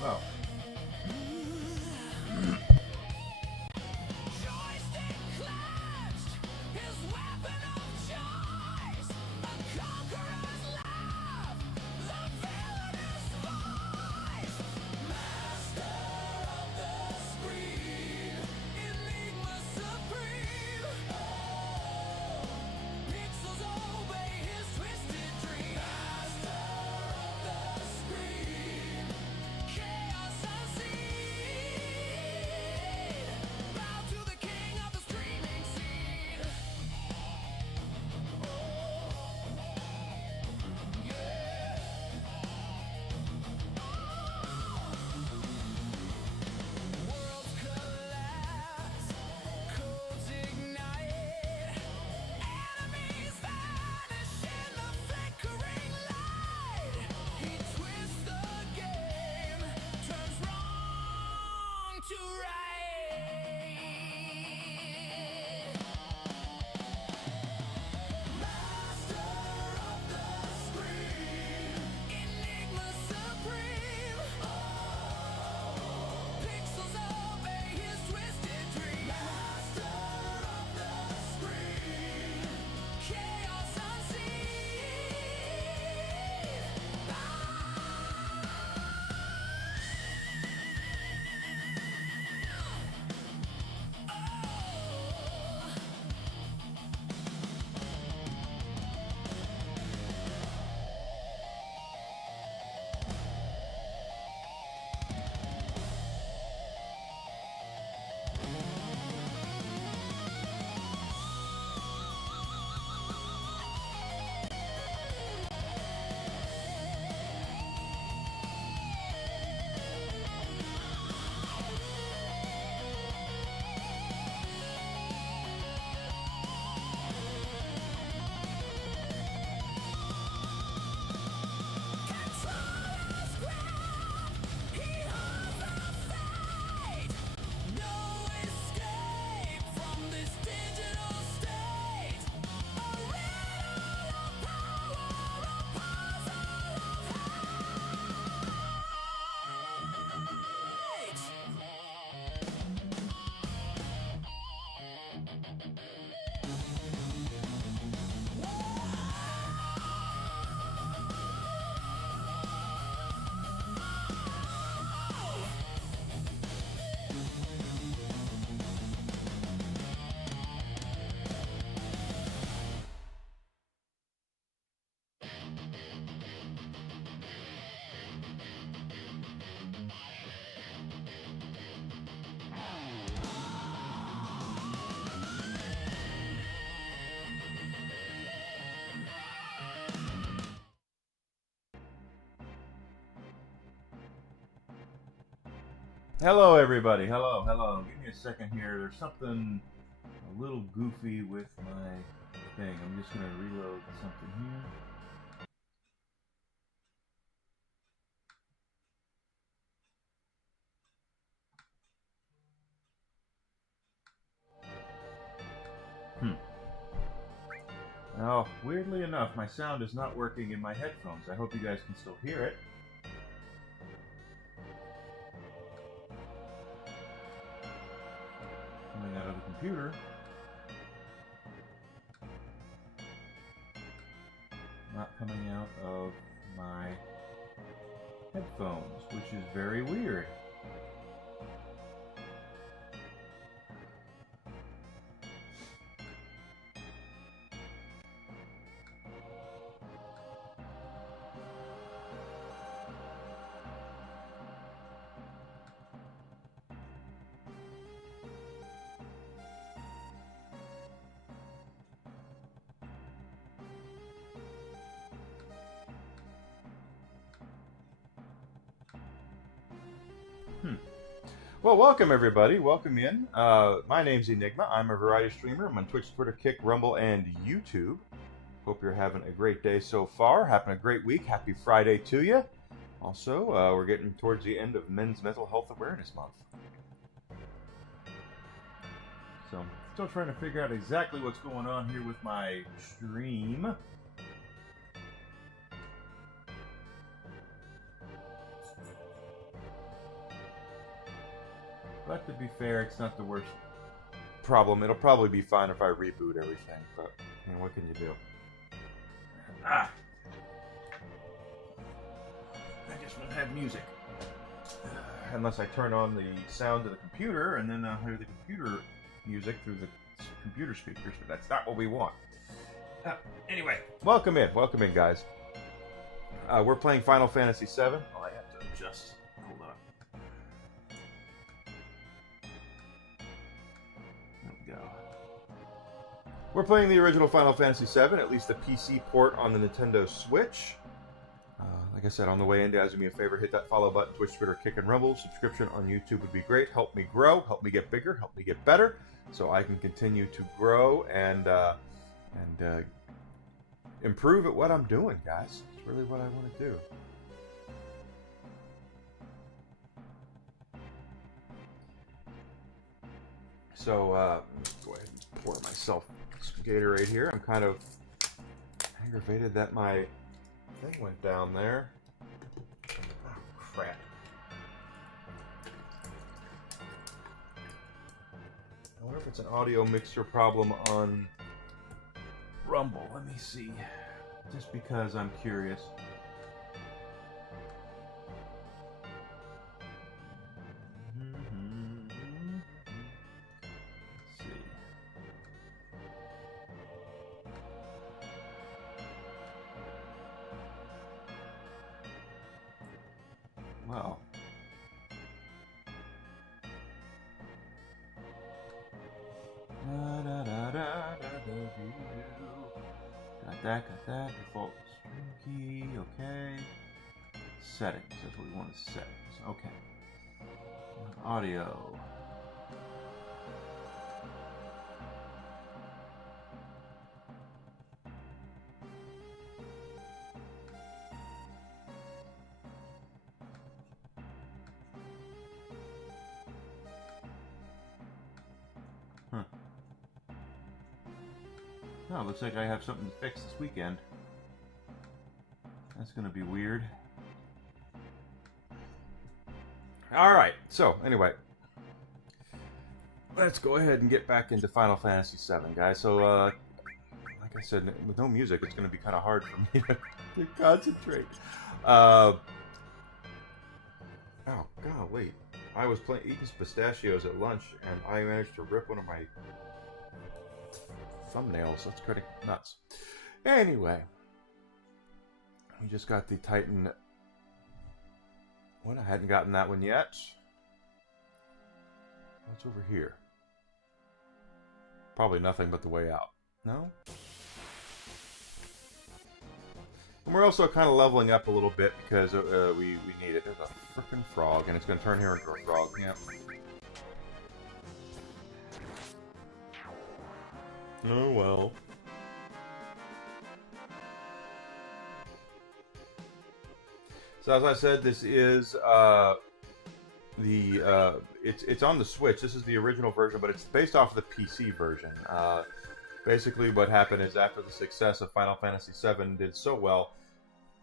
Well. Hello, everybody. Hello, hello. Give me a second here. There's something a little goofy with my thing. I'm just going to reload something here. Oh, weirdly enough, my sound is not working in my headphones. I hope you guys can still hear it. Coming out of the computer. Not coming out of my headphones, which is very weird. Well, welcome everybody. Welcome in. My name's Enigma. I'm a variety streamer. I'm on Twitch, Twitter, Kick, Rumble, and YouTube. Hope you're having a great day so far. Having a great week. Happy Friday to you. Also, we're getting towards the end of Men's Mental Health Awareness Month. So, still trying to figure out exactly what's going on here with my stream. But to be fair, it's not the worst problem. It'll probably be fine if I reboot everything, but you know, what can you do? I just won't have music. Unless I turn on the sound of the computer, and then I'll hear the computer music through the computer speakers, but that's not what we want. Anyway, welcome in, guys. We're playing Final Fantasy VII. Oh, I have to adjust. Hold on. There we go. We're playing the original Final Fantasy VII, at least the PC port on the Nintendo Switch. Like I said, on the way in, guys, do me a favor, hit that follow button, Twitch, Twitter, Kick and Rumble. Subscription on YouTube would be great. Help me grow, help me get bigger, help me get better, so I can continue to grow and improve at what I'm doing, guys. It's really what I want to do. So, let's go ahead and pour myself some Gatorade here. I'm kind of aggravated that my thing went down there. Oh, crap. I wonder if it's an audio mixer problem on Rumble. Let me see. Just because I'm curious. Well, got that. Default stream key, okay. Settings, that's what we want is settings. Okay. Audio. Oh, looks like I have something to fix this weekend. That's going to be weird. Alright, so anyway. Let's go ahead and get back into Final Fantasy VII, guys. So, like I said, with no music, it's going to be kind of hard for me to concentrate. Oh, golly. I was eating pistachios at lunch, and I managed to rip one of my thumbnails. That's pretty nuts. Anyway, we just got the Titan. Well, I hadn't gotten that one yet. What's over here? Probably nothing but the way out. No? And we're also kind of leveling up a little bit because we need it. There's a freaking frog, and it's going to turn here into a frog. Yeah. Oh well. So as I said, this is it's on the Switch. This is the original version, but it's based off of the PC version. Basically, what happened is after the success of Final Fantasy VII did so well,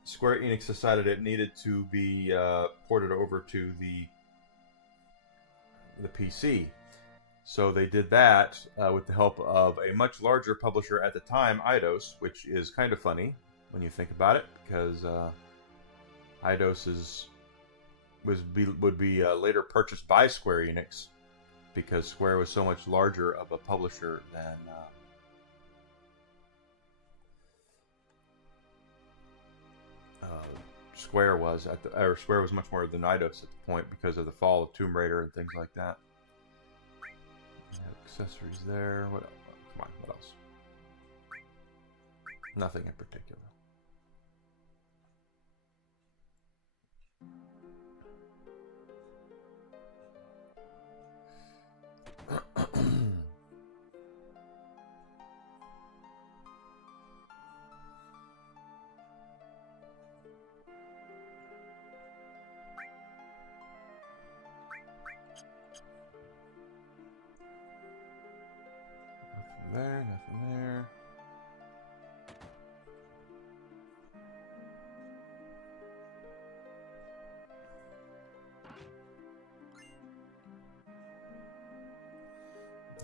Square Enix decided it needed to be ported over to the PC. So they did that with the help of a much larger publisher at the time, Eidos, which is kind of funny when you think about it, because Eidos would be later purchased by Square Enix, because Square was so much larger of a publisher than Square was Square was much more than Eidos at the point because of the fall of Tomb Raider and things like that. Accessories there. What else? Come on, what else? Nothing in particular. there, nothing there.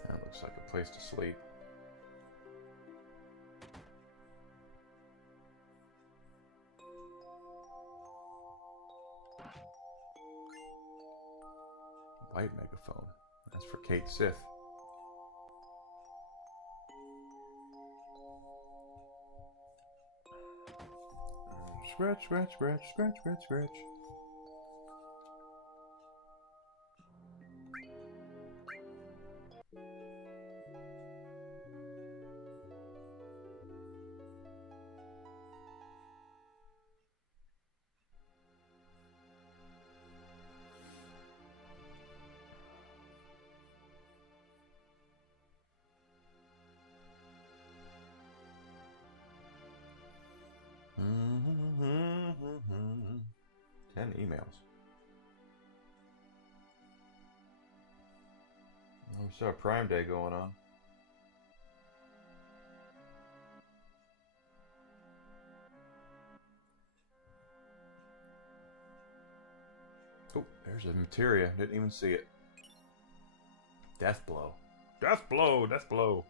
That looks like a place to sleep. White megaphone. That's for Kate Sith. Scratch, scratch, scratch, scratch, scratch, scratch. Mm-hmm. 10 emails. We saw Prime Day going on. Oh, there's a materia. Didn't even see it. Death blow. Death blow. Death blow.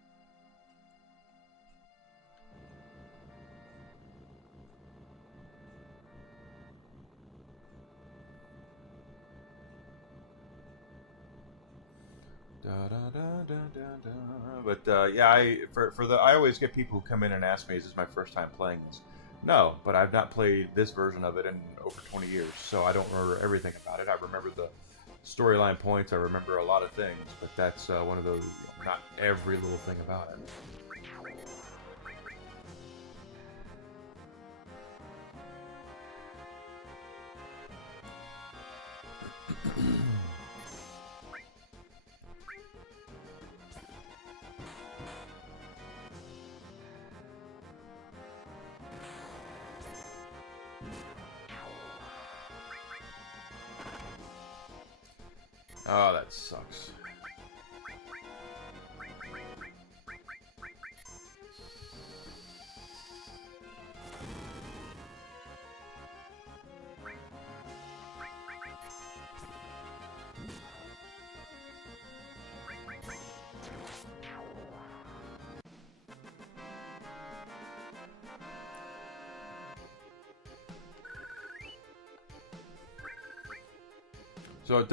Da, da, da, da, da, da. But yeah, I always get people who come in and ask me, "Is this my first time playing this?" No, but I've not played this version of it in over 20 years, so I don't remember everything about it. I remember the storyline points. I remember a lot of things, but that's one of those. Not every little thing about it. Oh, that sucks. So it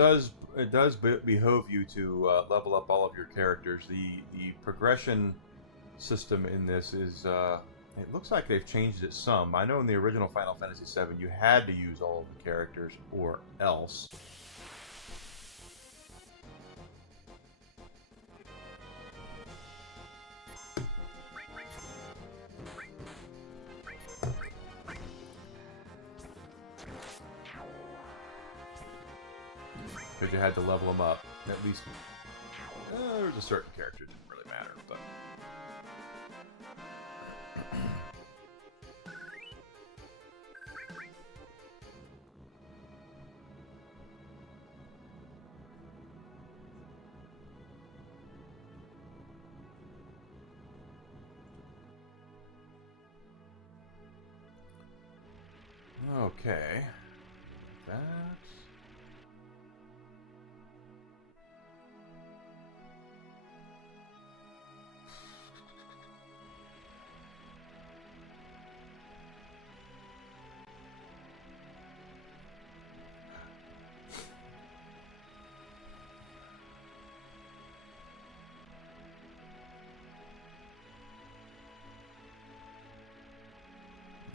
does behoove you to level up all of your characters. The progression system in this is it looks like they've changed it some. I know in the original Final Fantasy VII you had to use all of the characters or else. Because you had to level them up. At least there's a certain character that didn't really matter, but okay.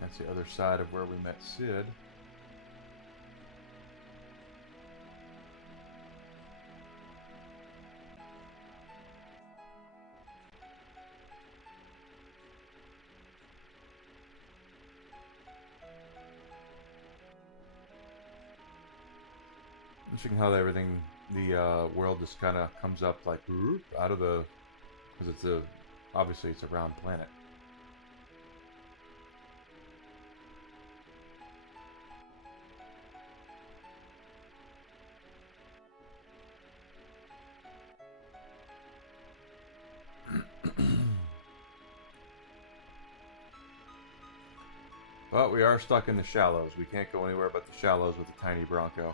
That's the other side of where we met Sid. Interesting how everything, the world just kind of comes up like out of the, because it's obviously it's a round planet. But we are stuck in the shallows. We can't go anywhere but the shallows with a tiny Bronco.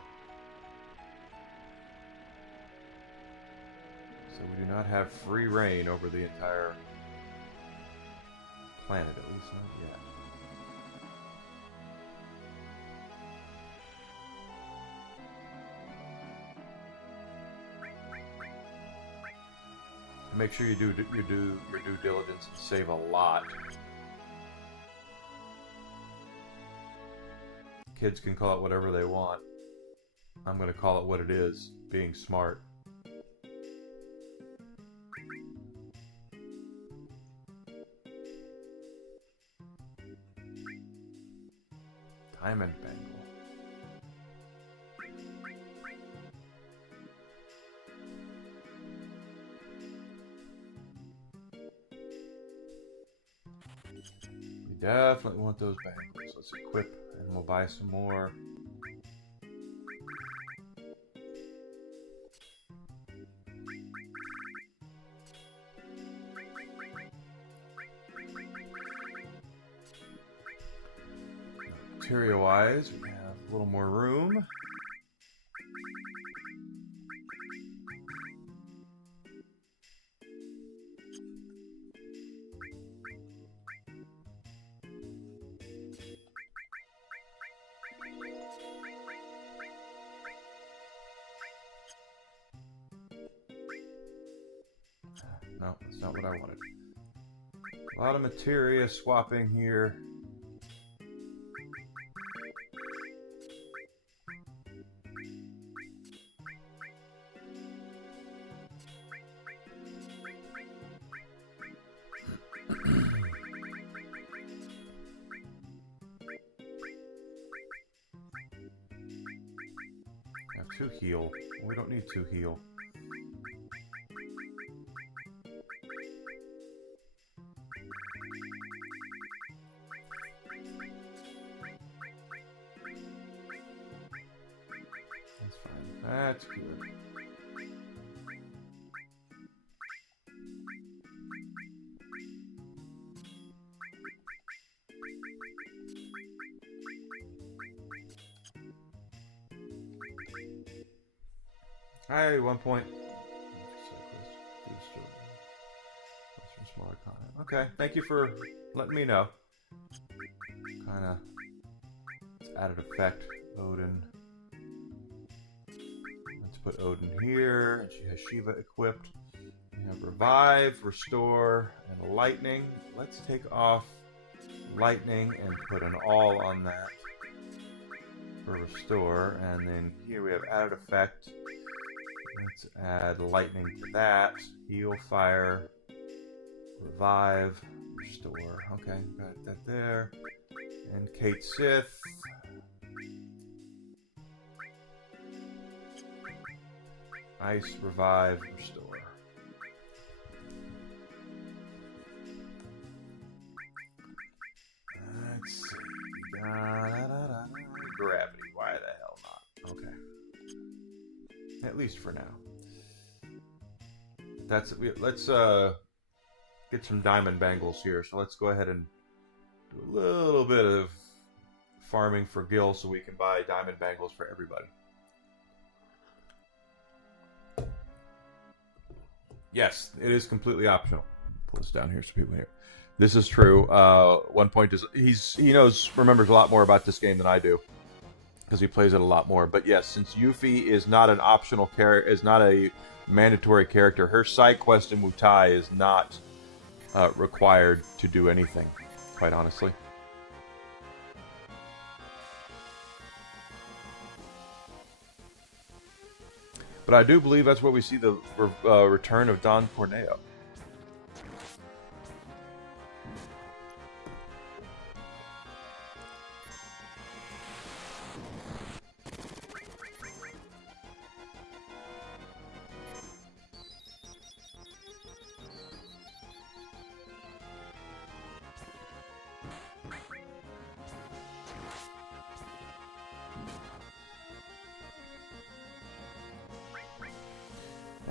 So we do not have free reign over the entire planet, at least not yet. Make sure you do your due diligence and save a lot. Kids can call it whatever they want. I'm going to call it what it is, being smart. Diamond bangle. We definitely want those bangles. Let's equip and we'll buy some more. Material-wise, we have a little more room. No, that's not what I wanted. A lot of materia swapping here. Have 2 heal. We don't need 2 heal. That's fine. That's good. Hi, 1 point. Okay, thank you for letting me know. Kinda added effect. Odin. Let's put Odin here. And she has Shiva equipped. We have Revive, Restore, and Lightning. Let's take off Lightning and put an all on that for Restore. And then here we have added effect. Let's add Lightning to that. Heal, Fire, Revive, Restore. Okay, got that there. And Kate Sith. Ice, Revive, Restore. Let's see. Gravity. Why the hell not? Okay. At least for now. Let's get some diamond bangles here. So let's go ahead and do a little bit of farming for Gil so we can buy diamond bangles for everybody. Yes, it is completely optional. Pull this down here so people hear. This is true. 1 point is he remembers a lot more about this game than I do because he plays it a lot more. But yes, since Yuffie is not an optional character, is not a mandatory character, her side quest in Wutai is not required to do anything, quite honestly. But I do believe that's where we see the return of Don Corneo.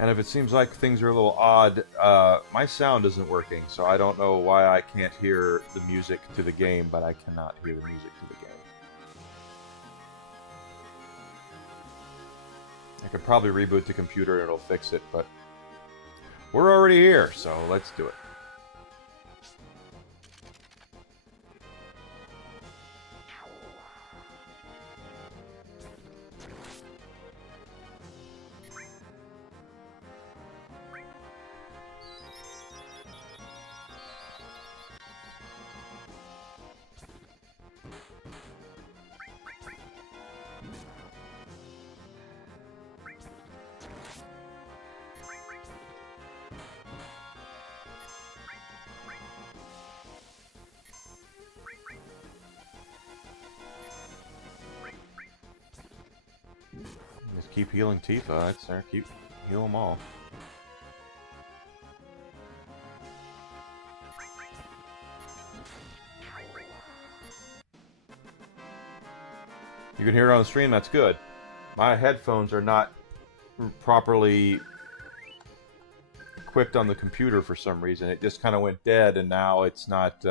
And if it seems like things are a little odd, my sound isn't working, so I don't know why I can't hear the music to the game, but I cannot hear the music to the game. I could probably reboot the computer and it'll fix it, but we're already here, so let's do it. Just keep healing Tifa. That's there. Keep heal them all. You can hear it on the stream. That's good. My headphones are not properly equipped on the computer for some reason. It just kind of went dead, and now it's not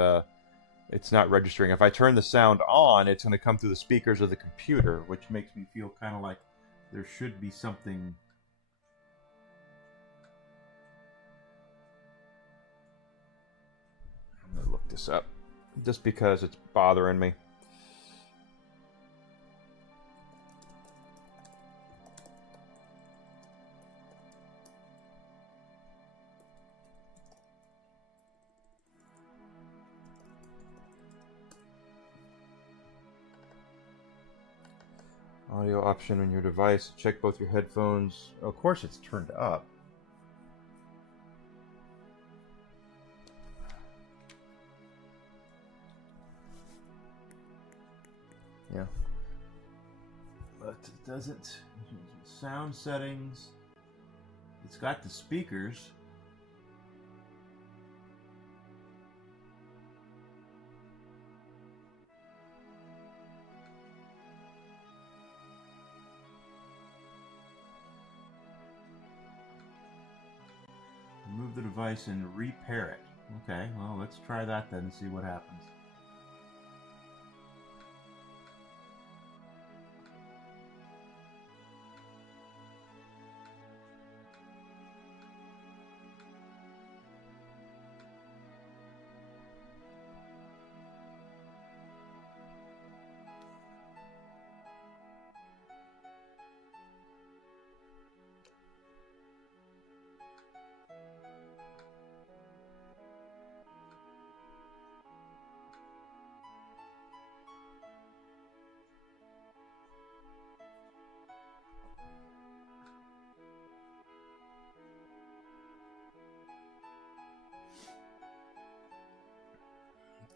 registering. If I turn the sound on, it's going to come through the speakers of the computer, which makes me feel kind of like there should be something. I'm going to look this up just because it's bothering me. Audio option on your device. Check both your headphones. Of course it's turned up. Yeah. But it doesn't. Sound settings. It's got the speakers. Remove the device and repair it. Okay, well, let's try that then and see what happens.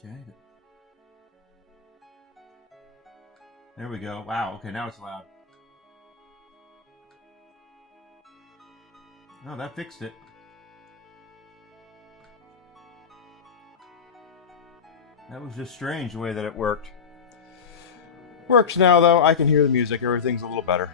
Okay. There we go. Wow, okay, now it's loud. Oh, that fixed it. That was just strange the way that it worked. Works now, though. I can hear the music. Everything's a little better.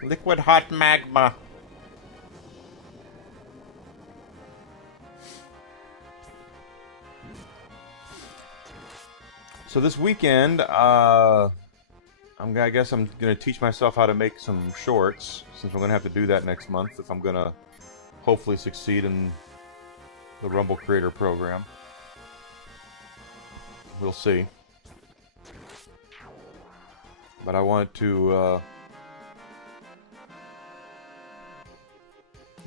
Liquid hot magma. So this weekend, I guess I'm gonna teach myself how to make some shorts, since I'm gonna have to do that next month if I'm gonna hopefully succeed in the Rumble Creator Program. We'll see. But I wanted to.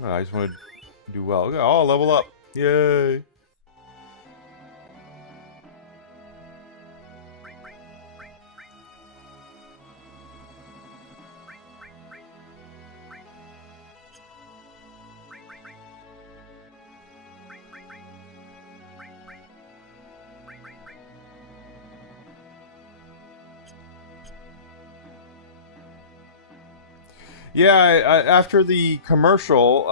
I just want to do well. Oh, level up! Yay! Yeah, after the commercial,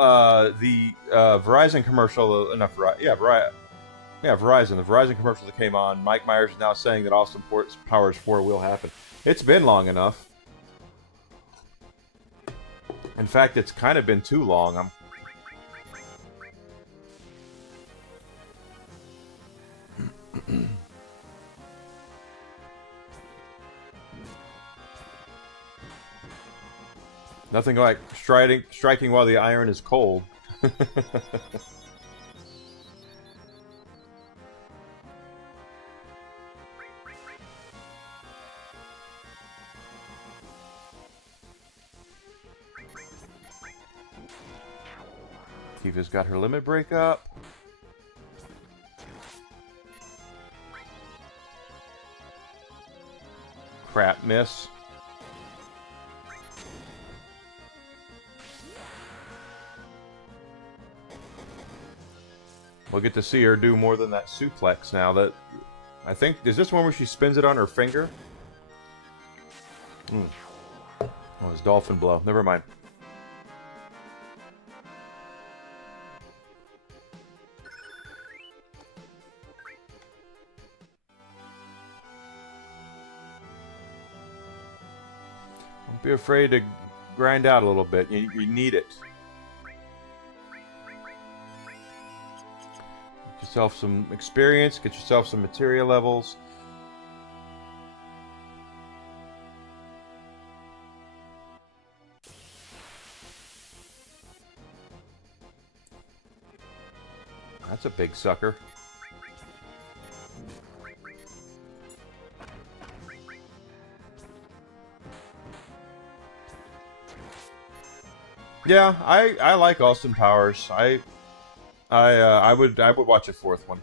the Verizon commercial, not Verizon, yeah, Verizon. The Verizon commercial that came on, Mike Myers is now saying that Austin Powers 4 will happen. It's been long enough. In fact, it's kind of been too long. Nothing like striking while the iron is cold. Tifa's got her limit break up. Crap, miss. We'll get to see her do more than that suplex now. That I think, is this one where she spins it on her finger? Oh, it's dolphin blow. Never mind. Don't be afraid to grind out a little bit. You need it. Get yourself some experience. Get yourself some materia levels. That's a big sucker. Yeah, I like Austin Powers. I would watch a fourth one.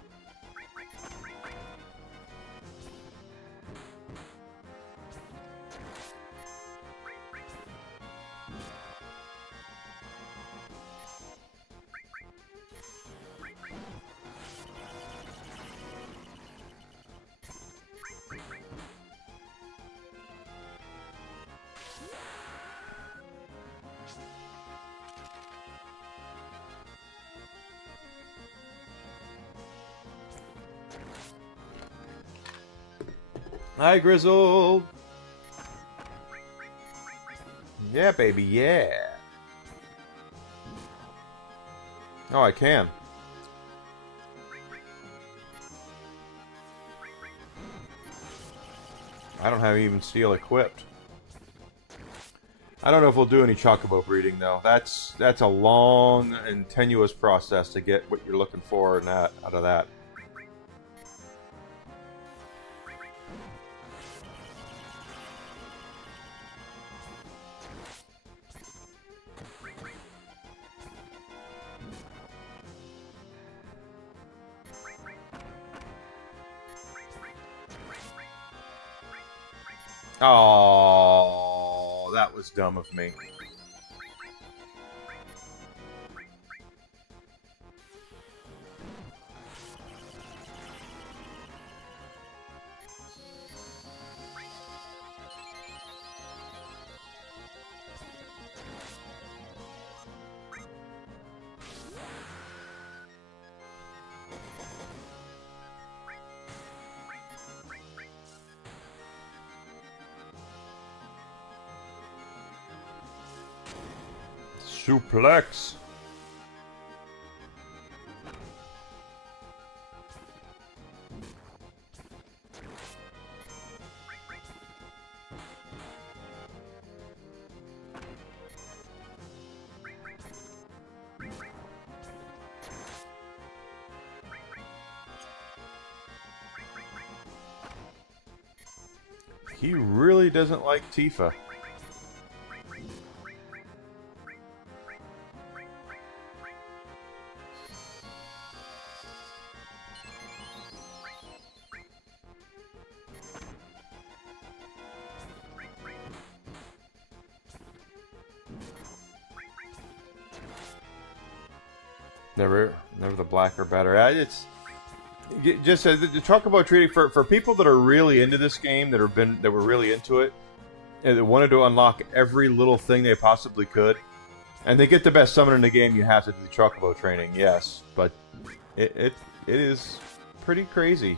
Hi, Grizzle. Yeah, baby, yeah. Oh, I can. I don't have even steel equipped. I don't know if we'll do any chocobo breeding though. That's a long and tenuous process to get what you're looking for and out of that. Oh, that was dumb of me. Suplex. He really doesn't like Tifa. Never the black or better. It's just to talk about treating for people that are really into this game, that were really into it. and they wanted to unlock every little thing they possibly could. And they get the best summon in the game, you have to do the Chocobo training, yes. But it is pretty crazy.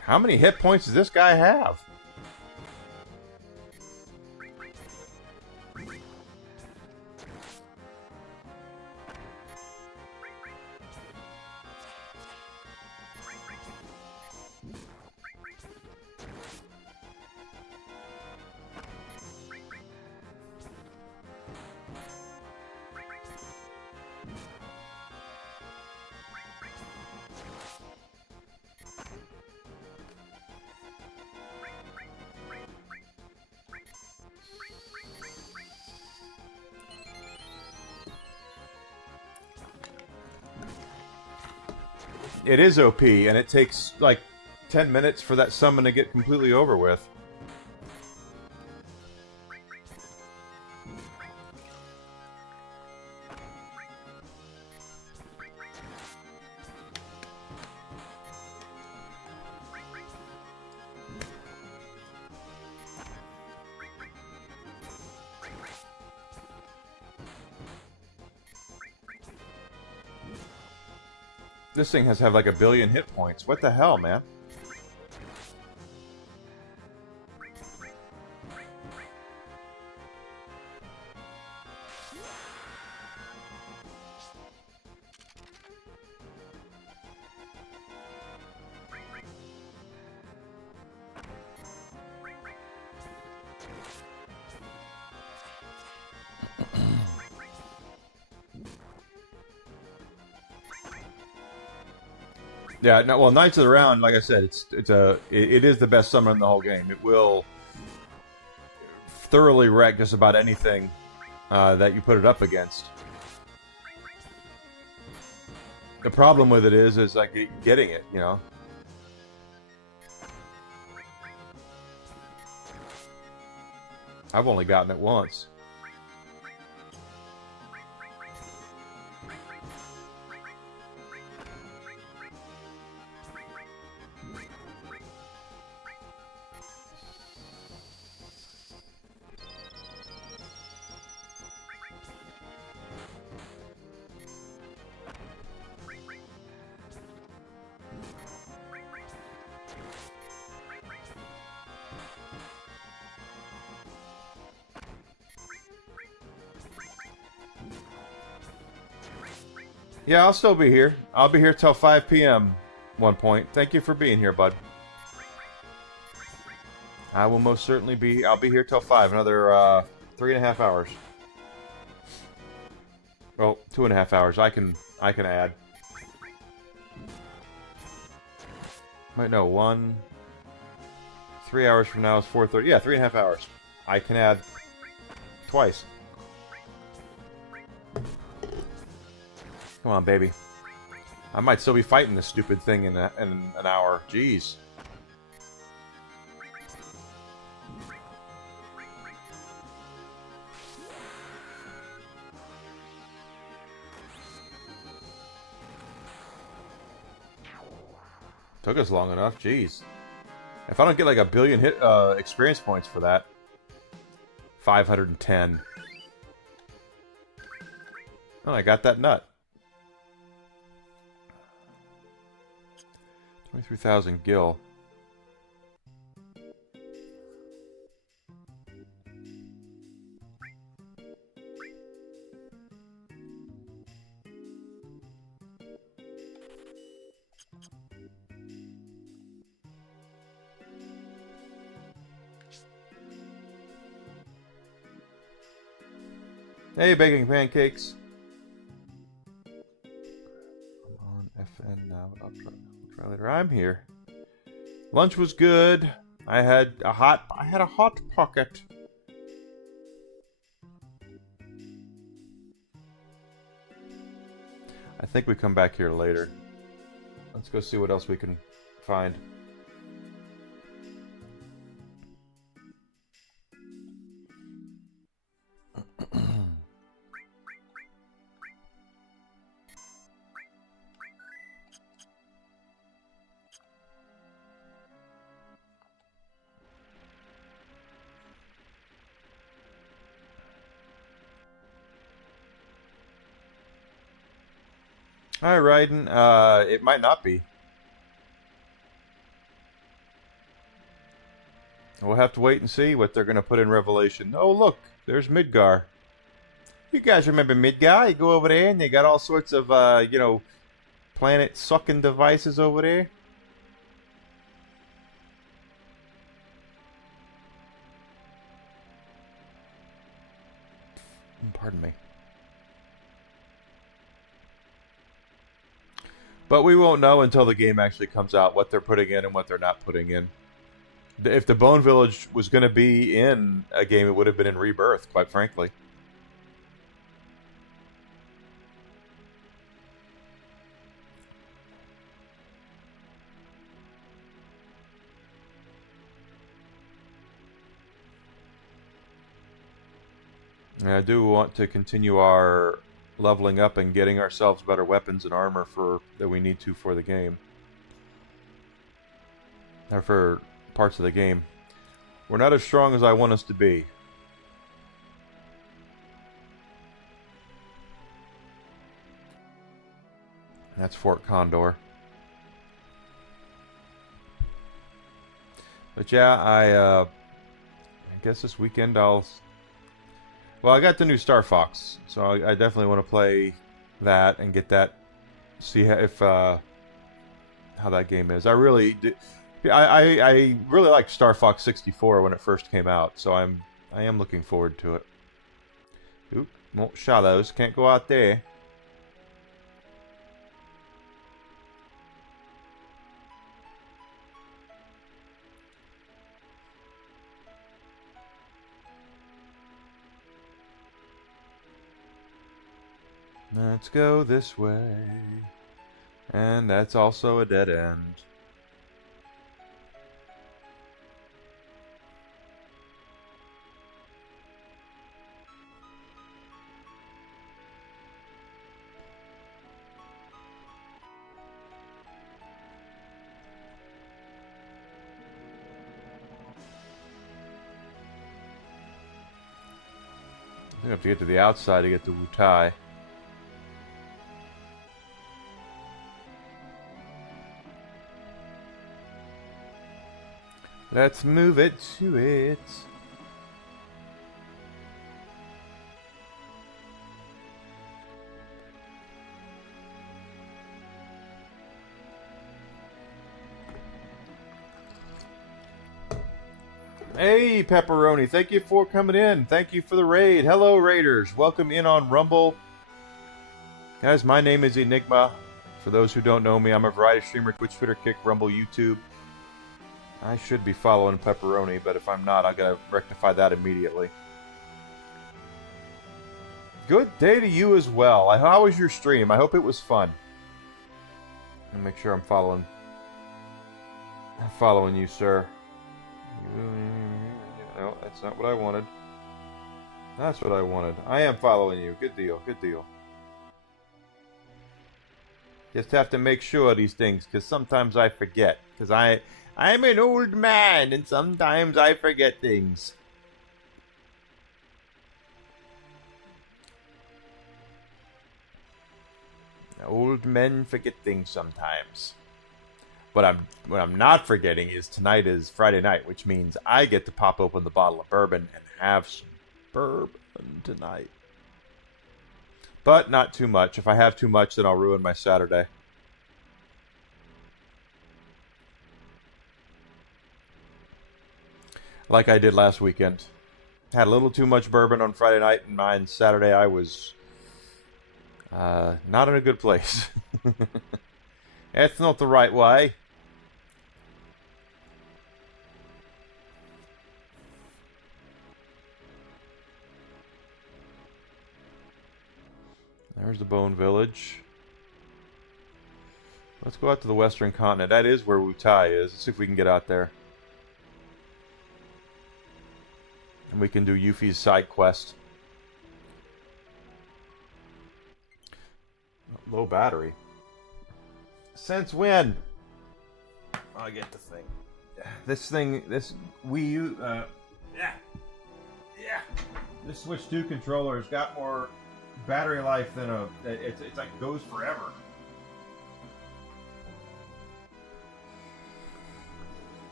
How many hit points does this guy have? It is OP, and it takes like 10 minutes for that summon to get completely over with. This thing has to have like 1 billion hit points. What the hell, man? Yeah, no, well, Knights of the Round, like I said, it is the best summon in the whole game. It will thoroughly wreck just about anything that you put it up against. The problem with it is like getting it, you know. I've only gotten it once. Yeah, I'll still be here. I'll be here till 5 p.m. one point. Thank you for being here, bud. I will most certainly be... I'll be here till 5, another 3.5 hours. Well, 2.5 hours. I can add. Wait, no, 3 hours from now is 4:30. Yeah, 3.5 hours. I can add twice. Come on, baby. I might still be fighting this stupid thing in an hour. Jeez. Took us long enough. Jeez. If I don't get like 1 billion hit experience points for that. 510. Oh, I got that nut. 23,000 gil. Hey, baking pancakes. I'm on FN now. I'll try later. I'm here. Lunch was good. I had a hot pocket. I think we come back here later. Let's go see what else we can find. Hi, Raiden. It might not be. We'll have to wait and see what they're going to put in Revelation. Oh, look, there's Midgar. You guys remember Midgar? You go over there and they got all sorts of, planet sucking devices over there. Pardon me. But we won't know until the game actually comes out what they're putting in and what they're not putting in. If the Bone Village was going to be in a game, it would have been in Rebirth, quite frankly. And I do want to continue our leveling up and getting ourselves better weapons and armor that we need to for the game. Or for parts of the game. We're not as strong as I want us to be. That's Fort Condor. But yeah, I guess this weekend Well, I got the new Star Fox, so I definitely want to play that and get that. See how that game is. I really do. I really liked Star Fox 64 when it first came out, so I am looking forward to it. Oop, more shallows. Can't go out there. Let's go this way. And that's also a dead end. I have to get to the outside to get to Wutai. Let's move it to it. Hey, Pepperoni, thank you for coming in. Thank you for the raid. Hello, Raiders. Welcome in on Rumble. Guys, my name is Enigma. For those who don't know me, I'm a variety streamer, Twitch, Twitter, Kick, Rumble, YouTube. I should be following Pepperoni, but if I'm not, I gotta rectify that immediately. Good day to you as well. How was your stream? I hope it was fun. Let me make sure I'm following you, sir. No, that's not what I wanted. That's what I wanted. I am following you. Good deal. Good deal. Just have to make sure of these things, because sometimes I forget. Because I'm an old man, and sometimes I forget things. Old men forget things sometimes. What I'm not forgetting is tonight is Friday night, which means I get to pop open the bottle of bourbon and have some bourbon tonight. But not too much. If I have too much, then I'll ruin my Saturday. Like I did last weekend. Had a little too much bourbon on Friday night, and on Saturday I was not in a good place. That's not the right way. There's the Bone Village. Let's go out to the Western Continent. That is where Wutai is. Let's see if we can get out there. And we can do Yuffie's side quest. Low battery. Since when? I get the thing. This Wii U, yeah. This Switch 2 controller has got more battery life than it's like goes forever.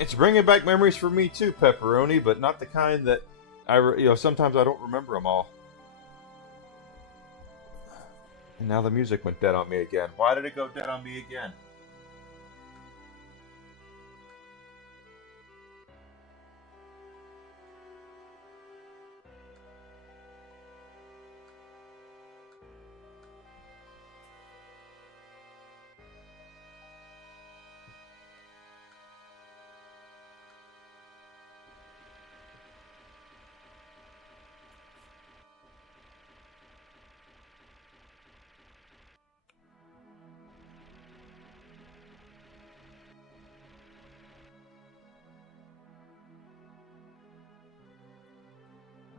It's bringing back memories for me too, Pepperoni, but not the kind that sometimes I don't remember them all. And now the music went dead on me again. Why did it go dead on me again?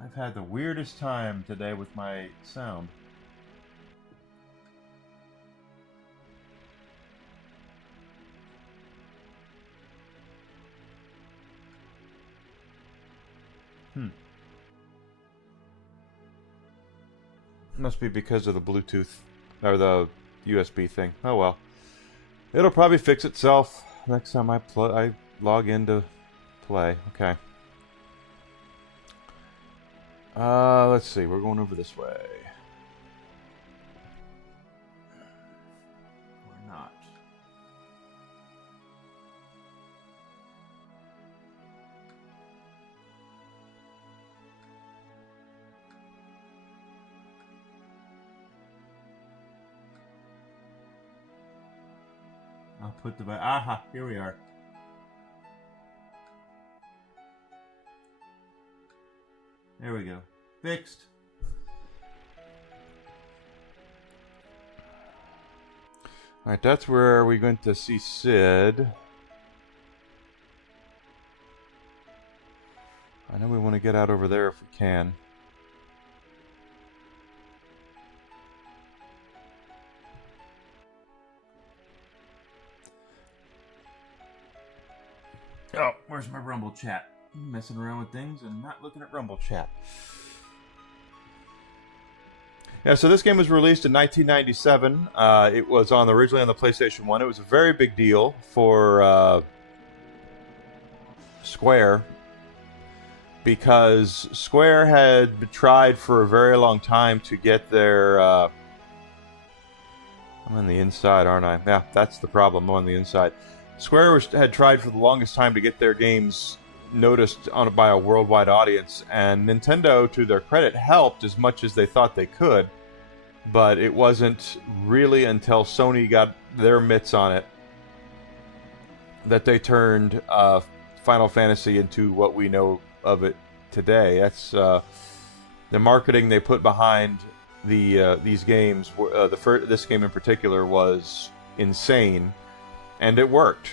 I've had the weirdest time today with my sound. Must be because of the Bluetooth or the USB thing. Oh well. It'll probably fix itself next time I log in to play. Okay. Let's see. We're going over this way. We're not. I'll put the... Aha! Here we are. There we go. Fixed. Alright, that's where we're going to see Sid. I know we want to get out over there if we can. Oh, where's my Rumble chat? I'm messing around with things and not looking at Rumble chat. Yeah, so this game was released in 1997. It was originally on the PlayStation 1. It was a very big deal for Square because Square had tried for a very long time to get their... I'm on the inside, aren't I? Yeah, that's the problem. I'm on the inside. Square had tried for the longest time to get their games noticed by a worldwide audience, and Nintendo, to their credit, helped as much as they thought they could, but it wasn't really until Sony got their mitts on it that they turned Final Fantasy into what we know of it today. That's the marketing they put behind these games. This game in particular was insane, and it worked.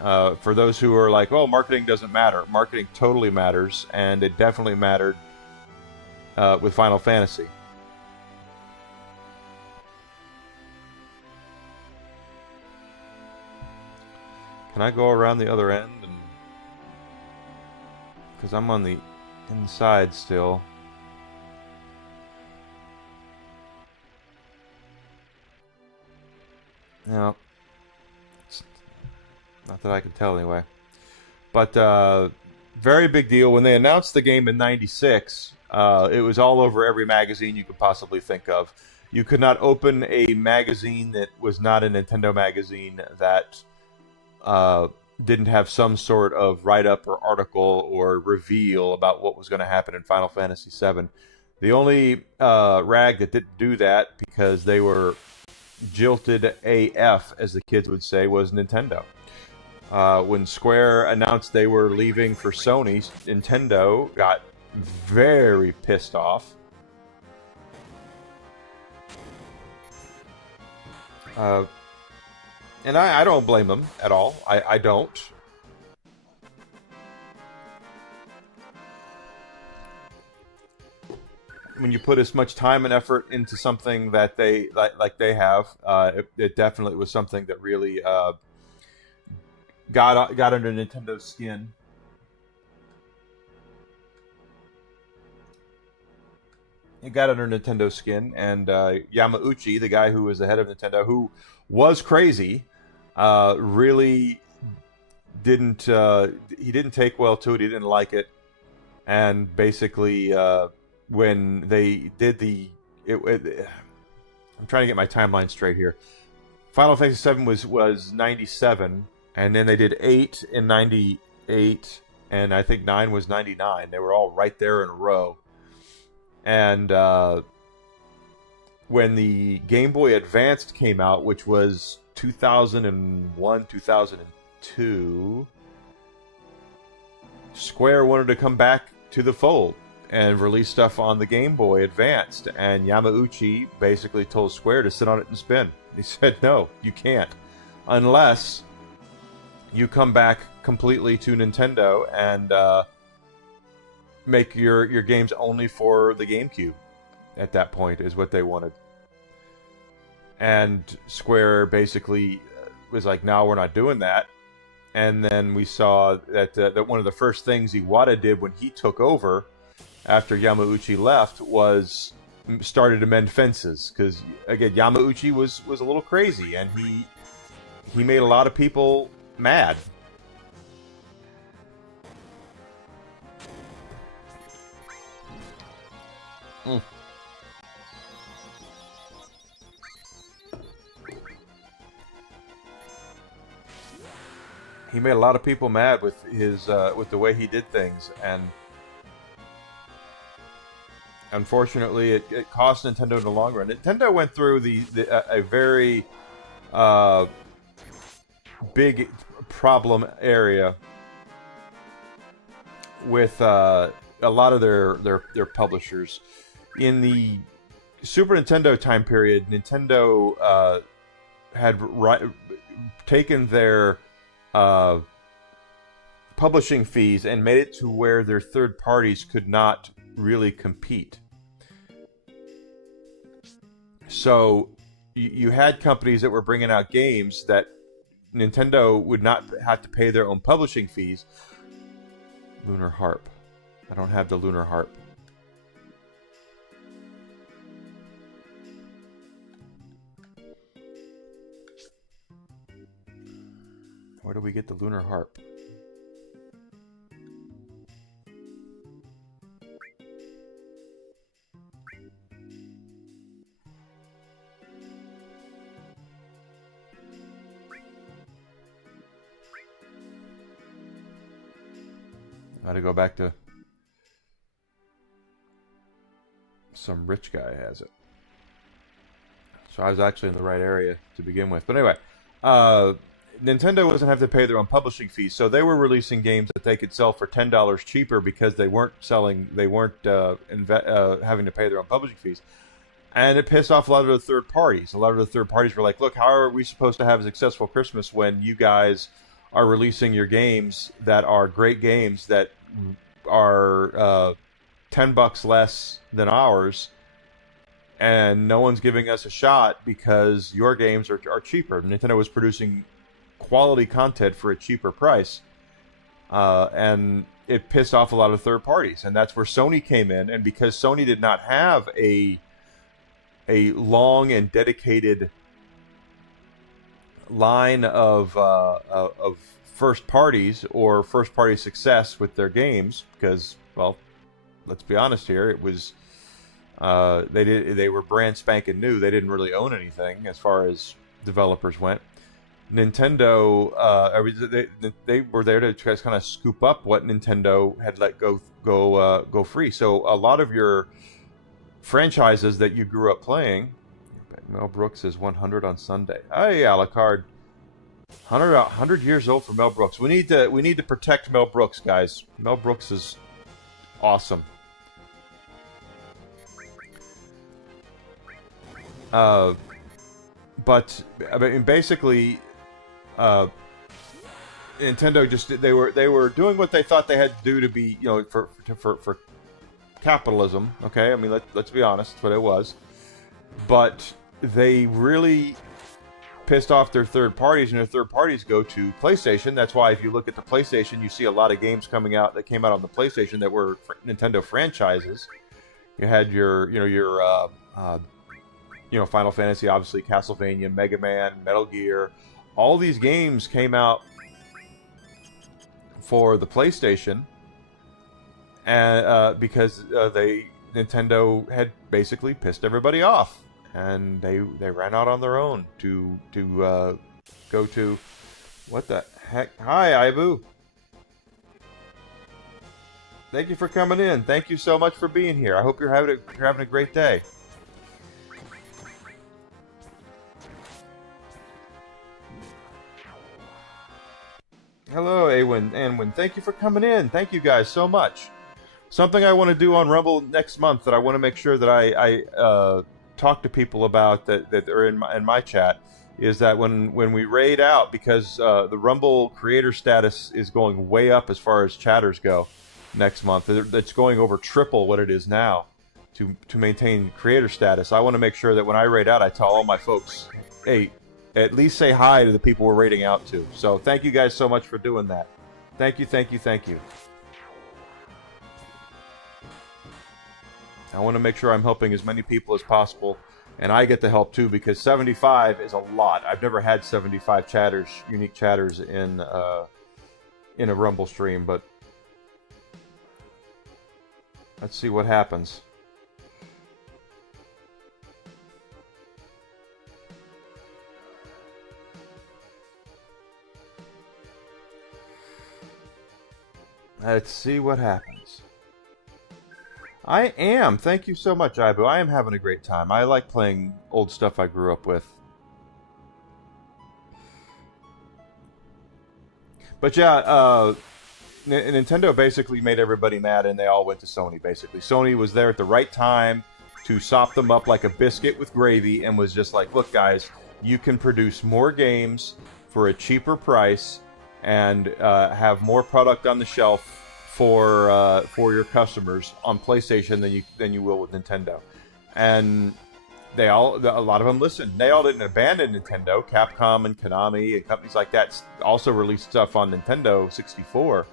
For those who are like, oh, marketing doesn't matter. Marketing totally matters, and it definitely mattered with Final Fantasy. Can I go around the other end? Because I'm on the inside still. No. Not that I can tell anyway. But very big deal. When they announced the game in '96, it was all over every magazine you could possibly think of. You could not open a magazine that was not a Nintendo magazine that didn't have some sort of write-up or article or reveal about what was going to happen in Final Fantasy VII. The only rag that didn't do that, because they were jilted AF, as the kids would say, was Nintendo. When Square announced they were leaving for Sony, Nintendo got very pissed off. And I don't blame them at all. I don't. When you put as much time and effort into something that they like they have, it definitely was something that really got under Nintendo's skin. It got under Nintendo's skin, and Yamauchi, the guy who was the head of Nintendo, who was crazy, really he didn't take well to it. He didn't like it, and basically when they did I'm trying to get my timeline straight here. Final Fantasy VII was 97, and then they did 8 in 98, and I think 9 was 99. They were all right there in a row. And when the Game Boy Advance came out, which was 2001, 2002, Square wanted to come back to the fold and release stuff on the Game Boy Advanced, and Yamauchi basically told Square to sit on it and spin. He said, no, you can't, unless you come back completely to Nintendo and make your games only for the GameCube. At that point is what they wanted. And Square basically was like, no, we're not doing that. And then we saw that one of the first things Iwata did when he took over after Yamauchi left was started to mend fences, because again, Yamauchi was a little crazy, and he made a lot of people mad. He made a lot of people mad with his with the way he did things, and unfortunately, it cost Nintendo in the long run. Nintendo went through a very big problem area with a lot of their publishers. In the Super Nintendo time period, Nintendo had taken their publishing fees and made it to where their third parties could not really compete. So you had companies that were bringing out games that Nintendo would not have to pay their own publishing fees. Lunar Harp. I don't have the Lunar Harp. Where do we get the Lunar Harp? I had to go back to some rich guy has it. So I was actually in the right area to begin with. But anyway, Nintendo doesn't have to pay their own publishing fees, so they were releasing games that they could sell for $10 cheaper because they weren't having to pay their own publishing fees. And it pissed off a lot of the third parties. A lot of the third parties were like, look, how are we supposed to have a successful Christmas when you guys are releasing your games that are great games that are $10 less than ours, and no one's giving us a shot because your games are cheaper. Nintendo was producing quality content for a cheaper price, and it pissed off a lot of third parties, and that's where Sony came in. And because Sony did not have a long and dedicated line of first parties or first party success with their games, because, well, let's be honest here, it was they were brand spanking new. They didn't really own anything as far as developers went. Nintendo, they were there to try to kind of scoop up what Nintendo had let go free. So a lot of your franchises that you grew up playing. Mel Brooks is 100 on Sunday. Hey, Alucard. 100 years old for Mel Brooks. We need to protect Mel Brooks, guys. Mel Brooks is awesome. But I mean, basically, Nintendo just they were doing what they thought they had to do to be, you know, for capitalism. Okay, I mean, let's be honest, that's what it was. But they really pissed off their third parties, and their third parties go to PlayStation. That's why if you look at the PlayStation, you see a lot of games coming out that came out on the PlayStation that were Nintendo franchises. You had your Final Fantasy, obviously, Castlevania, Mega Man, Metal Gear. All these games came out for the PlayStation, and because Nintendo had basically pissed everybody off, and they ran out on their own to go to what the heck? Hi, Ibu. Thank you for coming in. Thank you so much for being here. I hope you're having a great day. Hello, Anwin. Thank you for coming in. Thank you guys so much. Something I want to do on Rumble next month that I want to make sure that I talk to people about that are in my chat is that when we raid out, because the Rumble creator status is going way up as far as chatters go next month. It's going over triple what it is now to maintain creator status. I want to make sure that when I raid out, I tell all my folks, hey, at least say hi to the people we're raiding out to. So thank you guys so much for doing that. Thank you, thank you, thank you. I want to make sure I'm helping as many people as possible, and I get the help too, because 75 is a lot. I've never had 75 chatters, unique chatters in a Rumble stream, but let's see what happens. Let's see what happens. I am. Thank you so much, Ibu. I am having a great time. I like playing old stuff I grew up with. But yeah, Nintendo basically made everybody mad, and they all went to Sony, basically. Sony was there at the right time to sop them up like a biscuit with gravy and was just like, look, guys, you can produce more games for a cheaper price and have more product on the shelf for your customers on PlayStation than you will with Nintendo. And a lot of them listened. They all didn't abandon Nintendo. Capcom and Konami and companies like that also released stuff on Nintendo 64,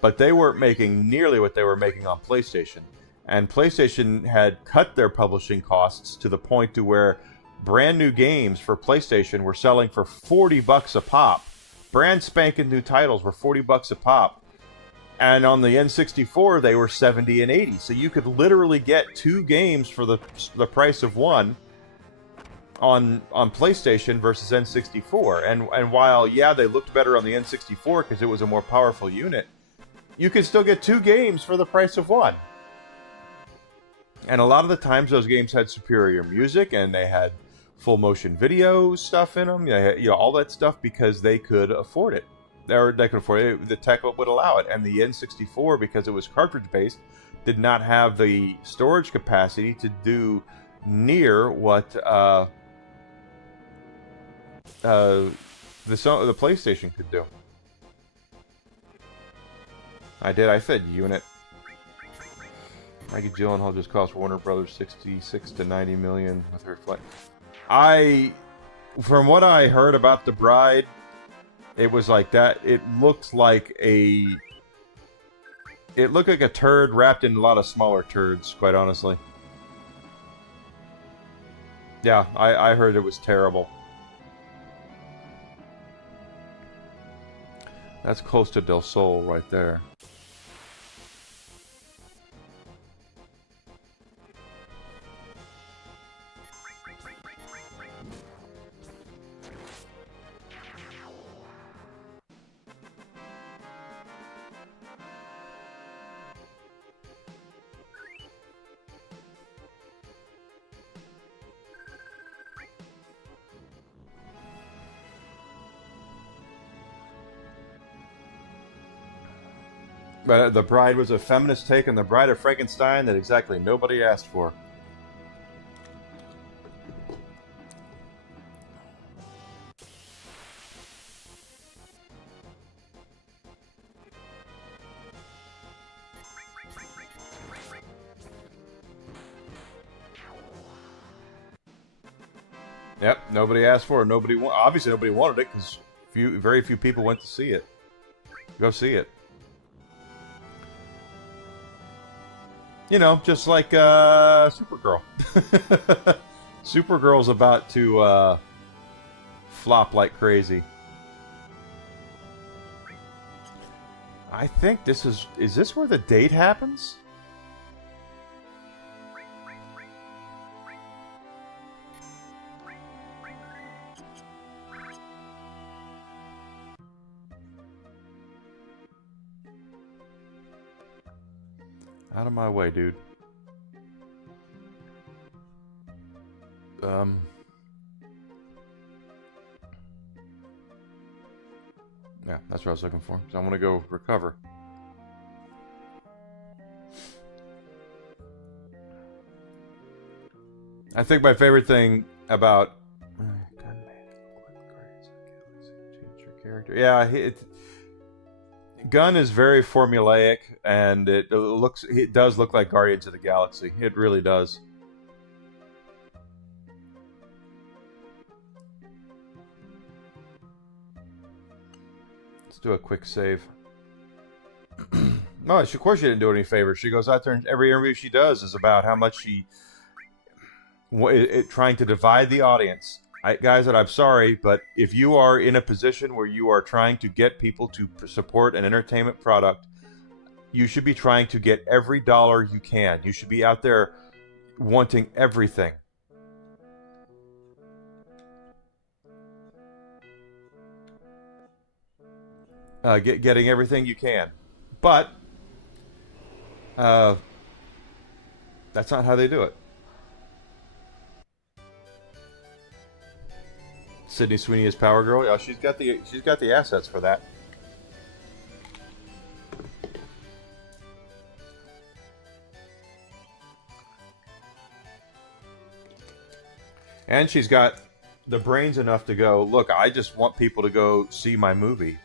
but they weren't making nearly what they were making on PlayStation. And PlayStation had cut their publishing costs to the point to where brand new games for PlayStation were selling for $40 a pop. Brand spanking new titles were $40 a pop. And on the N64, they were $70 and $80. So you could literally get 2 games for the price of one on PlayStation versus N64. And while, yeah, they looked better on the N64 because it was a more powerful unit, you could still get 2 games for the price of one. And a lot of the times those games had superior music, and they had full motion video stuff in them, all that stuff, because they could afford it. Or they could afford it. The tech would allow it. And the N64, because it was cartridge based, did not have the storage capacity to do near what the PlayStation could do. I said unit. Maggie Gyllenhaal just cost Warner Brothers 66 to 90 million with her flight. From what I heard about The Bride, it was like that. It looked like a turd wrapped in a lot of smaller turds, quite honestly. Yeah, I heard it was terrible. That's close to Del Sol right there. But The Bride was a feminist take on The Bride of Frankenstein that exactly nobody asked for. Yep, nobody asked for it. Obviously nobody wanted it because very few people went to see it. Go see it. You know, just like Supergirl. Supergirl's about to flop like crazy. I think is this where the date happens? Out of my way, dude. Yeah, that's what I was looking for. So I'm gonna go recover. I think my favorite thing about character, yeah, Gunn is very formulaic, and it does look like Guardians of the Galaxy. It really does. Let's do a quick save. No, of course she didn't do any favors. She goes out there, and every interview she does is about how much she trying to divide the audience. Guys, I'm sorry, but if you are in a position where you are trying to get people to support an entertainment product, you should be trying to get every dollar you can. You should be out there wanting everything. Getting everything you can. But that's not how they do it. Sydney Sweeney is Power Girl. Yeah, she's got the assets for that. And she's got the brains enough to go, look, I just want people to go see my movie.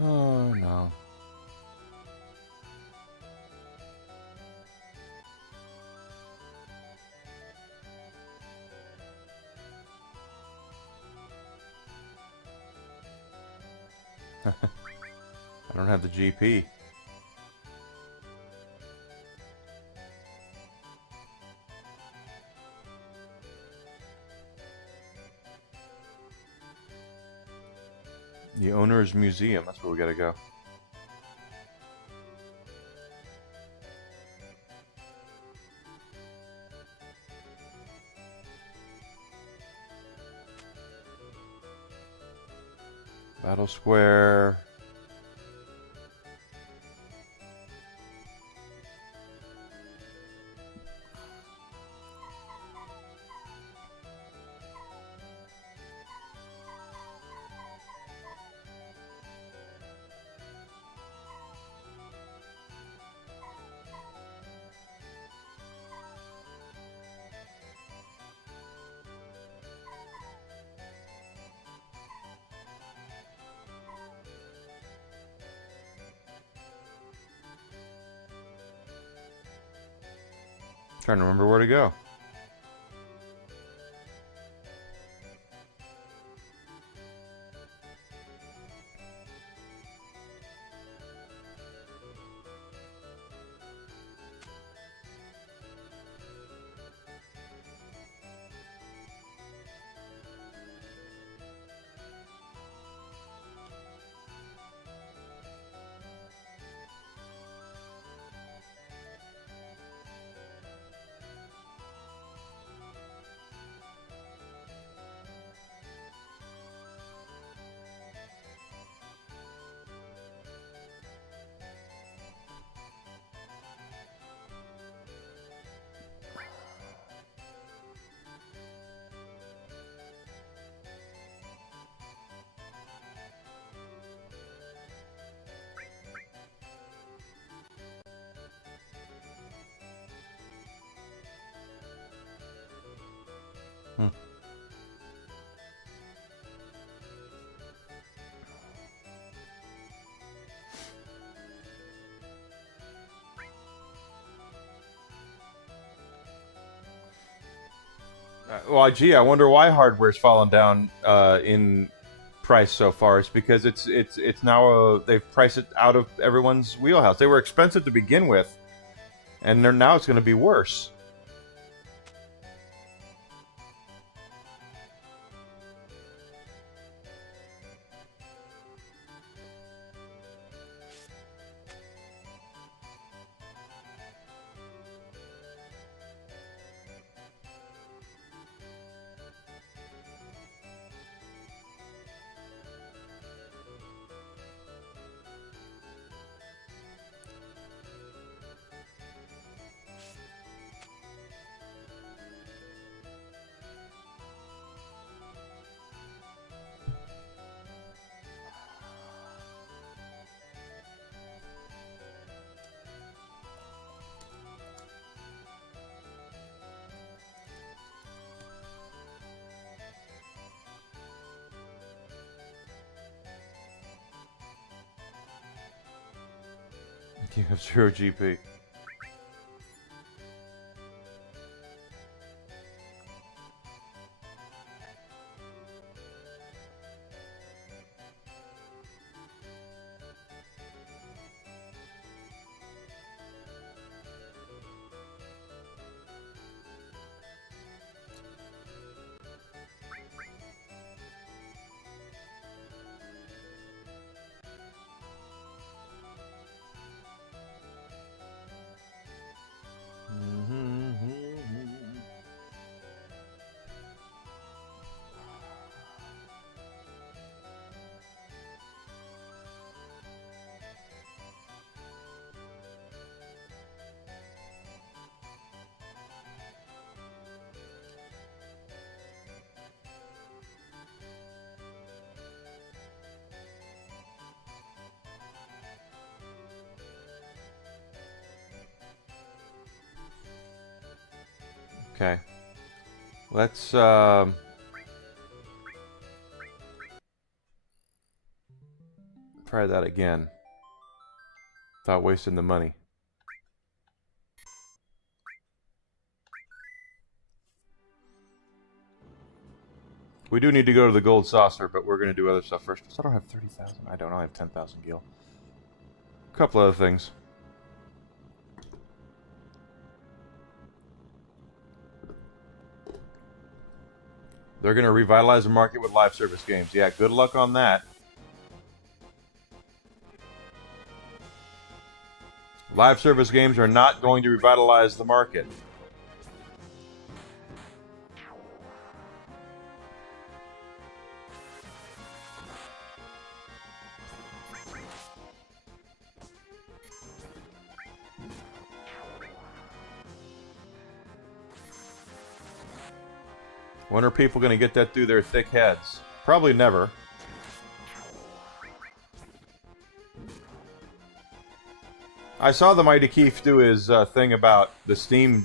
Oh, no. I don't have the GP. The owner's museum. That's where we gotta go. Battle Square. Trying to remember where to go. Hmm. Well, gee, I wonder why hardware's fallen down in price so far. It's because it's now they've priced it out of everyone's wheelhouse. They were expensive to begin with, and now it's going to be worse. You have 0 GP. Okay. Let's try that again without wasting the money. We do need to go to the gold saucer, but we're going to do other stuff first. So I don't have 30,000. I don't. I have 10,000 gil. A couple other things. They're going to revitalize the market with live service games. Yeah, good luck on that. Live service games are not going to revitalize the market. When are people going to get that through their thick heads? Probably never. I saw the Mighty Keith do his thing about the Steam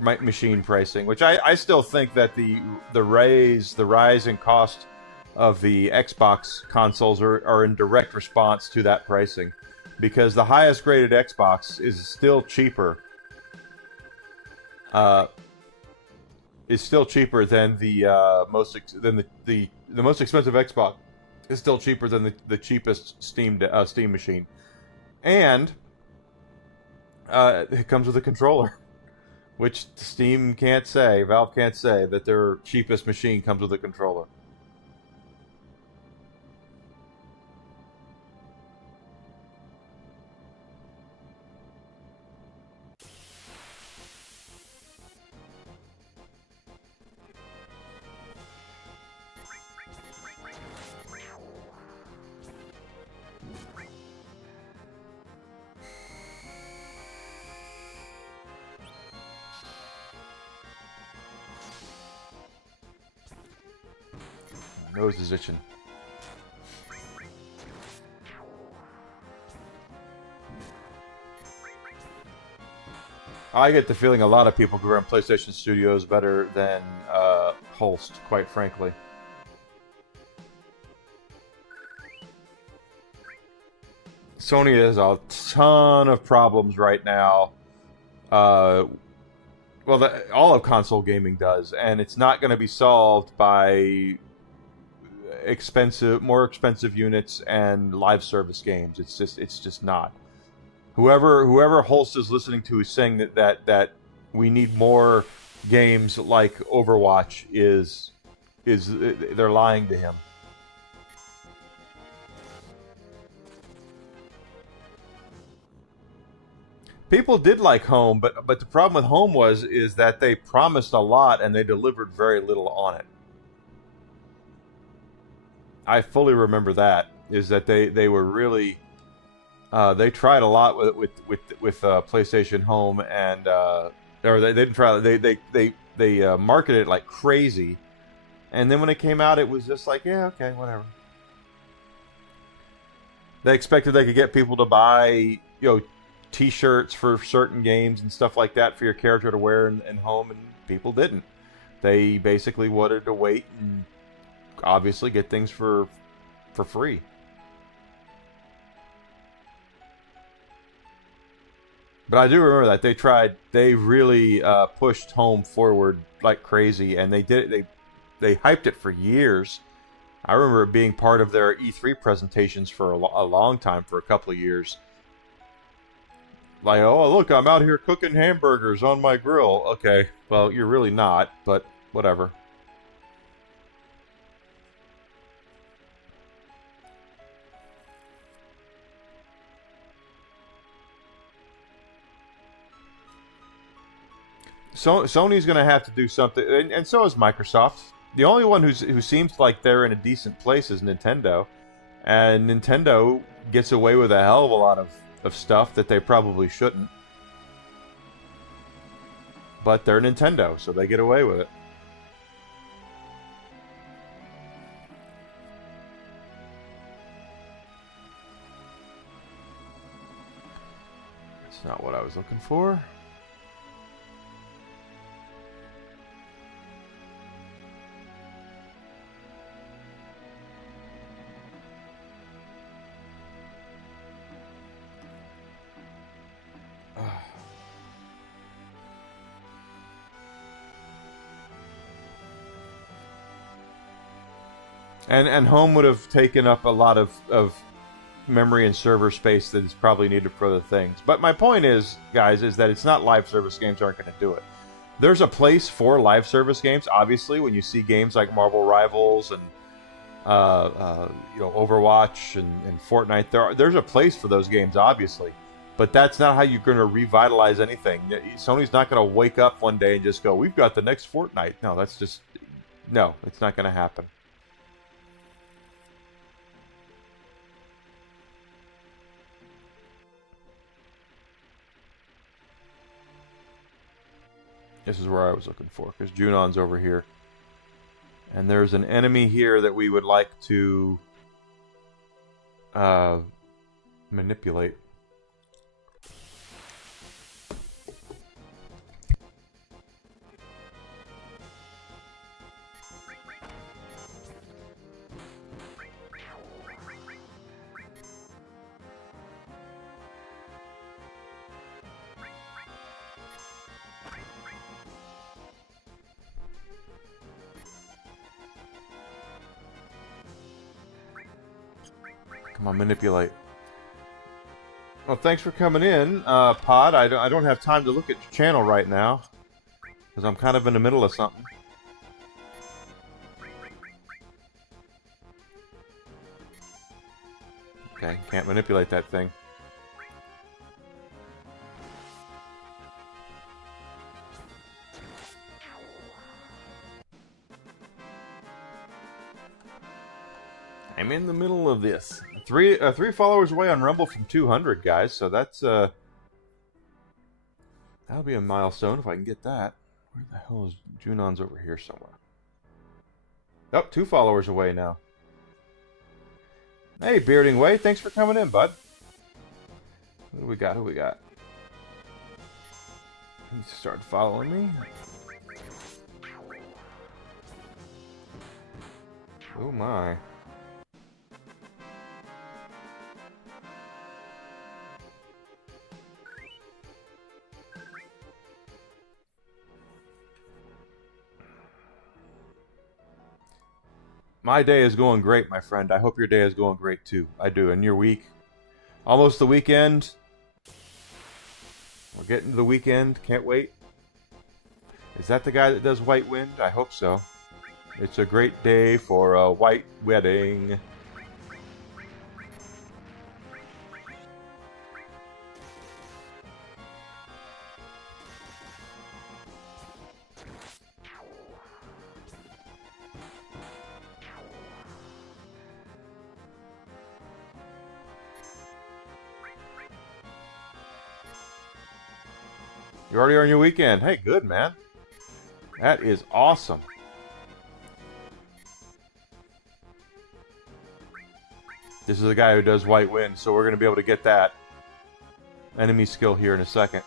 machine pricing, which I still think that the rise in cost of the Xbox consoles are in direct response to that pricing, because the highest graded Xbox is still cheaper. Is still cheaper than the most expensive Xbox is still cheaper than the cheapest Steam machine, and it comes with a controller, which Steam can't say, Valve can't say that their cheapest machine comes with a controller. Nose is itching. I get the feeling a lot of people go around PlayStation Studios better than Holst, quite frankly. Sony has a ton of problems right now. Uh, well, all of console gaming does, and it's not going to be solved by more expensive units and live service games. It's just not. Whoever Holst is listening to is saying that we need more games like Overwatch is they're lying to him. People did like Home, but the problem with Home is that they promised a lot and they delivered very little on it. I fully remember that. Is that they were really they tried a lot with PlayStation Home, and or they didn't try. They marketed it like crazy, and then when it came out, it was just like, yeah, okay, whatever. They expected they could get people to buy, T-shirts for certain games and stuff like that for your character to wear in Home, and people didn't. They basically wanted to wait and obviously get things for free. But I do remember that they really pushed Home forward like crazy, and they did it. They hyped it for years. I remember it being part of their E3 presentations for a long time, for a couple of years. Like, oh, look, I'm out here cooking hamburgers on my grill. Okay, well, you're really not, but whatever. So Sony's going to have to do something, and so is Microsoft. The only one who seems like they're in a decent place is Nintendo, and Nintendo gets away with a hell of a lot of stuff that they probably shouldn't. But they're Nintendo, so they get away with it. That's not what I was looking for. And Home would have taken up a lot of memory and server space that is probably needed for other things. But my point is, guys, is that it's not live service games aren't going to do it. There's a place for live service games, obviously, when you see games like Marvel Rivals and Overwatch and Fortnite. There's a place for those games, obviously. But that's not how you're going to revitalize anything. Sony's not going to wake up one day and just go, we've got the next Fortnite. No, it's not going to happen. This is where I was looking for, because Junon's over here. And there's an enemy here that we would like to manipulate. Come on, manipulate. Well, thanks for coming in, Pod. I don't have time to look at your channel right now, because I'm kind of in the middle of something. Okay, can't manipulate that thing. I'm in the middle of this. Three followers away on Rumble from 200, guys. So that's that'll be a milestone if I can get that. Where the hell is Junon's over here somewhere? Oh, 2 followers away now. Hey, Bearding Way, thanks for coming in, bud. Who do we got? He started following me. Oh my. My day is going great, my friend. I hope your day is going great too. I do. And your week? Almost the weekend. We're getting to the weekend. Can't wait. Is that the guy that does White Wind? I hope so. It's a great day for a white wedding. You're already on your weekend. Hey, good, man. That is awesome. This is the guy who does White Wind, so we're going to be able to get that enemy skill here in a second.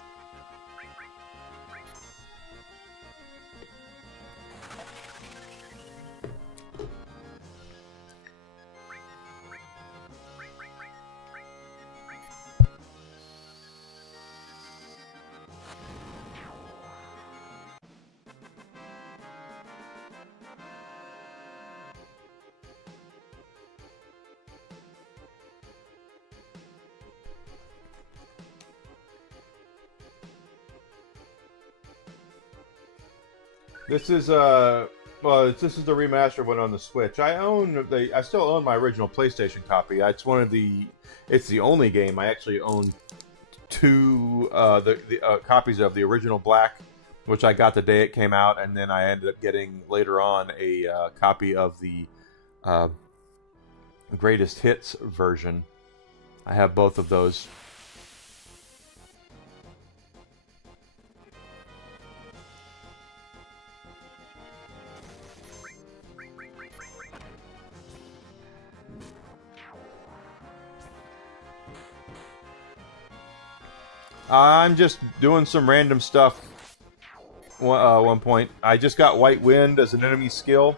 This is this is the remaster one on the Switch. I still own my original PlayStation copy. It's the only game I actually own two copies of the original black, which I got the day it came out, and then I ended up getting later on a copy of the greatest hits version. I have both of those. I'm just doing some random stuff. One point, I just got White Wind as an enemy skill.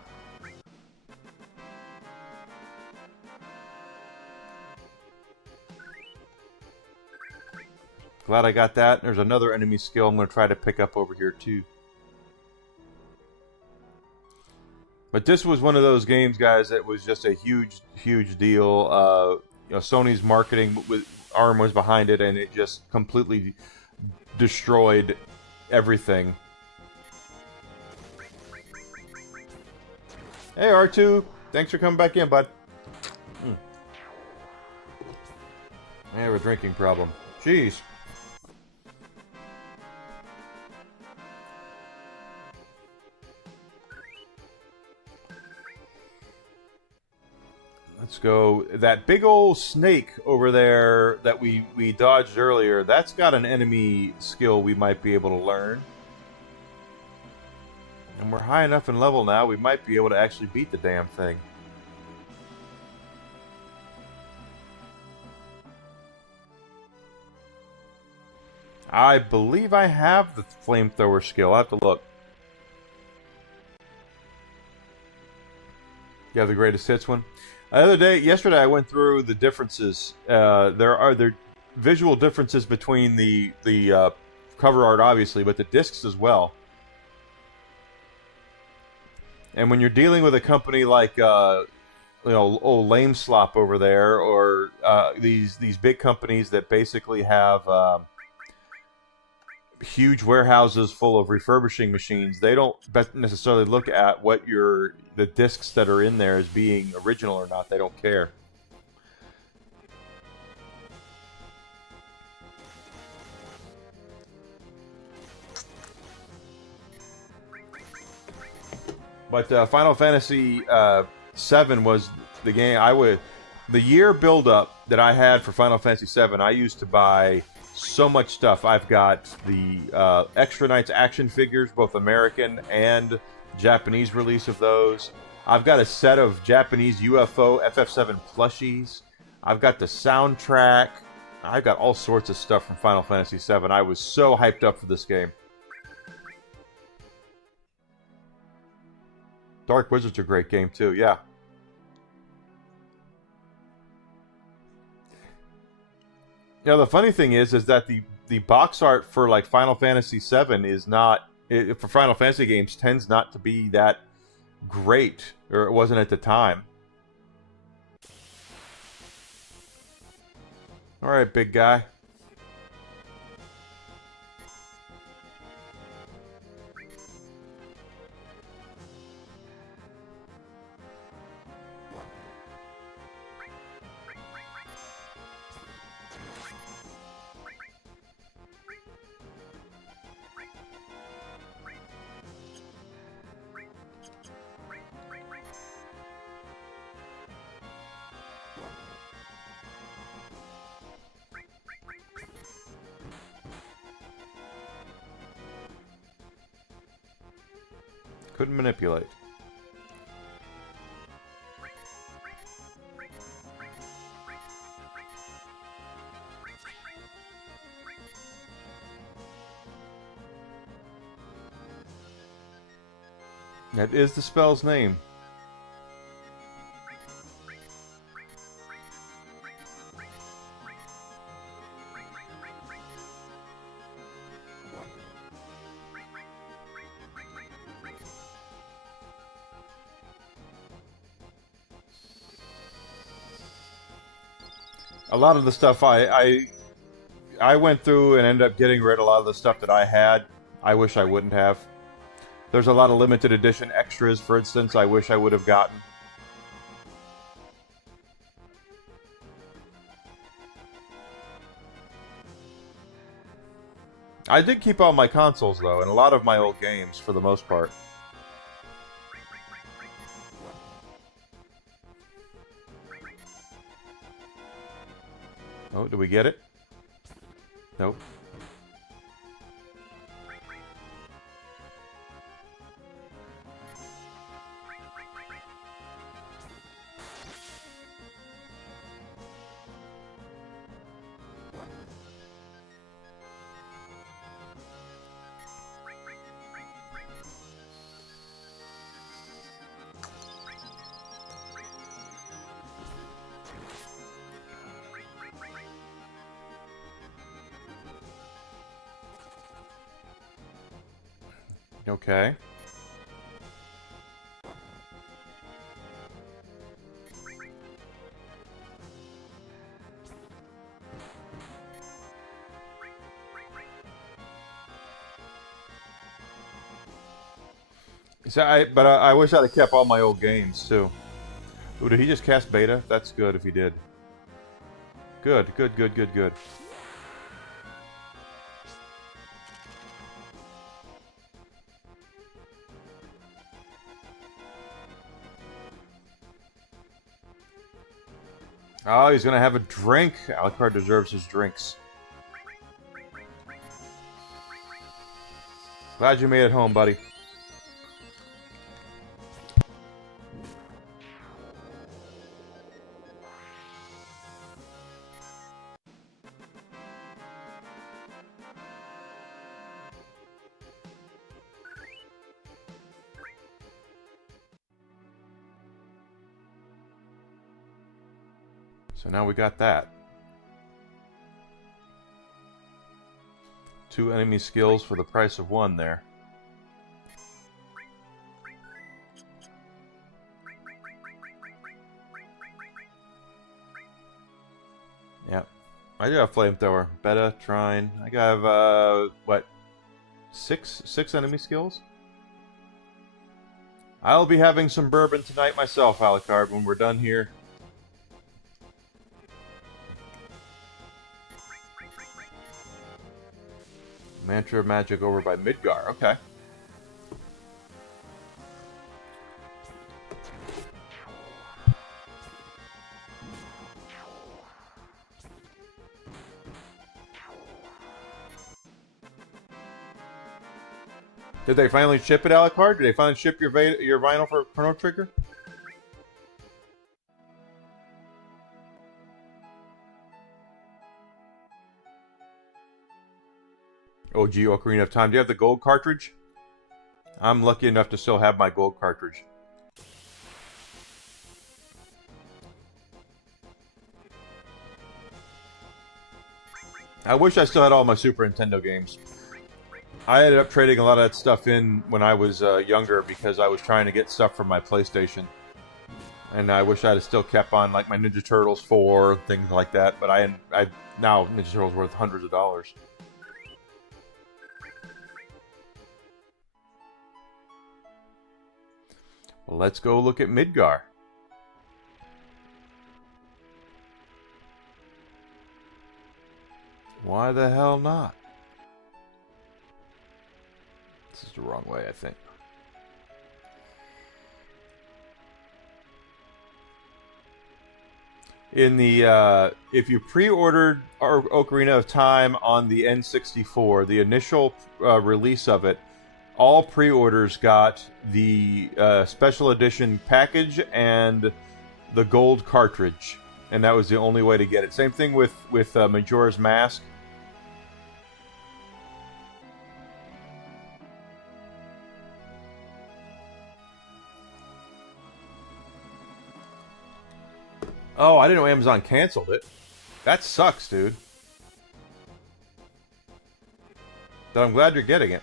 Glad I got that. There's another enemy skill I'm going to try to pick up over here too. But this was one of those games, guys, that was just a huge, huge deal. Sony's marketing arm was behind it, and it just completely destroyed everything. Hey, R2. Thanks for coming back in, bud. I have a drinking problem. Jeez. Let's go. That big old snake over there that we dodged earlier, that's got an enemy skill we might be able to learn. And we're high enough in level now, we might be able to actually beat the damn thing. I believe I have the flamethrower skill. I'll have to look. You have the greatest hits one? Yesterday I went through the differences. There are visual differences between the cover art, obviously, but the discs as well. And when you're dealing with a company like old Lame Slop over there, or these big companies that basically have huge warehouses full of refurbishing machines, they don't necessarily look at what the discs that are in there as being original or not. They don't care. But Final Fantasy VII was the game the year build-up that I had for Final Fantasy VII. I used to buy so much stuff. I've got the Extra Knights action figures, both American and Japanese release of those. I've got a set of Japanese UFO FF7 plushies. I've got the soundtrack. I've got all sorts of stuff from Final Fantasy VII. I was so hyped up for this game. Dark Wizard's a great game too, yeah. Yeah, the funny thing is that the box art for like Final Fantasy VII is not for Final Fantasy games tends not to be that great, or it wasn't at the time. All right, big guy. Couldn't manipulate. That is the spell's name. A lot of the stuff I went through and ended up getting rid of a lot of the stuff that I had. I wish I wouldn't have. There's a lot of limited edition extras, for instance, I wish I would have gotten. I did keep all my consoles, though, and a lot of my old games, for the most part. Oh, do we get it? Nope. Okay. So I wish I'd have kept all my old games too. Ooh, did he just cast beta? That's good if he did. Good, good, good, good, good. Oh, he's gonna have a drink. Alucard deserves his drinks. Glad you made it home, buddy. So now we got that. 2 enemy skills for the price of 1 there. Yep. I do have flamethrower. Beta, Trine. I have what? 6 enemy skills? I'll be having some bourbon tonight myself, Alucard, when we're done here. Mantra of Magic over by Midgar. Okay. Did they finally ship it, Alucard? Did they finally ship your vinyl for Chrono Trigger? Oh, gee, Ocarina of Time. Do you have the gold cartridge? I'm lucky enough to still have my gold cartridge. I wish I still had all my Super Nintendo games. I ended up trading a lot of that stuff in when I was younger because I was trying to get stuff from my PlayStation. And I wish I had still kept on like my Ninja Turtles 4, things like that. But I now Ninja Turtles worth hundreds of dollars. Well, let's go look at Midgar. Why the hell not? This is the wrong way, I think. In the if you pre-ordered Ocarina of Time on the N64, the initial release of it, all pre-orders got the special edition package and the gold cartridge, and that was the only way to get it. Same thing with Majora's Mask. Oh, I didn't know Amazon canceled it. That sucks, dude. But I'm glad you're getting it.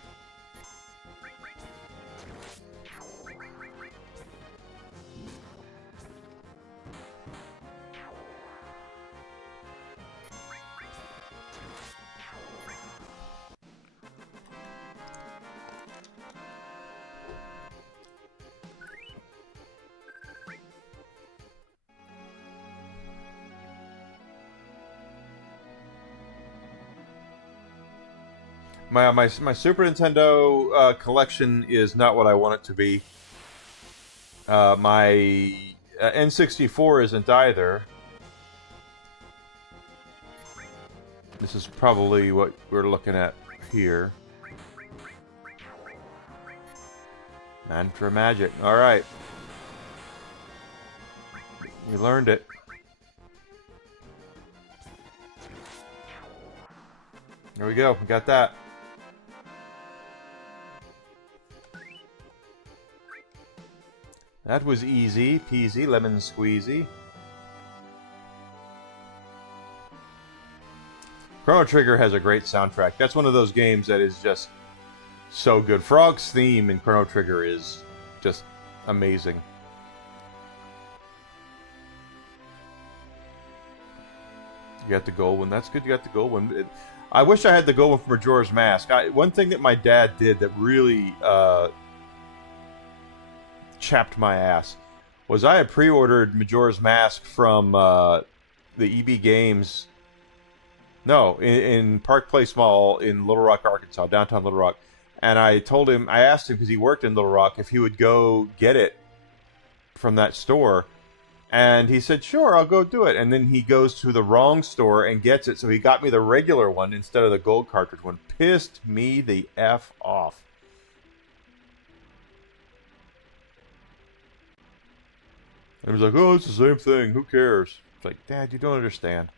My Super Nintendo collection is not what I want it to be. My N64 isn't either. This is probably what we're looking at here. Mantra Magic. Alright. We learned it. There we go. We got that. That was easy peasy, lemon squeezy. Chrono Trigger has a great soundtrack. That's one of those games that is just so good. Frog's theme in Chrono Trigger is just amazing. You got the gold one. That's good. You got the gold one. I wish I had the gold one for Majora's Mask. One thing that my dad did that really chapped my ass was I had pre-ordered Majora's Mask from the EB Games. No, in Park Place Mall in Little Rock, Arkansas, downtown Little Rock. And I asked him, because he worked in Little Rock, if he would go get it from that store. And he said, sure, I'll go do it. And then he goes to the wrong store and gets it. So he got me the regular one instead of the gold cartridge one. Pissed me the F off. And he was like, oh, it's the same thing. Who cares? It's like, Dad, you don't understand.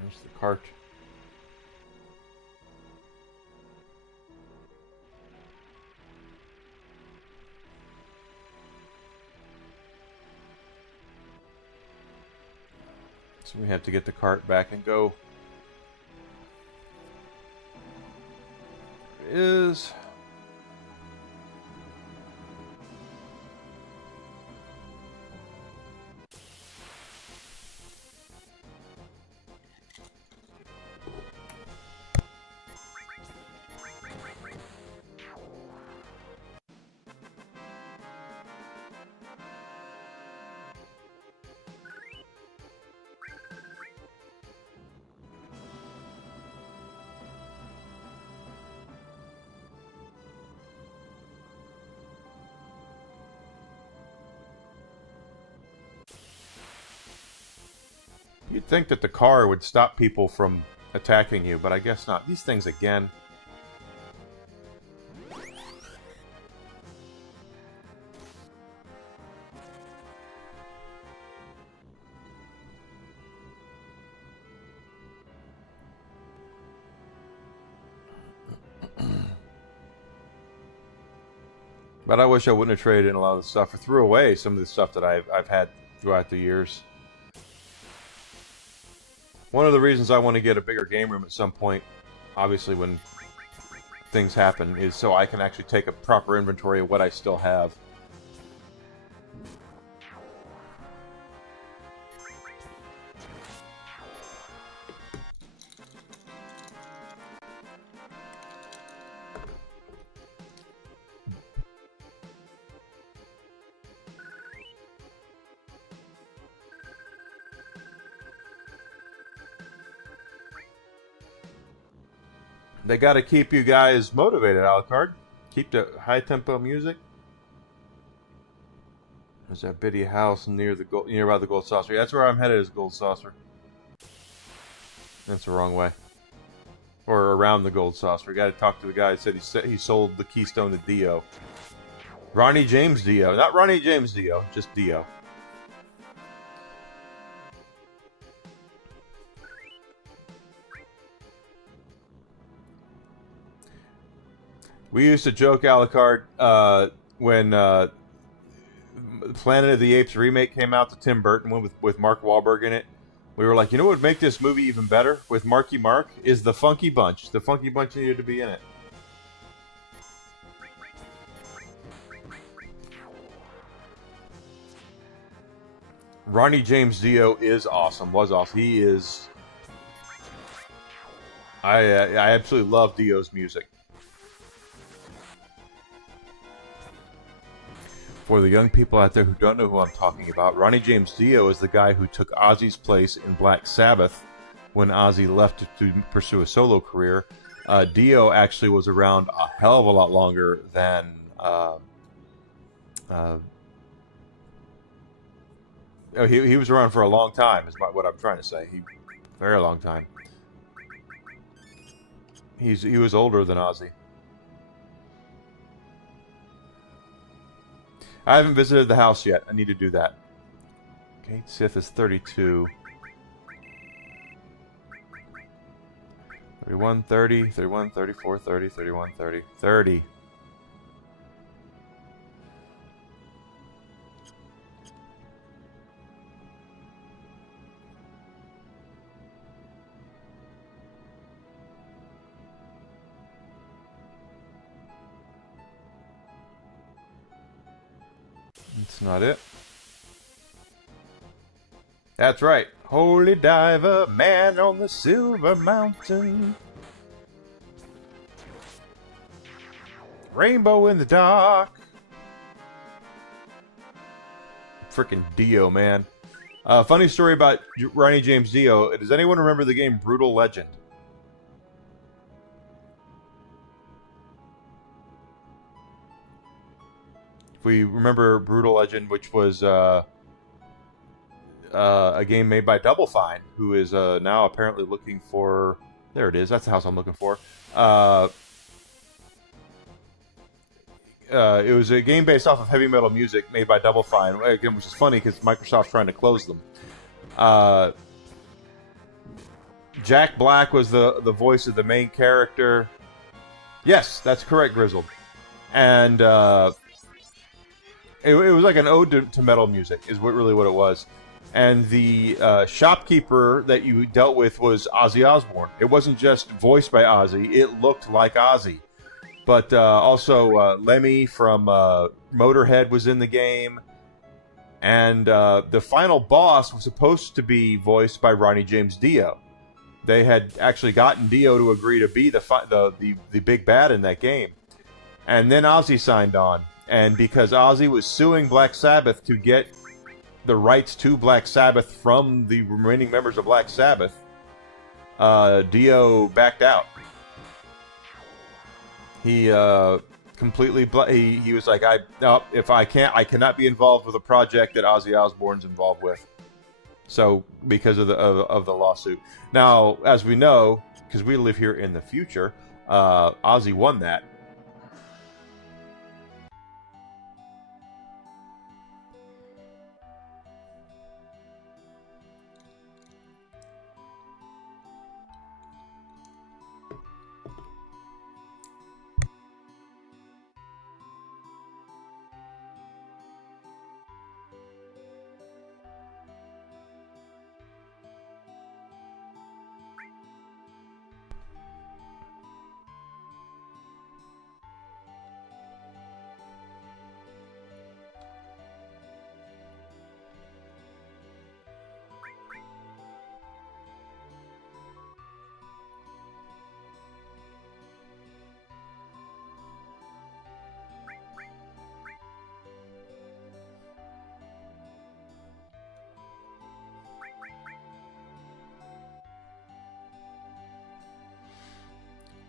There's the cart. So we have to get the cart back and go. There it is. You'd think that the car would stop people from attacking you, but I guess not. These things again. But I wish I wouldn't have traded in a lot of the stuff or threw away some of the stuff that I've had throughout the years. One of the reasons I want to get a bigger game room at some point, obviously when things happen, is so I can actually take a proper inventory of what I still have. They got to keep you guys motivated, Alucard. Keep the high-tempo music. There's that bitty house nearby the Gold Saucer. Yeah, that's where I'm headed, is Gold Saucer. That's the wrong way. Or around the Gold Saucer. We got to talk to the guy that said he sold the Keystone to Dio. Ronnie James Dio. Not Ronnie James Dio, just Dio. We used to joke, Alucard, when Planet of the Apes remake came out, the Tim Burton one with Mark Wahlberg in it. We were like, you know what would make this movie even better with Marky Mark is the Funky Bunch. The Funky Bunch needed to be in it. Ronnie James Dio is awesome. Was awesome. He is. I absolutely love Dio's music. For the young people out there who don't know who I'm talking about, Ronnie James Dio is the guy who took Ozzy's place in Black Sabbath when Ozzy left to pursue a solo career. Dio actually was around a hell of a lot longer than he was around for a long time, is what I'm trying to say. Very long time. He was older than Ozzy. I haven't visited the house yet. I need to do that. Gate Sith is 32. 31, 30, 31, 34, 30, 31, 30. 30. That's not it. That's right. Holy diver, man on the silver mountain. Rainbow in the dark. Frickin' Dio, man. Funny story about Ronnie James Dio. Does anyone remember the game Brutal Legend? If we remember Brutal Legend, which was a game made by Double Fine, who is now apparently looking for... There it is. That's the house I'm looking for. It was a game based off of heavy metal music made by Double Fine, again, which is funny because Microsoft's trying to close them. Jack Black was the voice of the main character. Yes, that's correct, Grizzled. And it was like an ode to metal music, is really what it was. And the shopkeeper that you dealt with was Ozzy Osbourne. It wasn't just voiced by Ozzy; it looked like Ozzy. But also Lemmy from Motorhead was in the game, and the final boss was supposed to be voiced by Ronnie James Dio. They had actually gotten Dio to agree to be the big bad in that game, and then Ozzy signed on. And because Ozzy was suing Black Sabbath to get the rights to Black Sabbath from the remaining members of Black Sabbath, Dio backed out. He completely he was like, I cannot be involved with a project that Ozzy Osbourne's involved with. So because of the lawsuit. Now, as we know, because we live here in the future, Ozzy won that.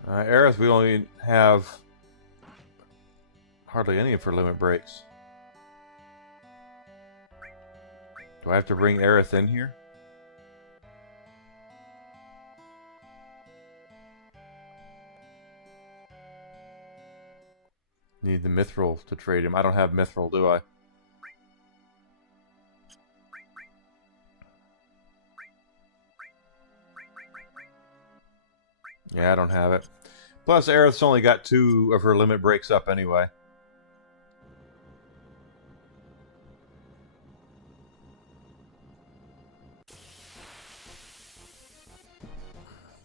Aerith, we only have hardly any of her limit breaks. Do I have to bring Aerith in here? Need the Mithril to trade him. I don't have Mithril, do I? Yeah, I don't have it. Plus, Aerith's only got 2 of her limit breaks up anyway.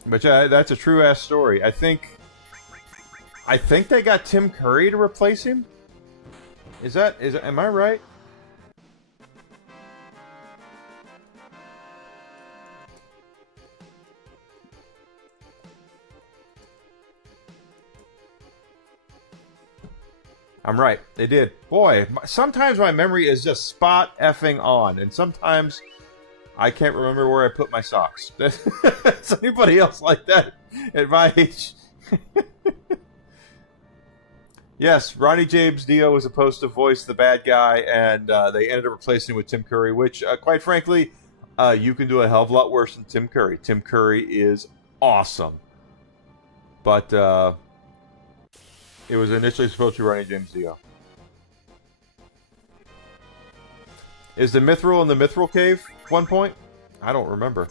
But yeah, that's a true-ass story. I think they got Tim Curry to replace him? Am I right? I'm right. They did. Boy, sometimes my memory is just spot effing on, and sometimes I can't remember where I put my socks. Is anybody else like that at my age? Yes, Ronnie James Dio was supposed to voice the bad guy, and they ended up replacing him with Tim Curry, which, quite frankly, you can do a hell of a lot worse than Tim Curry. Tim Curry is awesome. But it was initially supposed to be Ronnie James Dio. Is the Mithril in the Mithril Cave 1 point? I don't remember.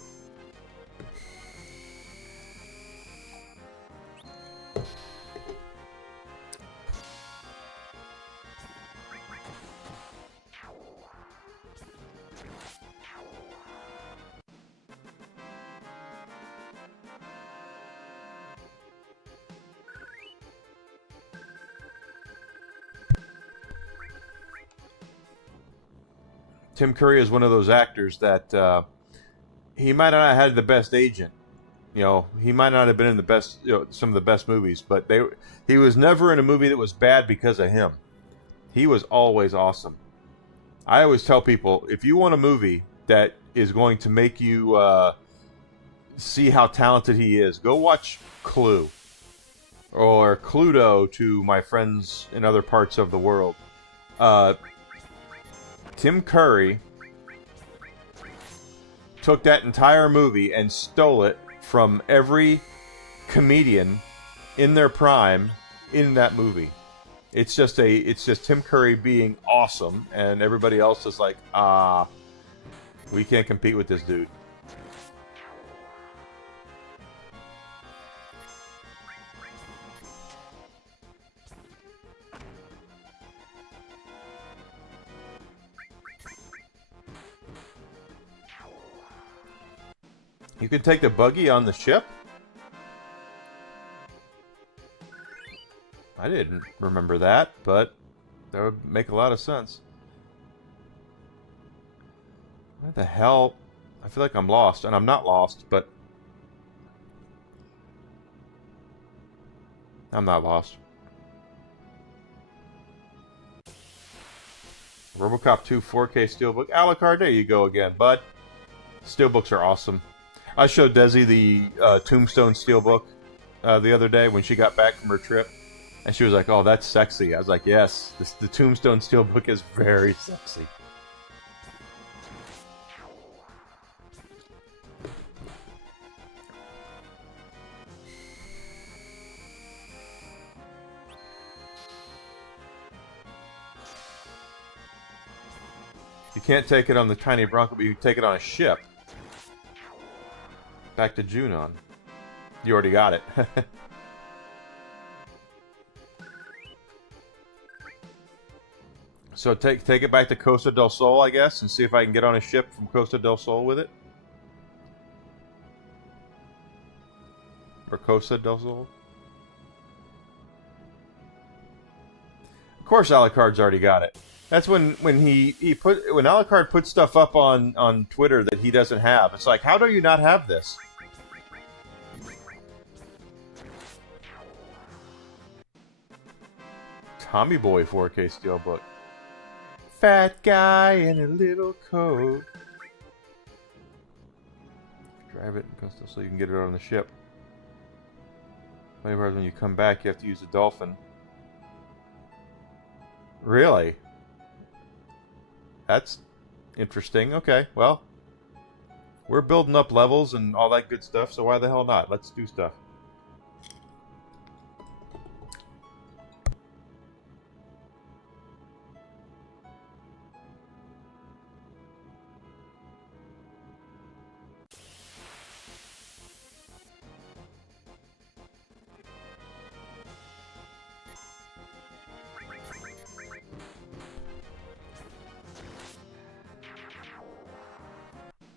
Tim Curry is one of those actors that he might not have had the best agent. You know, he might not have been in the best, some of the best movies, but he was never in a movie that was bad because of him. He was always awesome. I always tell people, if you want a movie that is going to make you see how talented he is, go watch Clue. Or Cluedo to my friends in other parts of the world. Tim Curry took that entire movie and stole it from every comedian in their prime in that movie. It's just Tim Curry being awesome, and everybody else is like, we can't compete with this dude. You could take the buggy on the ship? I didn't remember that, but that would make a lot of sense. What the hell? I feel like I'm lost, and I'm not lost, but I'm not lost. RoboCop 2 4K Steelbook. Alucard, there you go again, bud. Steelbooks are awesome. I showed Desi the Tombstone Steelbook the other day when she got back from her trip. And she was like, oh, that's sexy. I was like, yes, the Tombstone Steelbook is very sexy. You can't take it on the tiny Bronco, but you can take it on a ship. Back to Junon. You already got it. So take it back to Costa del Sol, I guess, and see if I can get on a ship from Costa del Sol with it. Or Costa del Sol. Of course, Alucard's already got it. That's when Alucard puts stuff up on Twitter that he doesn't have. It's like, how do you not have this? Tommy Boy 4K Steelbook. Fat guy in a little coat. Drive it so you can get it on the ship. Funny part is when you come back, you have to use a dolphin. Really? That's interesting. Okay, well, we're building up levels and all that good stuff, so why the hell not? Let's do stuff.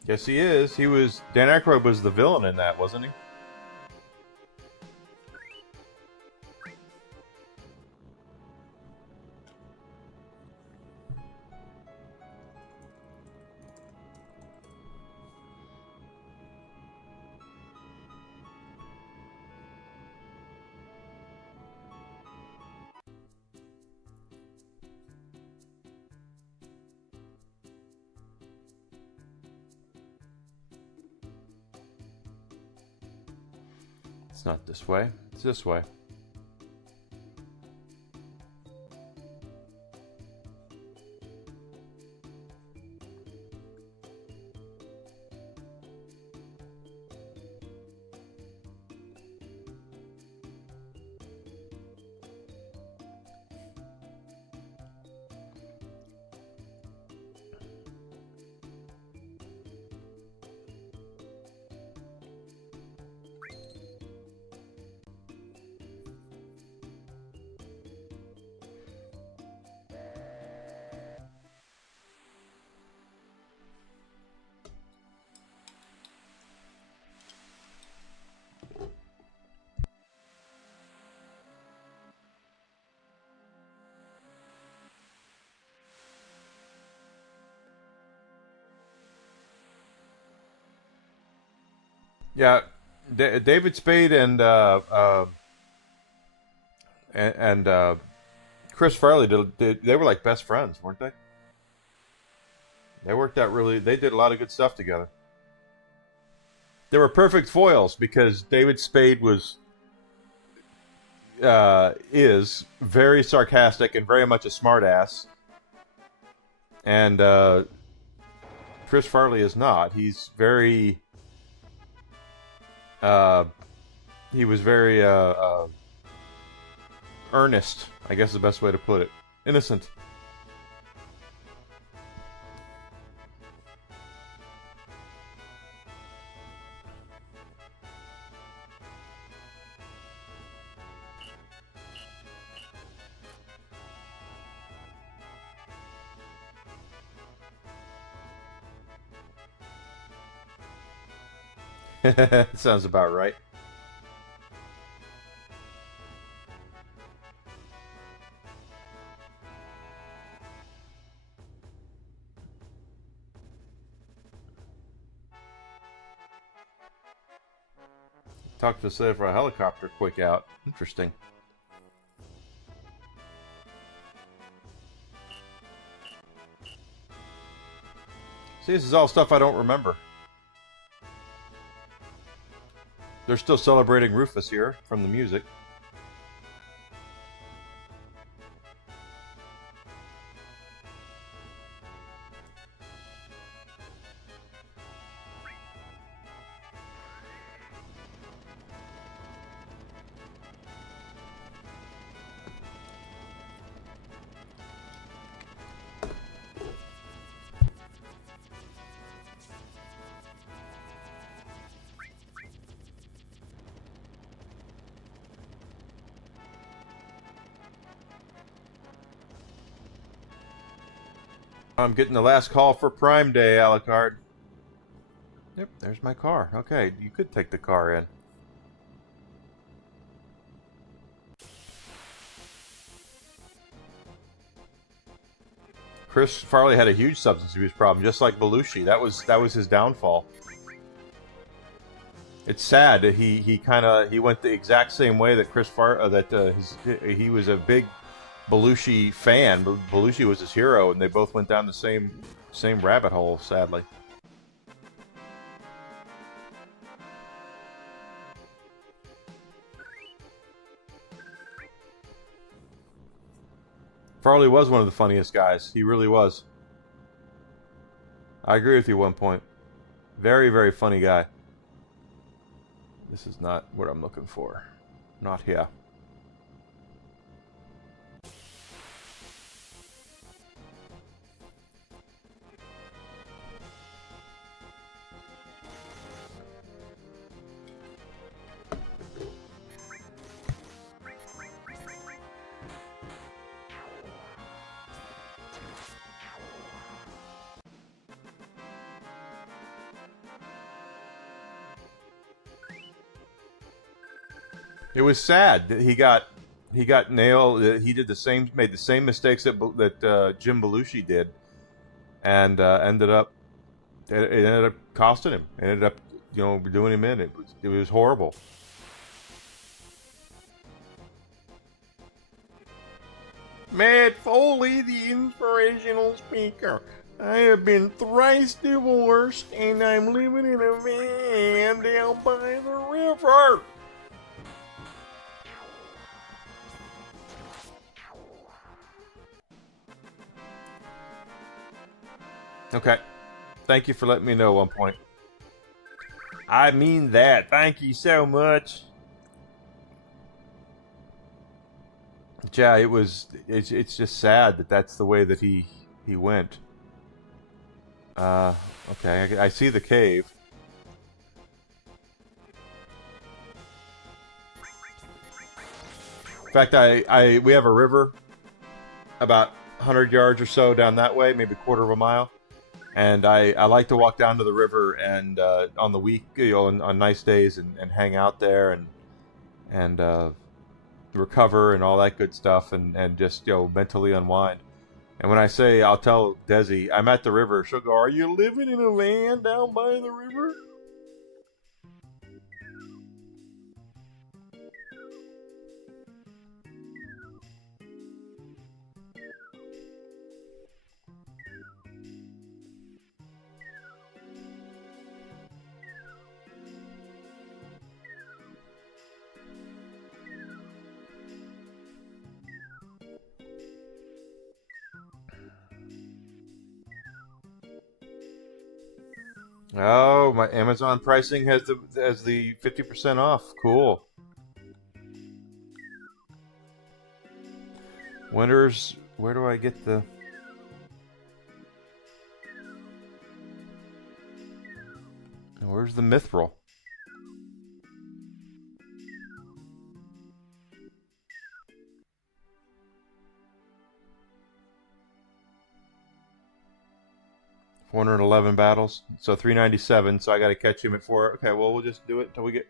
Yes, he is. Dan Aykroyd was the villain in that, wasn't he? It's not this way. It's this way. Yeah, David Spade and Chris Farley they were like best friends, weren't they? They worked out really. They did a lot of good stuff together. They were perfect foils because David Spade is very sarcastic and very much a smartass, and Chris Farley is not. He's very. He was very earnest, I guess is the best way to put it. Innocent. Sounds about right. Talk to the city for a helicopter quick out. Interesting. See, this is all stuff I don't remember. They're still celebrating Rufus here from the music. I'm getting the last call for Prime Day, Alucard. Yep, there's my car. Okay, you could take the car in. Chris Farley had a huge substance abuse problem, just like Belushi. That was his downfall. It's sad that he went the exact same way that he was a big Belushi fan. Belushi was his hero, and they both went down the same rabbit hole, sadly. Farley was one of the funniest guys. He really was. I agree with you 1 point. Very, very funny guy. This is not what I'm looking for. Not here. It was sad that he got nailed. He did made the same mistakes that Jim Belushi did, and it ended up costing him. It ended up, doing him in. It was horrible. Matt Foley, the inspirational speaker. I have been thrice divorced, and I'm living in a van down by the river. Okay. Thank you for letting me know 1 point. I mean that. Thank you so much. Yeah, it's just sad that that's the way that he went. Okay, I see the cave. In fact, we have a river about 100 yards or so down that way, maybe a quarter of a mile. And I like to walk down to the river and on the week, on nice days, and hang out there and recover and all that good stuff, and just mentally unwind. And when I say, I'll tell Desi I'm at the river, she'll go, "Are you living in a van down by the river?" Oh, my Amazon pricing has the 50% off. Cool. Winters, where do I get the... Where's the Mithril? $411 battles, so 397. So I got to catch him at 4. Okay, well we'll just do it until we get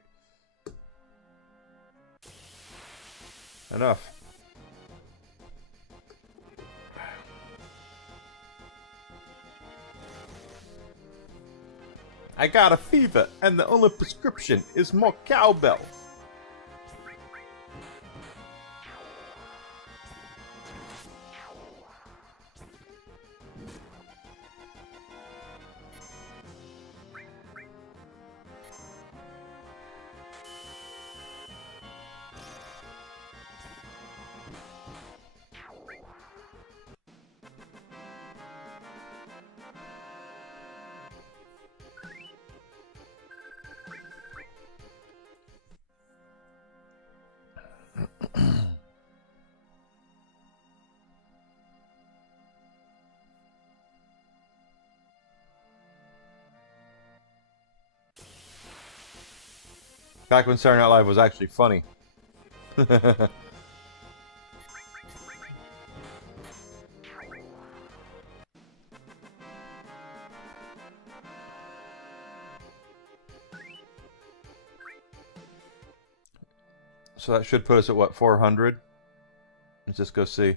enough. I got a fever, and the only prescription is more cowbell. Back when Saturday Night Live was actually funny. So that should put us at what, 400? Let's just go see.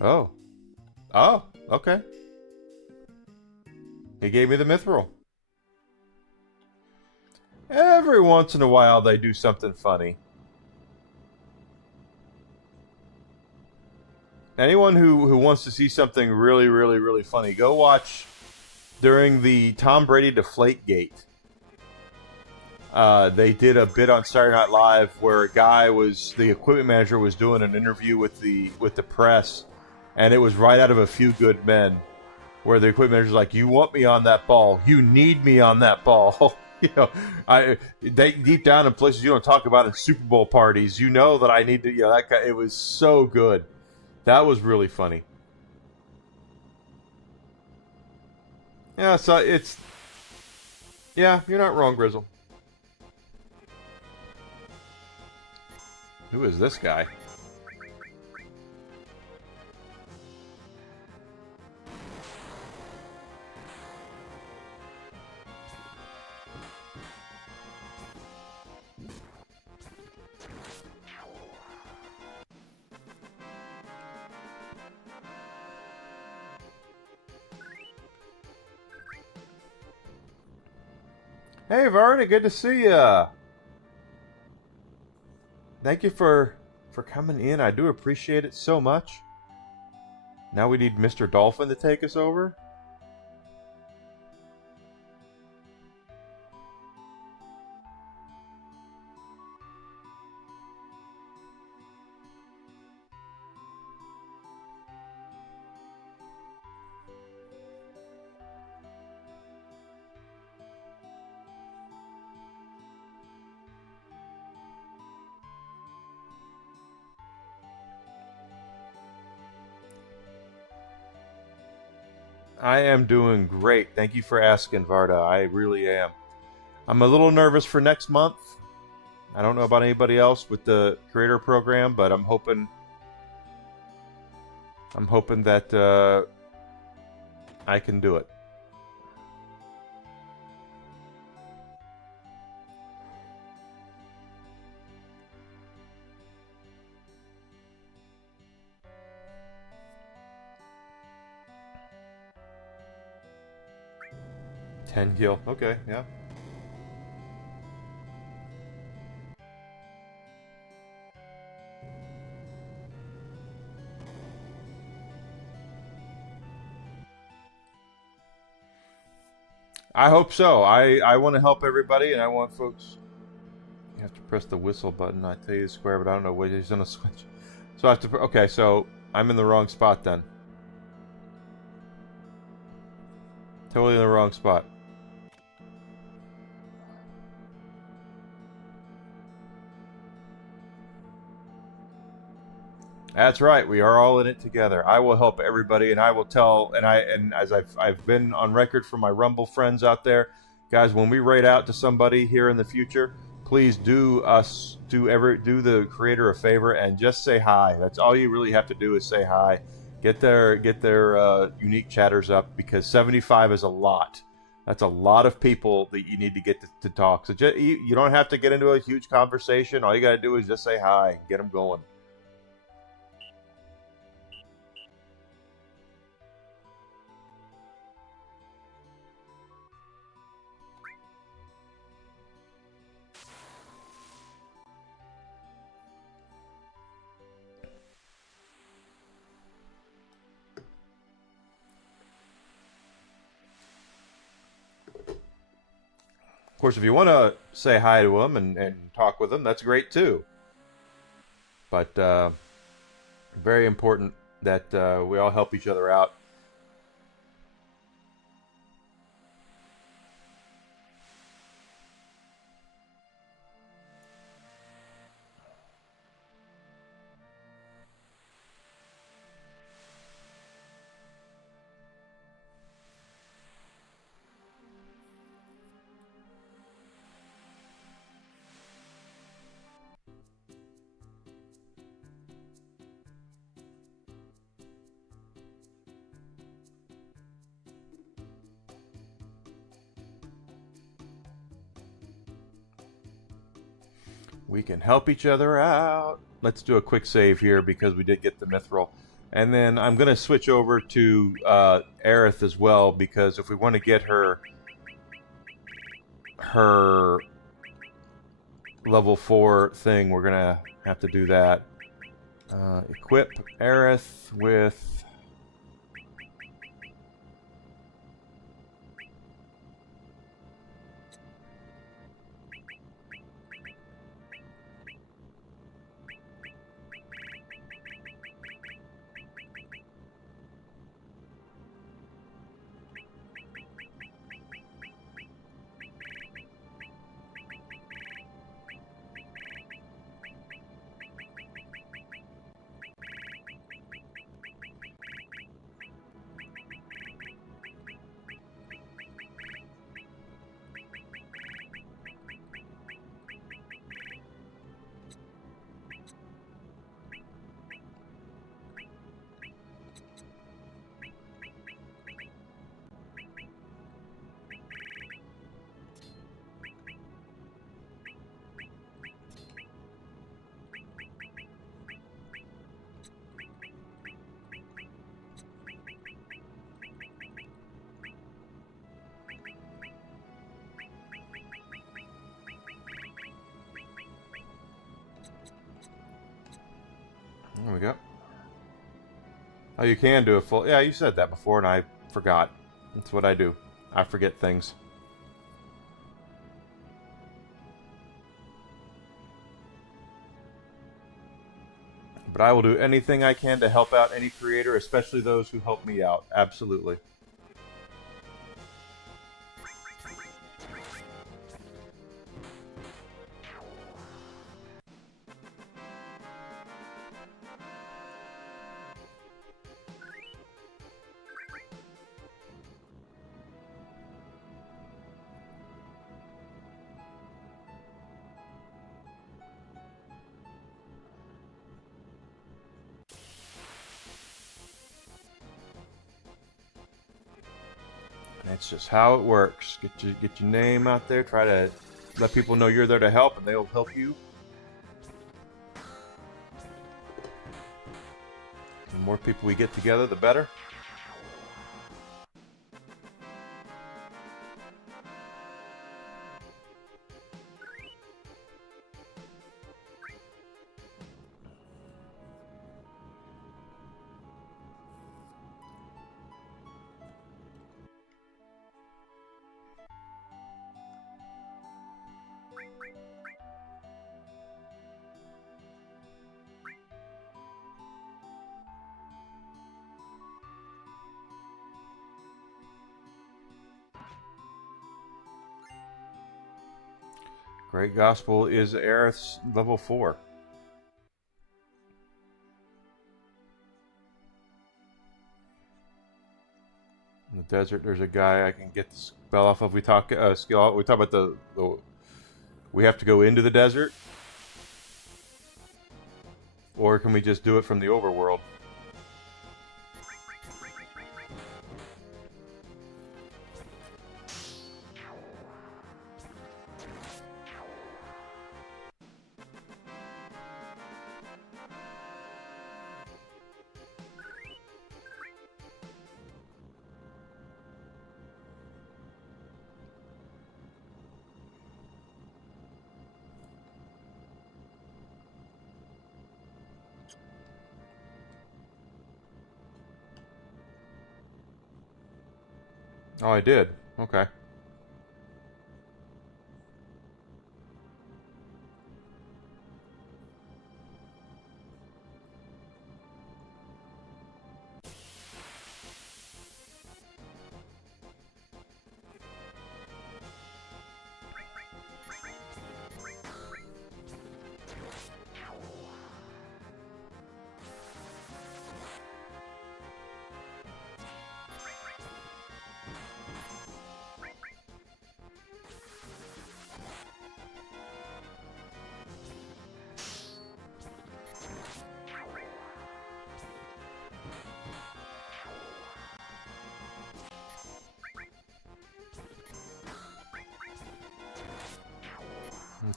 Oh. Oh, okay. He gave me the mithril. Every once in a while they do something funny. Anyone who wants to see something really, really, really funny, go watch during the Tom Brady Deflategate. They did a bit on Saturday Night Live where a guy the equipment manager was doing an interview with the press, and it was right out of A Few Good Men, where the equipment manager's like, "You want me on that ball? You need me on that ball." You know, they deep down in places you don't talk about in Super Bowl parties, you know that I need to. You know, that guy. It was so good. That was really funny. Yeah, so you're not wrong, Grizzle. Who is this guy? Hey, Varda, good to see ya. Thank you for coming in. I do appreciate it so much. Now we need Mr. Dolphin to take us over. I am doing great. Thank you for asking, Varda. I really am. I'm a little nervous for next month. I don't know about anybody else with the creator program, but I'm hoping that I can do it. Ten gil. Okay, yeah. I hope so. I want to help everybody, and I want folks. You have to press the whistle button. I tell you the square, but I don't know where he's gonna switch. So I have to. Okay, so I'm in the wrong spot then. Totally in the wrong spot. That's right. We are all in it together. I will help everybody, and I will tell. And as I've been on record for my Rumble friends out there, guys. When we raid out to somebody here in the future, please do the creator a favor and just say hi. That's all you really have to do is say hi. Get their unique chatters up, because 75 is a lot. That's a lot of people that you need to get to talk. So you don't have to get into a huge conversation. All you got to do is just say hi and get them going. Of course, if you want to say hi to them and talk with them, that's great too. But very important that we all help each other out. We can help each other out. Let's do a quick save here because we did get the mithril. And then I'm going to switch over to Aerith as well, because if we want to get her level 4 thing, we're going to have to do that. Equip Aerith with... There we go. Oh, you can do a full... Yeah, you said that before, and I forgot. That's what I do. I forget things. But I will do anything I can to help out any creator, especially those who help me out. Absolutely. That's just how it works. Get your name out there. Try to let people know you're there to help, and they'll help you. The more people we get together, the better. Great Gospel is Aerith's level 4. In the desert, there's a guy I can get the spell off of. We talk skill. We talk about the we have to go into the desert, or can we just do it from the overworld? Oh, I did. Okay.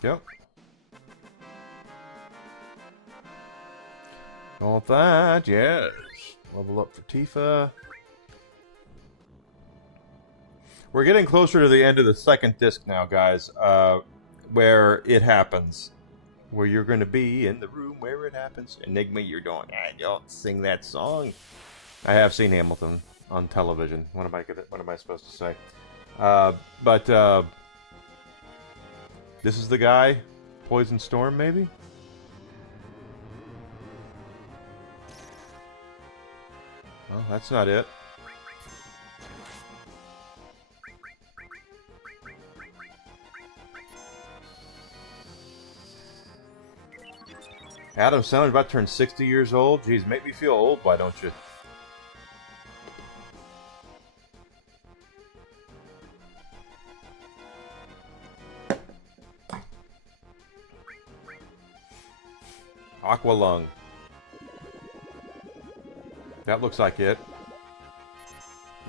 Yep. All that, yes. Level up for Tifa. We're getting closer to the end of the second disc now, guys, where it happens. Where you're going to be in the room where it happens. Enigma, you're going, I don't sing that song. I have seen Hamilton on television. What am I supposed to say? But this is the guy? Poison Storm, maybe? Well, that's not it. Adam Sandler's about to turn 60 years old. Jeez, make me feel old, why don't you? Aqualung. That looks like it.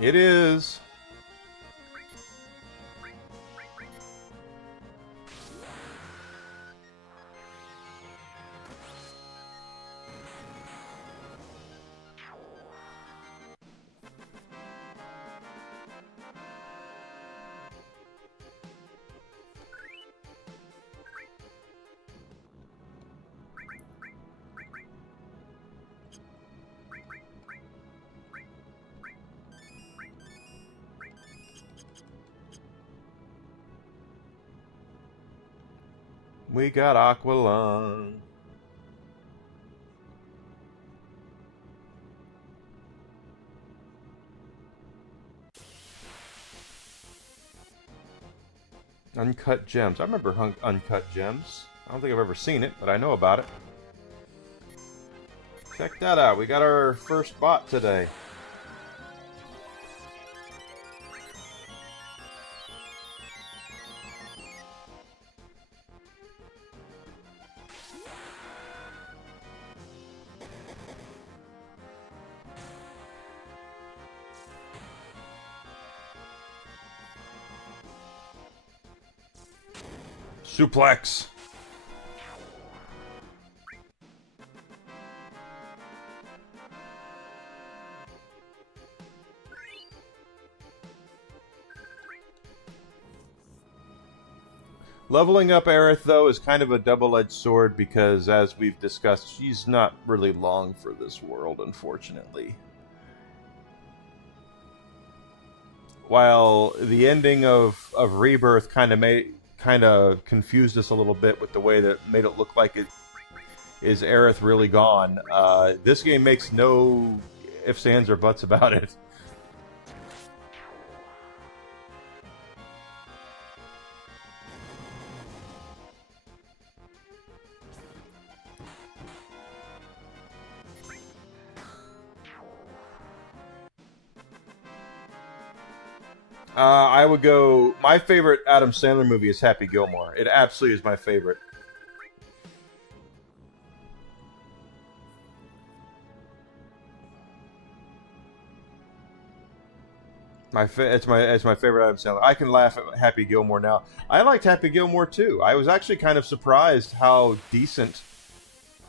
It is. We got Aqualung. Uncut Gems. I remember Uncut Gems. I don't think I've ever seen it, but I know about it. Check that out. We got our first bot today. Suplex. Leveling up Aerith, though, is kind of a double-edged sword because, as we've discussed, she's not really long for this world, unfortunately. While the ending of Rebirth kind of confused us a little bit with the way that made it look like it is Aerith really gone, this game makes no ifs, ands, or buts about it. I would go. My favorite Adam Sandler movie is Happy Gilmore. It absolutely is my favorite. It's my favorite Adam Sandler. I can laugh at Happy Gilmore now. I liked Happy Gilmore too. I was actually kind of surprised how decent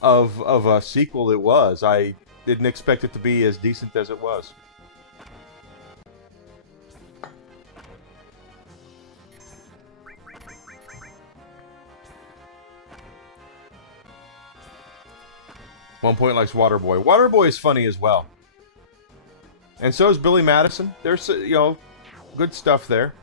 of a sequel it was. I didn't expect it to be as decent as it was. One Point likes Waterboy. Waterboy is funny as well. And so is Billy Madison. There's, good stuff there.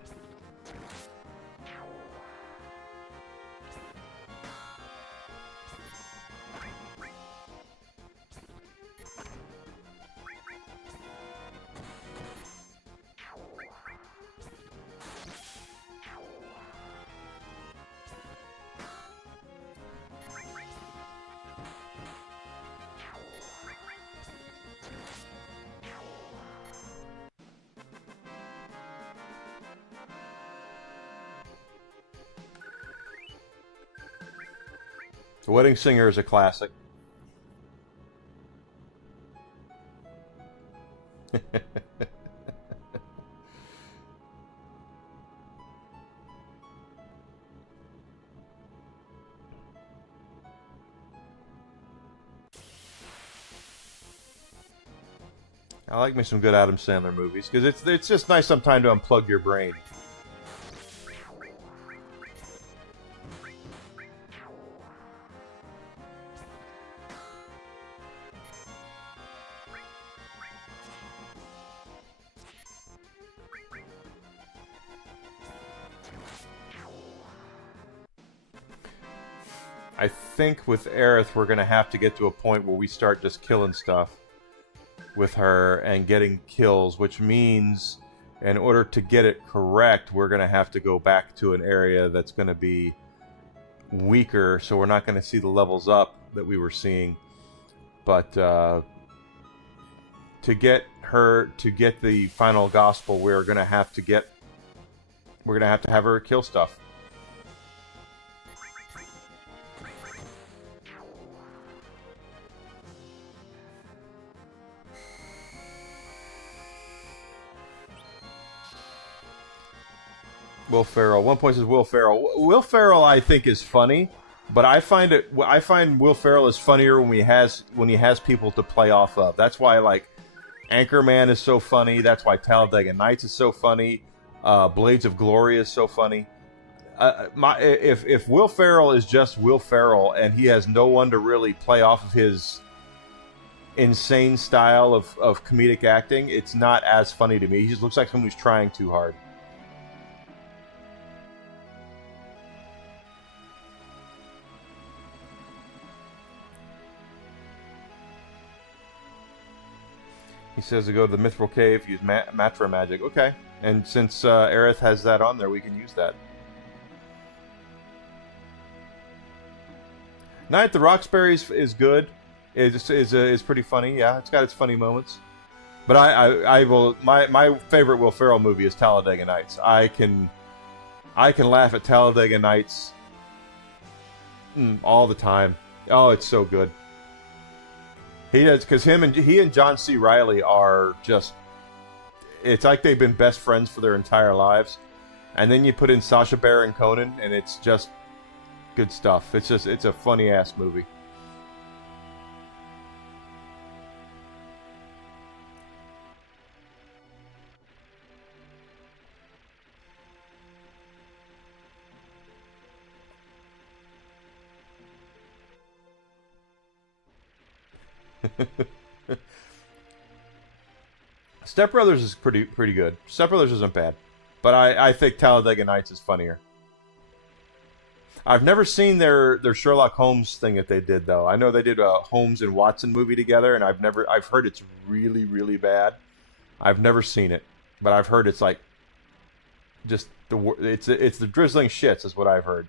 The Wedding Singer is a classic. I like me some good Adam Sandler movies because it's just nice sometimes to unplug your brain. I think with Aerith, we're gonna have to get to a point where we start just killing stuff with her and getting kills, which means in order to get it correct, we're gonna have to go back to an area that's gonna be weaker, so we're not gonna see the levels up that we were seeing. But to get her to get the final gospel, we're gonna have to have her kill stuff. Will Ferrell. One point says Will Ferrell. Will Ferrell, I think, is funny, but I find Will Ferrell is funnier when he has people to play off of. That's why like Anchorman is so funny. That's why Talladega Nights is so funny. Blades of Glory is so funny. If Will Ferrell is just Will Ferrell and he has no one to really play off of his insane style of comedic acting, it's not as funny to me. He just looks like someone who's trying too hard. He says to go to the Mithril Cave, use Matra magic. Okay. And since Aerith has that on there, we can use that. Night at the Roxbury's is good. Is pretty funny. Yeah, it's got its funny moments. But I will. My favorite Will Ferrell movie is Talladega Nights. I can laugh at Talladega Nights all the time. Oh, it's so good. He does, because he and John C. Reilly are just, it's like they've been best friends for their entire lives. And then you put in Sacha Baron Cohen, and it's just good stuff. It's a funny ass movie. Step Brothers is pretty good. Step Brothers isn't bad, but I think Talladega Nights is funnier. I've never seen their Sherlock Holmes thing that they did though. I know they did a Holmes and Watson movie together, and I've heard it's really bad. I've never seen it, but I've heard it's like just it's the drizzling shits is what I've heard.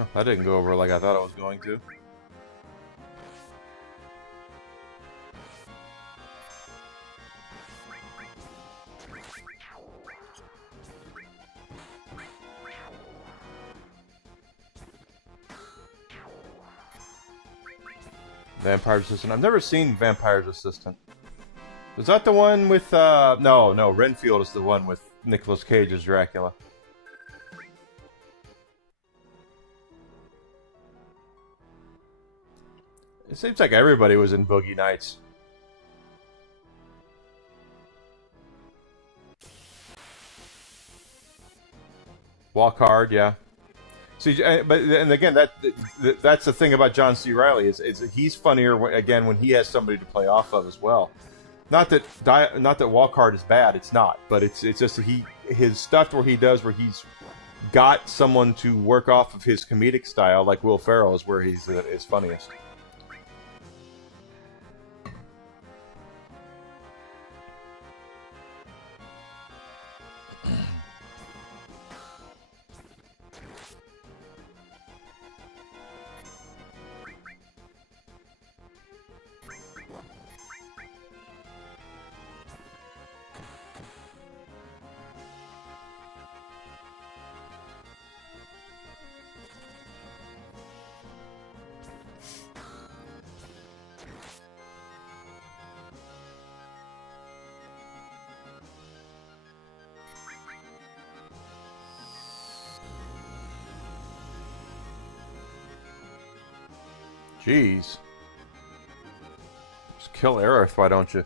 Oh, that didn't go over like I thought it was going to. Vampire's Assistant. I've never seen Vampire's Assistant. Was that the one with, no, Renfield is the one with Nicolas Cage as Dracula. It seems like everybody was in Boogie Nights. Walk Hard, yeah. See, and again, that's the thing about John C. Reilly is he's funnier again when he has somebody to play off of as well. Not that Walk Hard is bad, it's not, but it's just his stuff where he does where he's got someone to work off of his comedic style, like Will Ferrell, is where he's at his funniest. Jeez. Just kill Aerith, why don't you?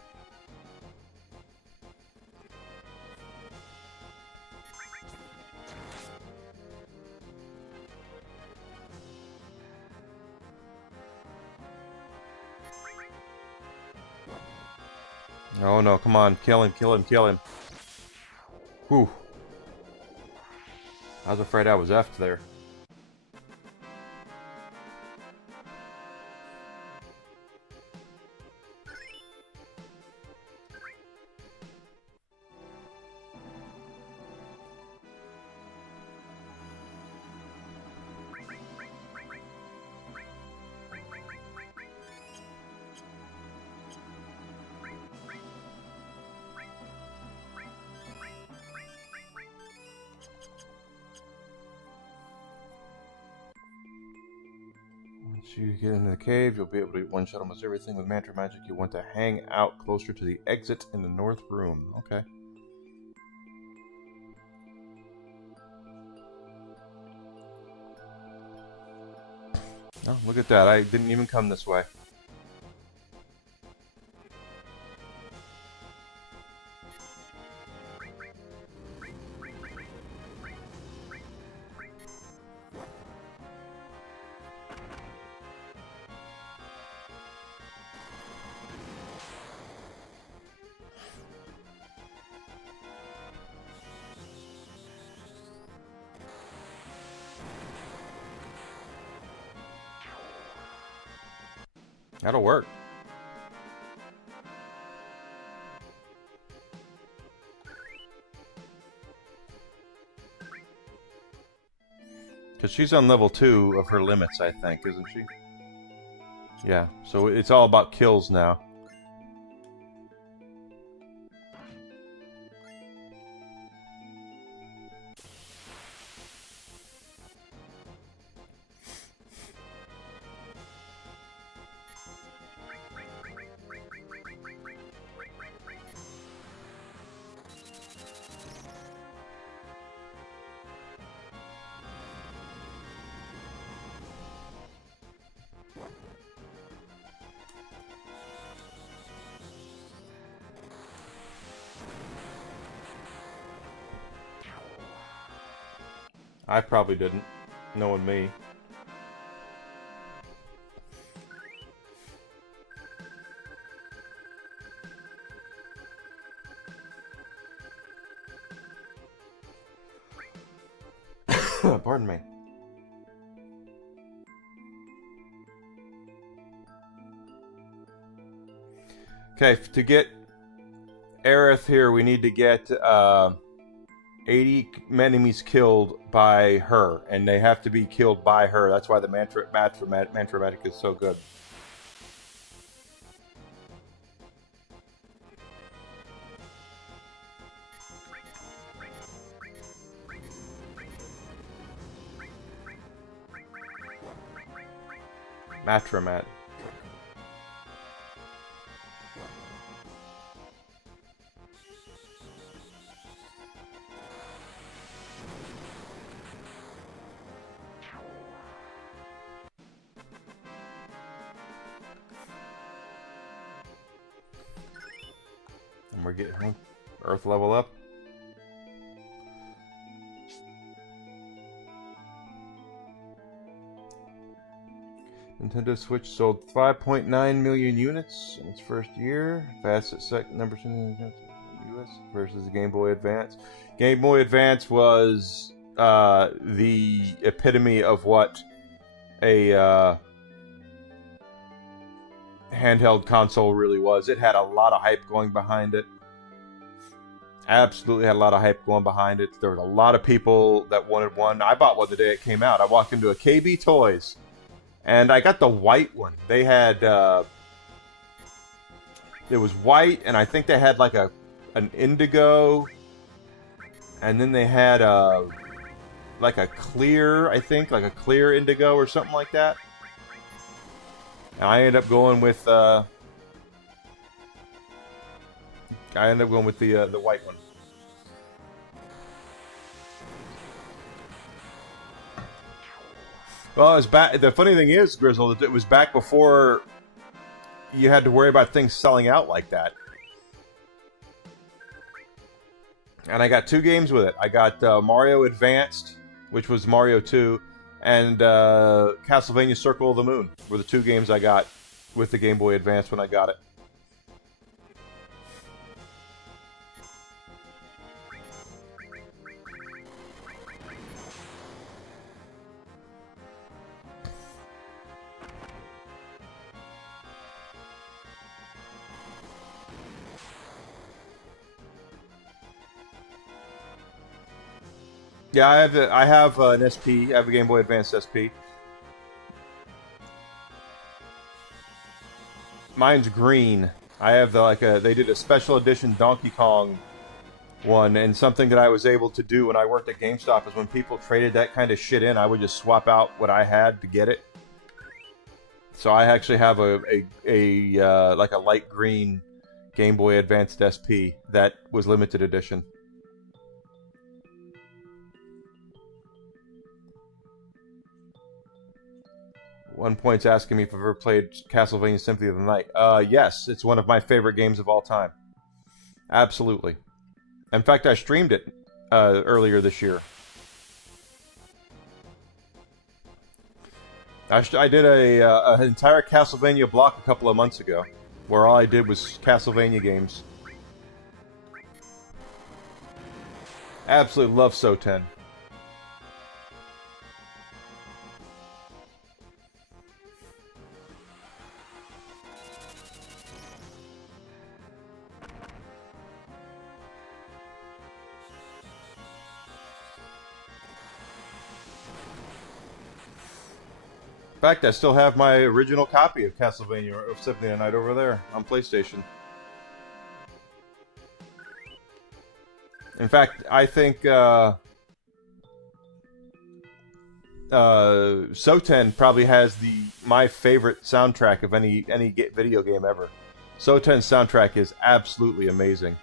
Oh no, come on, kill him, kill him, kill him. Whew. I was afraid I was effed there. Once you get into the cave, you'll be able to one-shot almost everything with mantra magic. You want to hang out closer to the exit in the north room. Okay. Oh, look at that. I didn't even come this way. That'll work. Because she's on level 2 of her limits, I think, isn't she? Yeah, so it's all about kills now. I probably didn't, knowing me. Pardon me. Okay, to get Aerith here, we need to get 80 enemies killed by her, and they have to be killed by her. That's why the mantra magic is so good. Matramat. And we're getting Earth level up. Nintendo Switch sold 5.9 million units in its first year. Fastest number in the US versus the Game Boy Advance. Game Boy Advance was the epitome of what a handheld console really was. It had a lot of hype going behind it. Absolutely had a lot of hype going behind it. There were a lot of people that wanted one. I bought one the day it came out. I walked into a KB Toys, and I got the white one. They had it was white, and I think they had like an indigo, and then they had like a clear, I think, like a clear indigo or something like that. And I ended up going with the white one. Well, it was back. The funny thing is, Grizzle, it was back before you had to worry about things selling out like that. And I got 2 games with it. I got Mario Advanced, which was Mario 2, and Castlevania Circle of the Moon were the 2 games I got with the Game Boy Advance when I got it. Yeah, I have an SP. I have a Game Boy Advance SP. Mine's green. I have they did a special edition Donkey Kong one, and something that I was able to do when I worked at GameStop is when people traded that kind of shit in, I would just swap out what I had to get it. So I actually have like a light green Game Boy Advanced SP that was limited edition. One point's asking me if I've ever played Castlevania Symphony of the Night. Yes, it's one of my favorite games of all time. Absolutely. In fact, I streamed it earlier this year. I did an entire Castlevania block a couple of months ago, where all I did was Castlevania games. Absolutely love So-Ten. In fact, I still have my original copy of Castlevania of Symphony of the Night over there on PlayStation. In fact, I think So-Ten probably has my favorite soundtrack of any video game ever. So-Ten's soundtrack is absolutely amazing.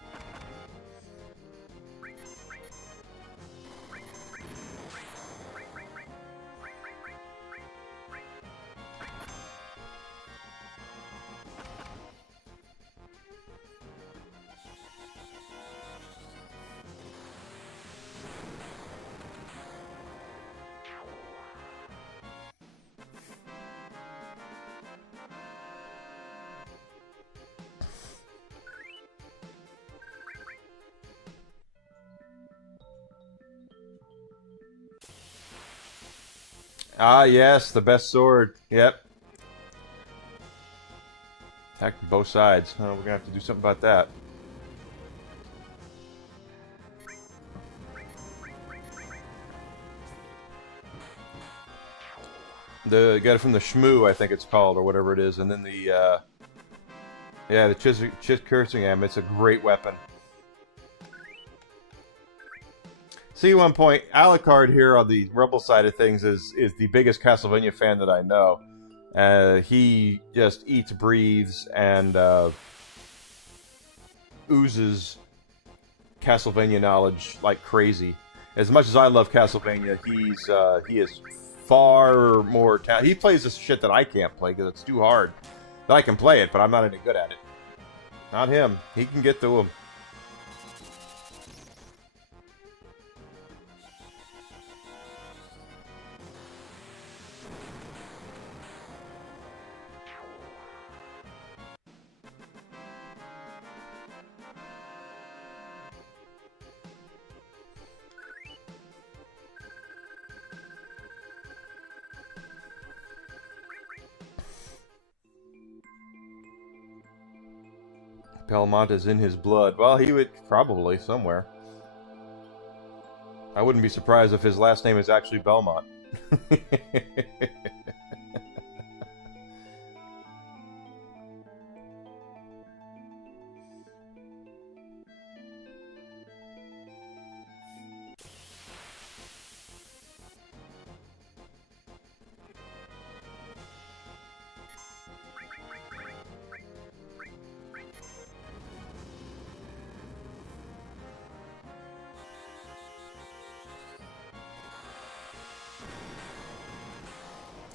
Ah, yes, the best sword. Yep. Attack from both sides. Oh, we're gonna have to do something about that. Got it from the Shmoo, I think it's called, or whatever it is, and then the Chis-Kursing. It's a great weapon. See, one point, Alucard here on the Rumble side of things is the biggest Castlevania fan that I know. He just eats, breathes, and oozes Castlevania knowledge like crazy. As much as I love Castlevania, he is far more talented. He plays this shit that I can't play because it's too hard. I can play it, but I'm not any good at it. Not him. He can get through them. Belmont is in his blood. Well, he would probably somewhere. I wouldn't be surprised if his last name is actually Belmont.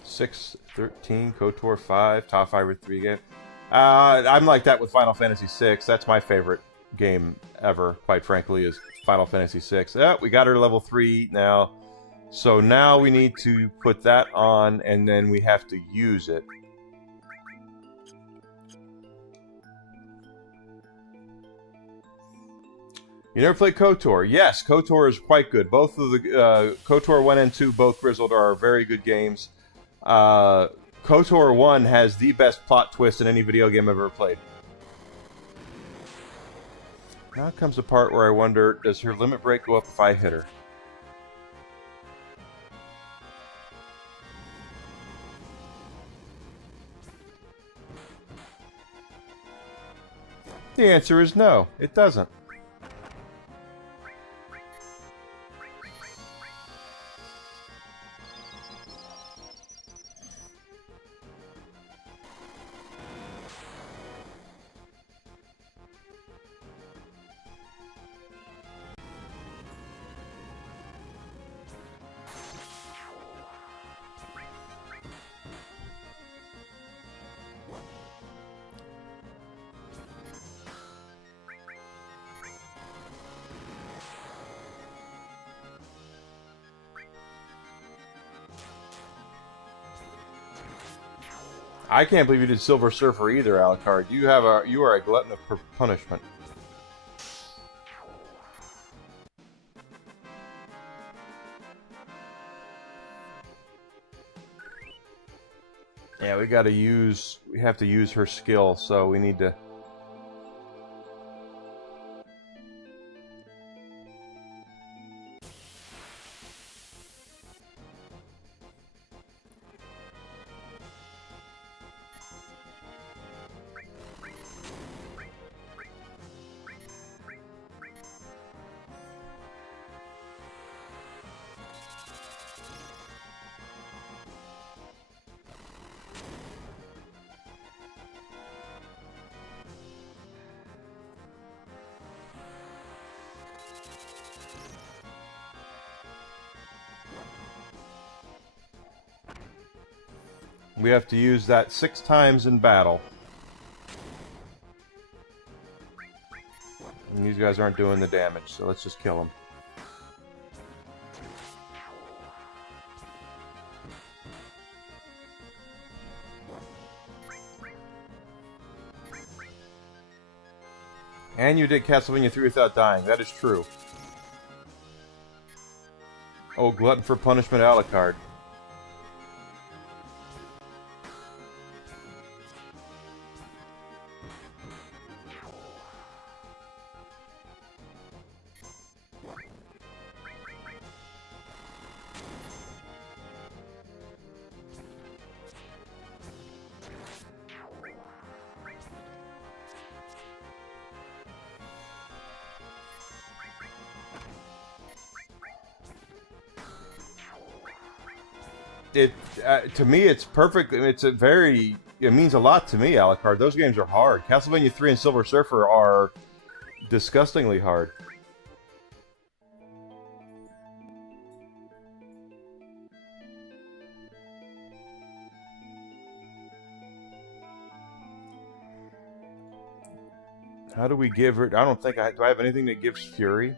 6-13, KOTOR 5, top 5 or 3 game. I'm like that with Final Fantasy 6. That's my favorite game ever, quite frankly, is Final Fantasy 6. We got her level 3 now. So now we need to put that on, and then we have to use it. You never played KOTOR? Yes, KOTOR is quite good. Both of the KOTOR 1 and 2, both Grizzled, are very good games. KOTOR 1 has the best plot twist in any video game I've ever played. Now comes the part where I wonder, does her limit break go up if I hit her? The answer is no, it doesn't. I can't believe you did Silver Surfer either, Alucard. You are a glutton of punishment. Yeah, we have to use her skill, so we need to. We have to use that 6 times in battle. And these guys aren't doing the damage, so let's just kill them. And you did Castlevania 3 without dying. That is true. Oh, glutton for punishment, Alucard. To me, it's perfect. It means a lot to me, Alucard. Those games are hard. Castlevania 3 and Silver Surfer are disgustingly hard. How do we give her? I don't think do I have anything that gives Fury?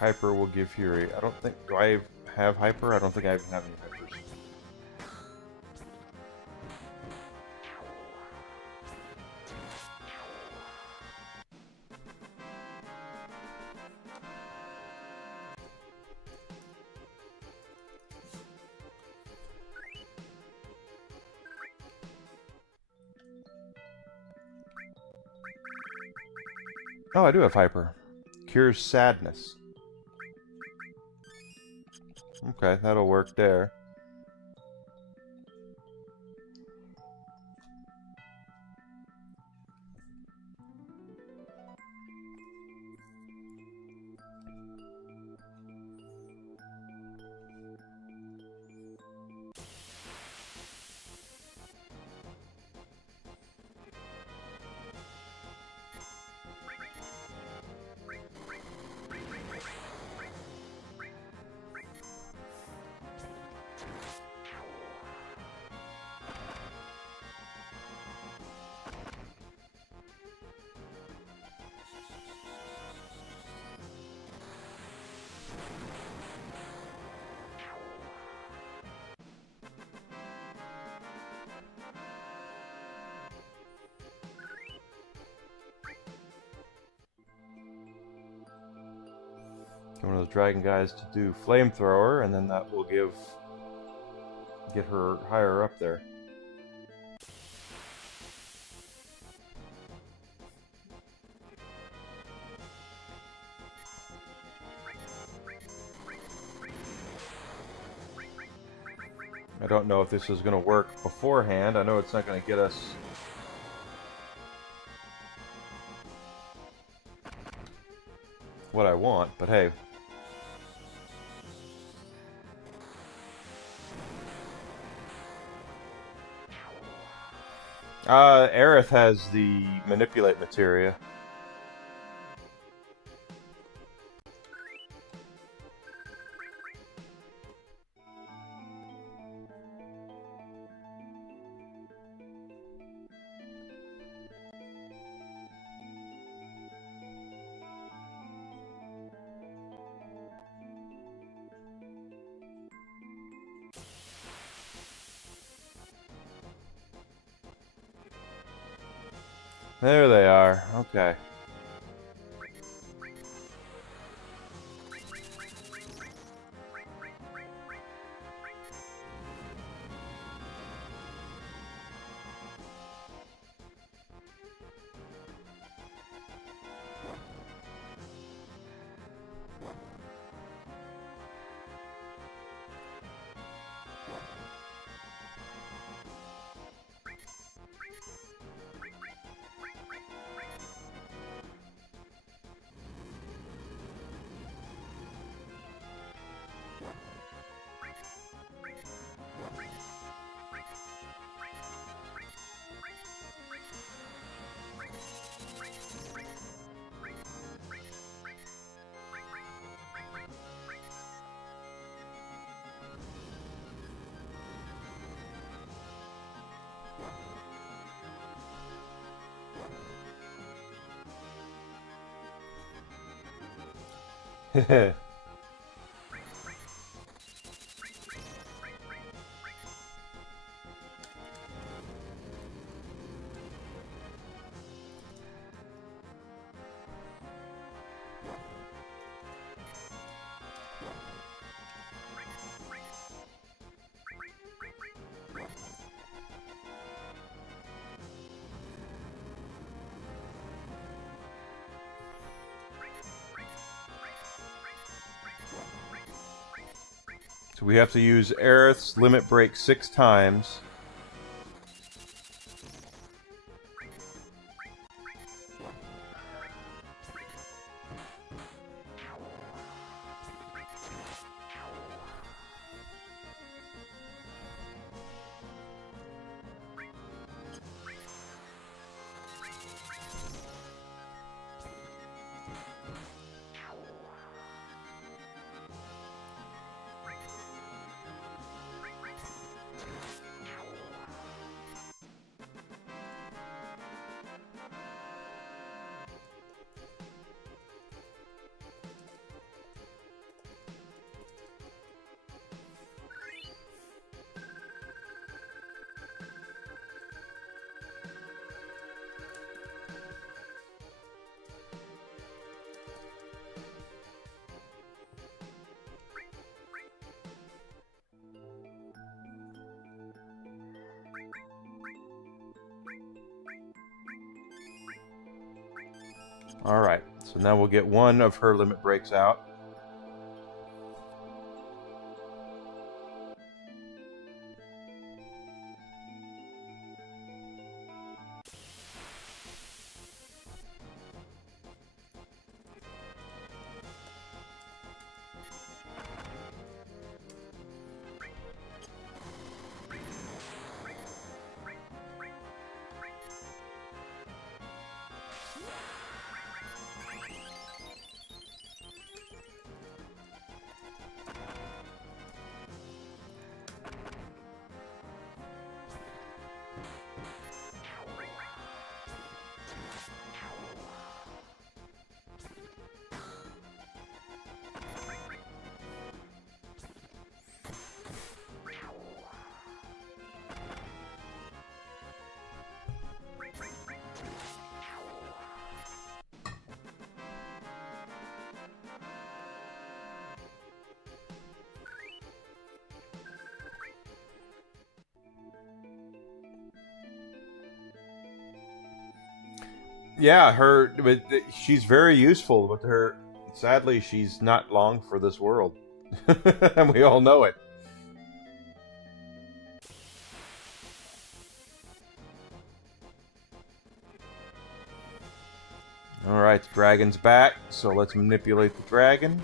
Hyper will give Fury. I don't think... Do I have Hyper? I don't think I even have any Hypers. Oh, I do have Hyper. Cures sadness. Okay, that'll work there. One of those dragon guys to do flamethrower, and then that will get her higher up there. I don't know if this is going to work beforehand. I know it's not going to get us what I want, but hey. Aerith has the manipulate materia. There they are. Okay. So we have to use Aerith's limit break 6 times. Alright, so now we'll get one of her limit breaks out. Yeah, but she's very useful with her. Sadly, she's not long for this world. And we all know it. Alright, the dragon's back, so let's manipulate the dragon.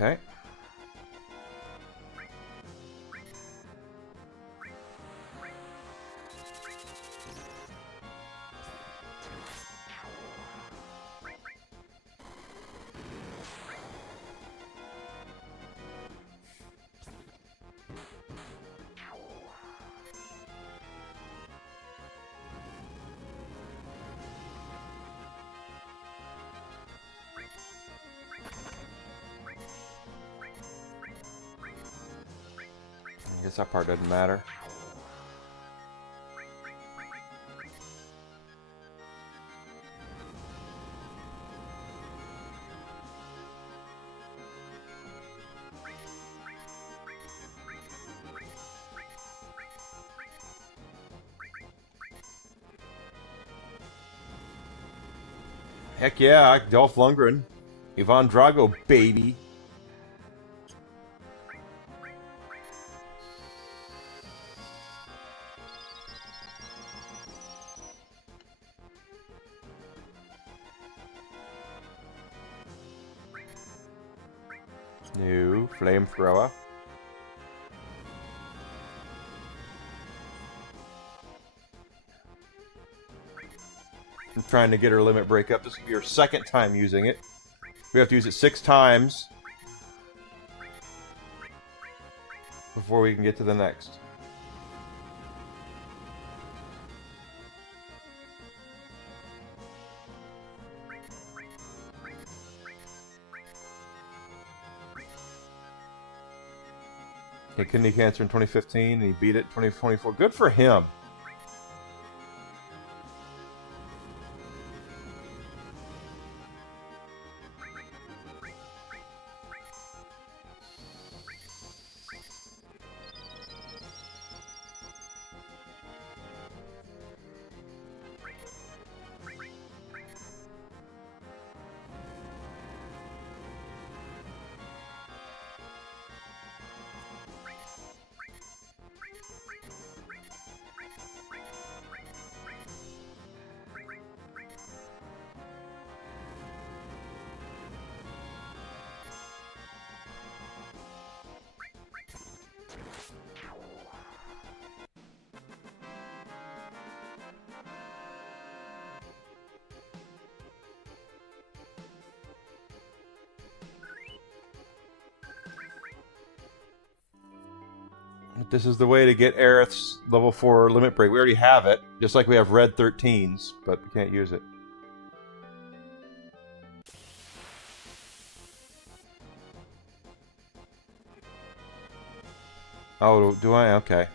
Okay. I guess that part doesn't matter. Heck yeah, Dolph Lundgren. Ivan Drago, baby. New flamethrower. I'm trying to get her limit break up. This will be her second time using it. We have to use it 6 times before we can get to the next. He had kidney cancer in 2015 and he beat it in 2024. Good for him. This is the way to get Aerith's level 4 limit break. We already have it, just like we have red 13s, but we can't use it. Oh, do I? Okay.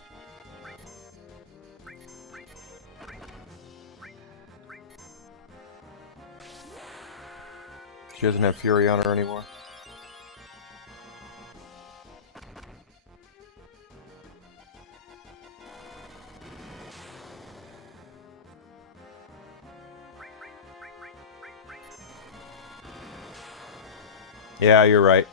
She doesn't have Fury on her anymore. Yeah, you're right.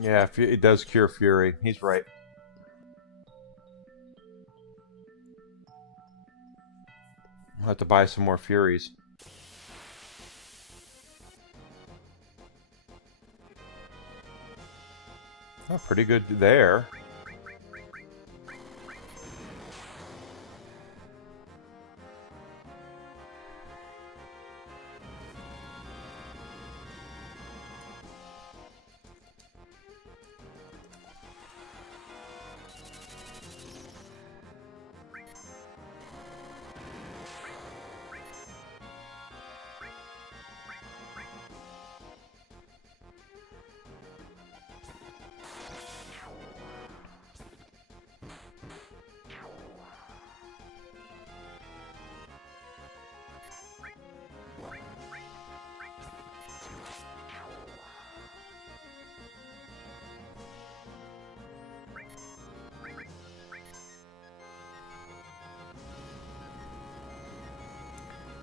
Yeah, it does cure fury. He's right. I'll have to buy some more furies. Oh, pretty good there.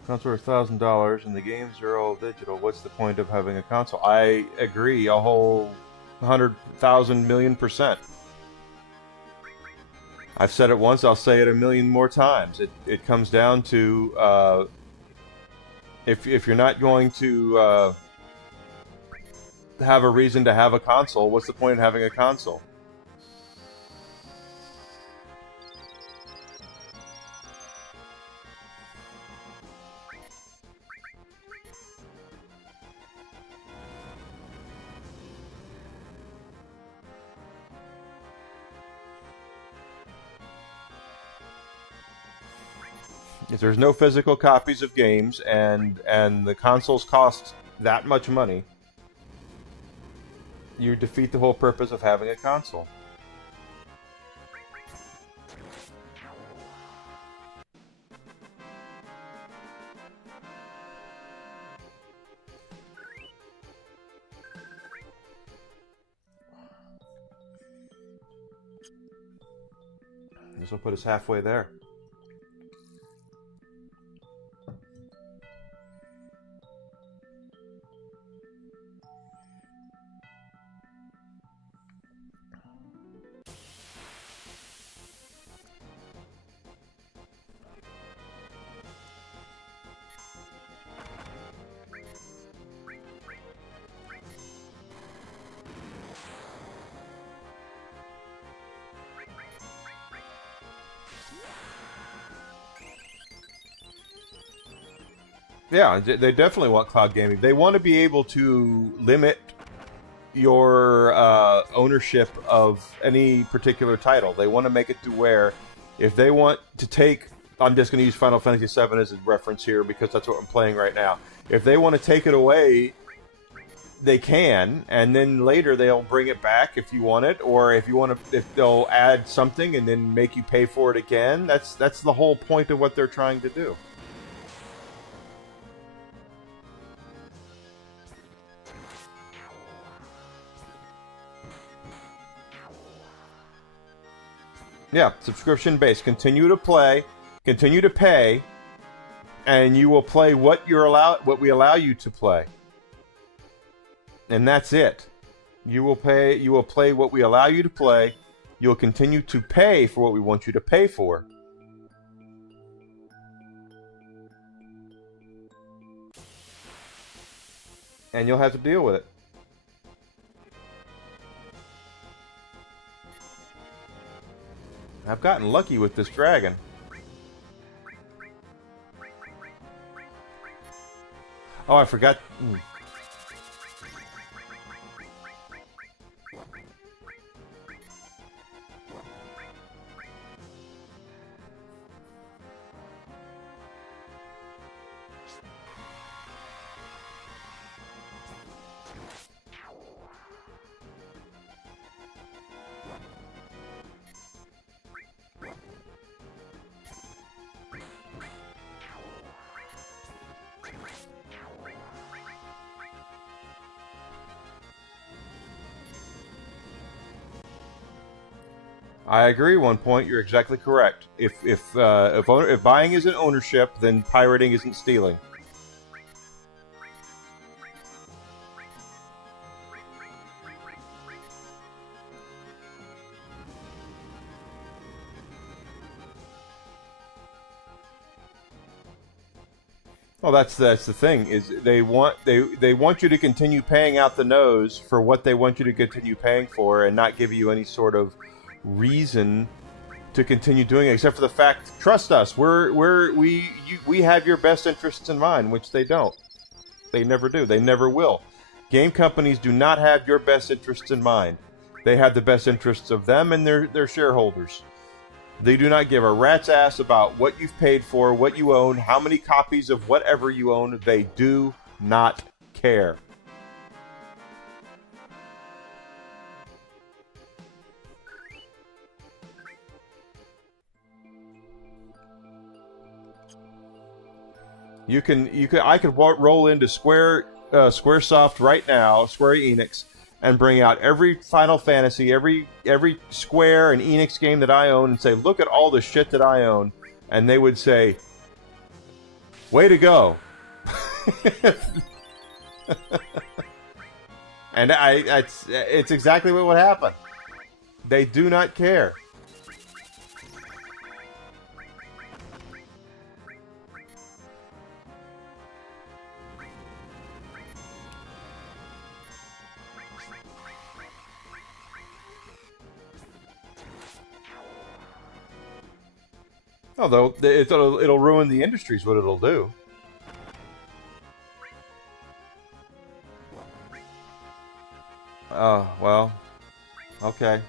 Console are $1,000 and the games are all digital. What's the point of having a console? I agree a whole 100,000,000,000%. I've said it once, I'll say it a million more times. It comes down to if you're not going to have a reason to have a console, what's the point of having a console? If there's no physical copies of games and the consoles cost that much money, you defeat the whole purpose of having a console. This will put us halfway there. Yeah, they definitely want cloud gaming. They want to be able to limit your ownership of any particular title. They want to make it to where if they want to take, I'm just going to use Final Fantasy VII as a reference here because that's what I'm playing right now. If they want to take it away, they can, and then later they'll bring it back if you want it, or if you want to, if they'll add something and then make you pay for it again. That's the whole point of what they're trying to do. Yeah, subscription based. Continue to play, continue to pay, and you will play what we allow you to play. And that's it. You will play what we allow you to play. You'll continue to pay for what we want you to pay for. And you'll have to deal with it. I've gotten lucky with this dragon. Oh, I forgot. I agree. One point, you're exactly correct. If buying isn't ownership, then pirating isn't stealing. Well, that's the thing is they want you to continue paying out the nose for what they want you to continue paying for, and not give you any sort of reason to continue doing it, except for the fact, trust us, we have your best interests in mind, which they don't. They never do. They never will. Game companies do not have your best interests in mind. They have the best interests of them and their shareholders. They do not give a rat's ass about what you've paid for, what you own, how many copies of whatever you own. They do not care. I could roll into Squaresoft right now, Square Enix, and bring out every Final Fantasy, every Square and Enix game that I own, and say, look at all the shit that I own, and they would say, way to go. And it's exactly what would happen. They do not care. Although it'll ruin the industry is what it'll do. Oh, well, okay.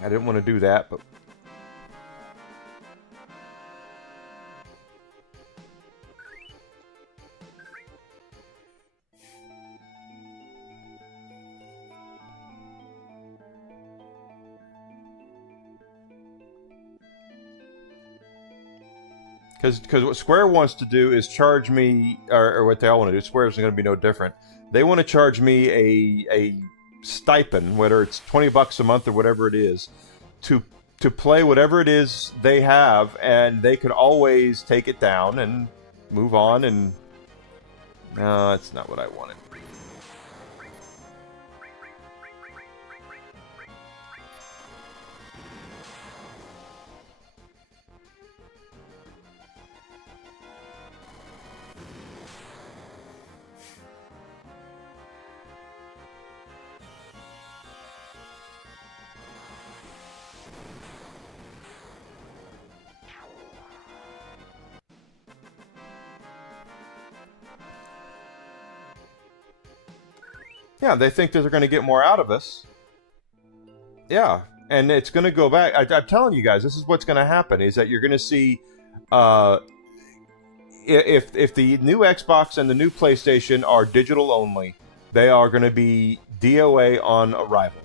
I didn't want to do that, but because what Square wants to do is charge me, or what they all want to do. Square isn't going to be no different. They want to charge me a stipend, whether it's $20 a month or whatever it is, to play whatever it is they have, and they could always take it down and move on. And no, that's not what I wanted. Yeah, they think that they're going to get more out of us. Yeah, and it's going to go back. I'm telling you guys, this is what's going to happen: is that you're going to see, if the new Xbox and the new PlayStation are digital only, they are going to be DOA on arrival.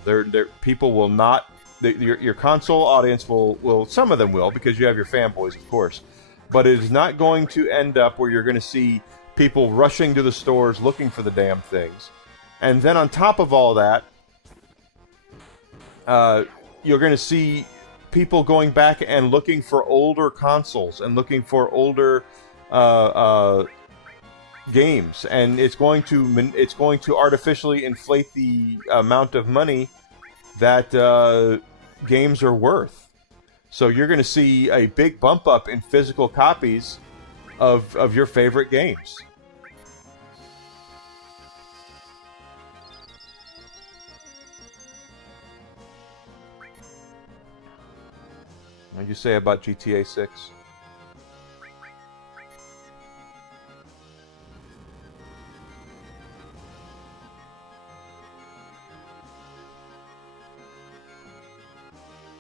People will not. Your console audience will. Some of them will, because you have your fanboys, of course. But it is not going to end up where you're going to see people rushing to the stores looking for the damn things. And then on top of all that, you're going to see people going back and looking for older consoles and looking for older games, and it's going to artificially inflate the amount of money that games are worth. So you're going to see a big bump up in physical copies of your favorite games. What did you say about GTA 6?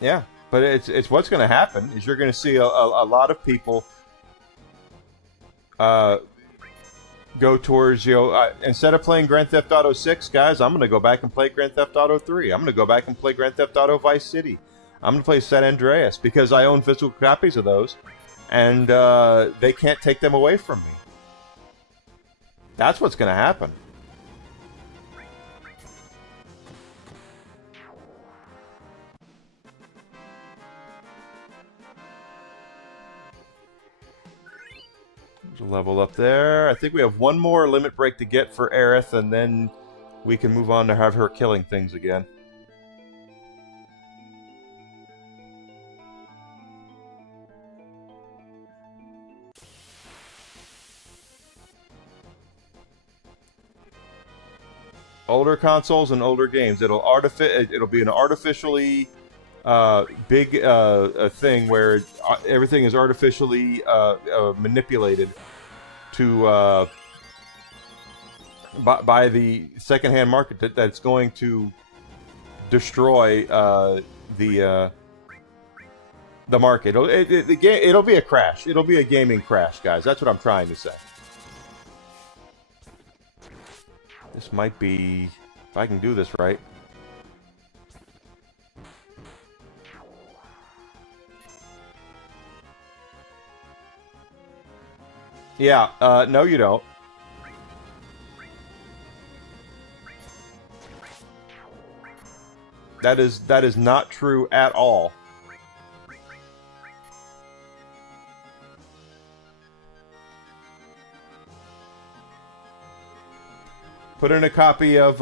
Yeah, but it's what's going to happen is you're going to see a lot of people go towards, instead of playing Grand Theft Auto 6, guys, I'm going to go back and play Grand Theft Auto 3. I'm going to go back and play Grand Theft Auto Vice City. I'm going to play San Andreas because I own physical copies of those, and they can't take them away from me. That's what's going to happen. There's a level up there. I think we have one more limit break to get for Aerith, and then we can move on to have her killing things again. Older consoles and older games. It'll be an artificially big thing where everything is artificially manipulated to by the secondhand market that's going to destroy the market. It'll be a crash. It'll be a gaming crash, guys. That's what I'm trying to say. This might be, if I can do this right. Yeah, no you don't. That is not true at all. Put in a copy of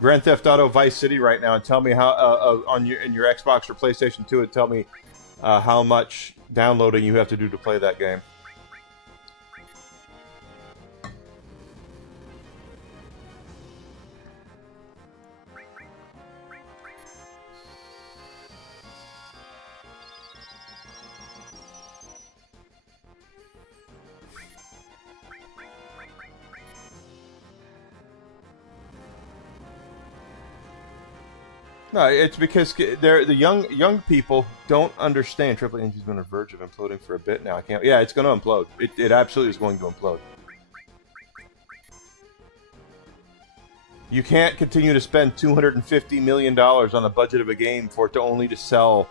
Grand Theft Auto Vice City right now and tell me how in your Xbox or PlayStation 2 and tell me how much downloading you have to do to play that game. No, it's because the young people don't understand. Triple Engine's been on the verge of imploding for a bit now. I can't. Yeah, it's going to implode. It absolutely is going to implode. You can't continue to spend $250 million on the budget of a game for it to only to sell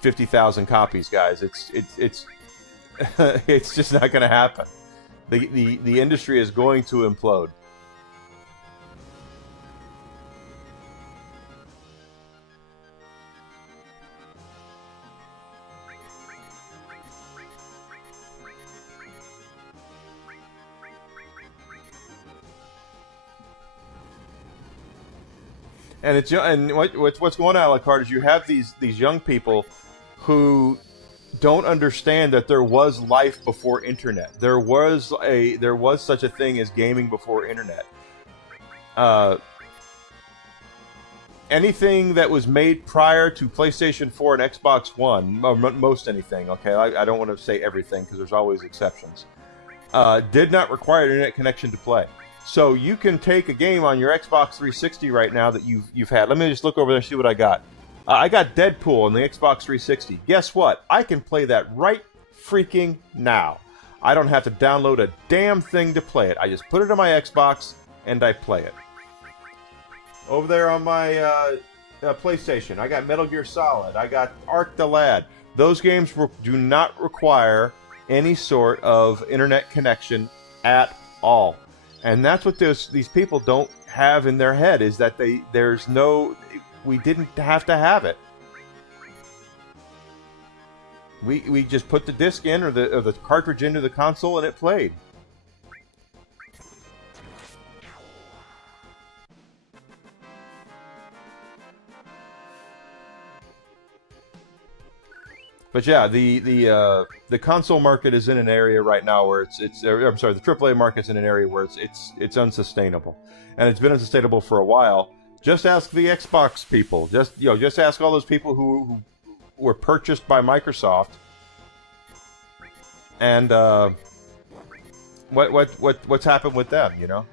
50,000 copies, guys. It's it's just not going to happen. The industry is going to implode. And what's going on, Alucard, is you have these young people who don't understand that there was life before internet. There was such a thing as gaming before internet. Anything that was made prior to PlayStation 4 and Xbox One, most anything, okay, I don't want to say everything because there's always exceptions, did not require an internet connection to play. So you can take a game on your Xbox 360 right now that you've had. Let me just look over there and see what I got. I got Deadpool on the Xbox 360. Guess what? I can play that right freaking now. I don't have to download a damn thing to play it. I just put it on my Xbox and I play it. Over there on my PlayStation, I got Metal Gear Solid. I got Arc the Lad. Those games do not require any sort of internet connection at all. And that's what these people don't have in their head, is that we didn't have to have it. We just put the disc in or the cartridge into the console and it played. But yeah, the console market is in an area right now where I'm sorry, the AAA market's in an area where it's unsustainable, and it's been unsustainable for a while. Just ask the Xbox people. Just ask all those people who were purchased by Microsoft, and what's happened with them, you know?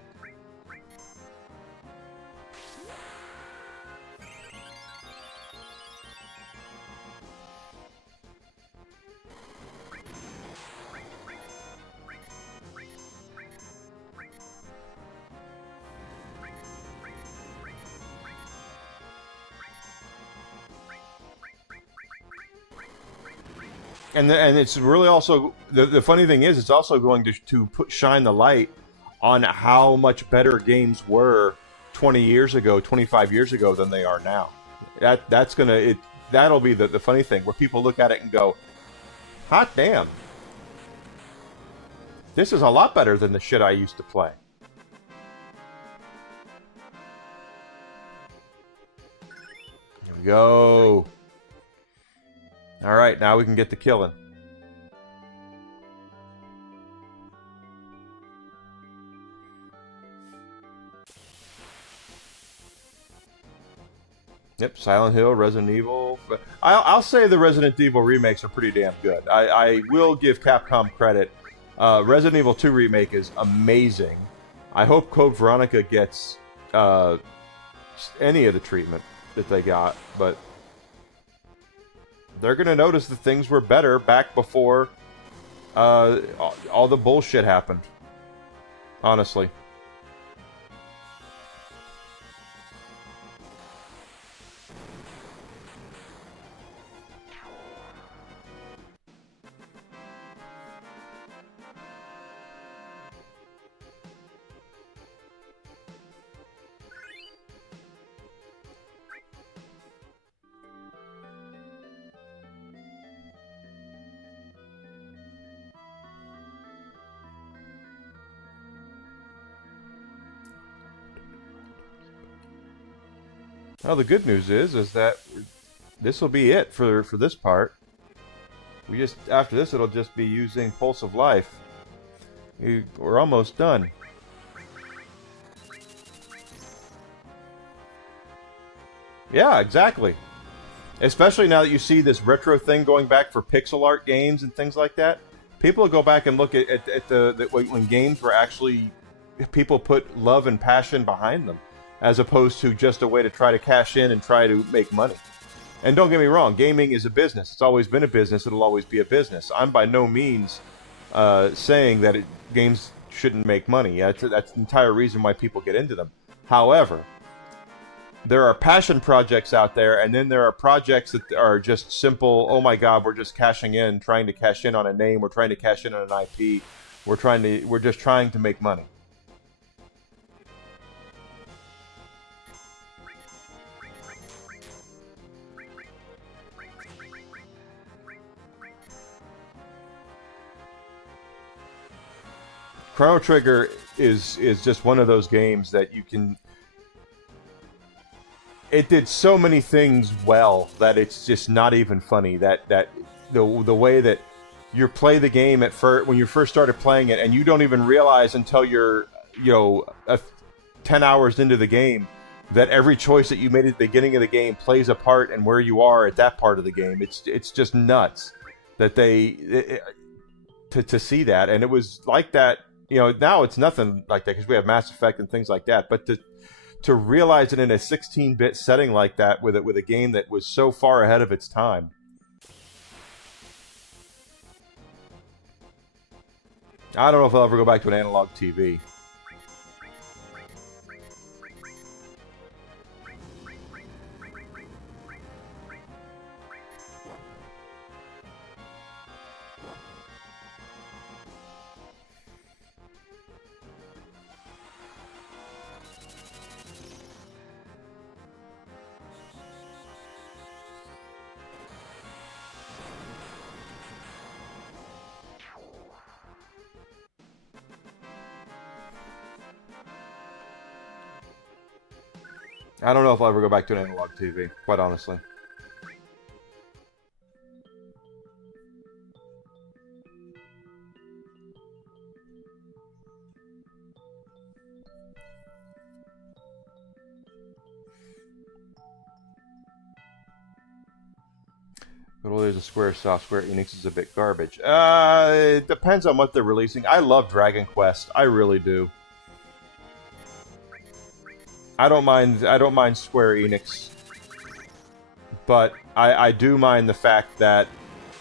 And it's really also the funny thing is it's also going to shine the light on how much better games were 20 years ago, 25 years ago than they are now. That'll be the funny thing where people look at it and go, hot damn, this is a lot better than the shit I used to play. Here we go. All right, now we can get to killing. Yep, Silent Hill, Resident Evil. I'll say the Resident Evil remakes are pretty damn good. I will give Capcom credit. Resident Evil 2 remake is amazing. I hope Code Veronica gets any of the treatment that they got, but they're going to notice that things were better back before all the bullshit happened. Honestly. Well, the good news is that this will be it for this part. After this, it'll just be using Pulse of Life. We're almost done. Yeah, exactly. Especially now that you see this retro thing going back for pixel art games and things like that. People will go back and look at when games were actually people put love and passion behind them, as opposed to just a way to try to cash in and try to make money. And don't get me wrong, gaming is a business. It's always been a business. It'll always be a business. I'm by no means saying that games shouldn't make money. That's the entire reason why people get into them. However, there are passion projects out there, and then there are projects that are just simple, oh my god, we're just cashing in, trying to cash in on a name, we're trying to cash in on an IP, we're just trying to make money. Chrono Trigger is just one of those games that you can. It did so many things well that it's just not even funny. That the way that you play the game at first when you first started playing it, and you don't even realize until you're 10 hours into the game that every choice that you made at the beginning of the game plays a part in where you are at that part of the game. It's just nuts that to see that, and it was like that. Now it's nothing like that because we have Mass Effect and things like that. But to realize it in a 16-bit setting like that with a game that was so far ahead of its time. I don't know if I'll ever go back to an analog TV. I don't know if I'll ever go back to an analog TV, quite honestly. Good old days of Squaresoft. Square Enix is a bit garbage. It depends on what they're releasing. I love Dragon Quest. I really do. I don't mind Square Enix, but I do mind the fact that,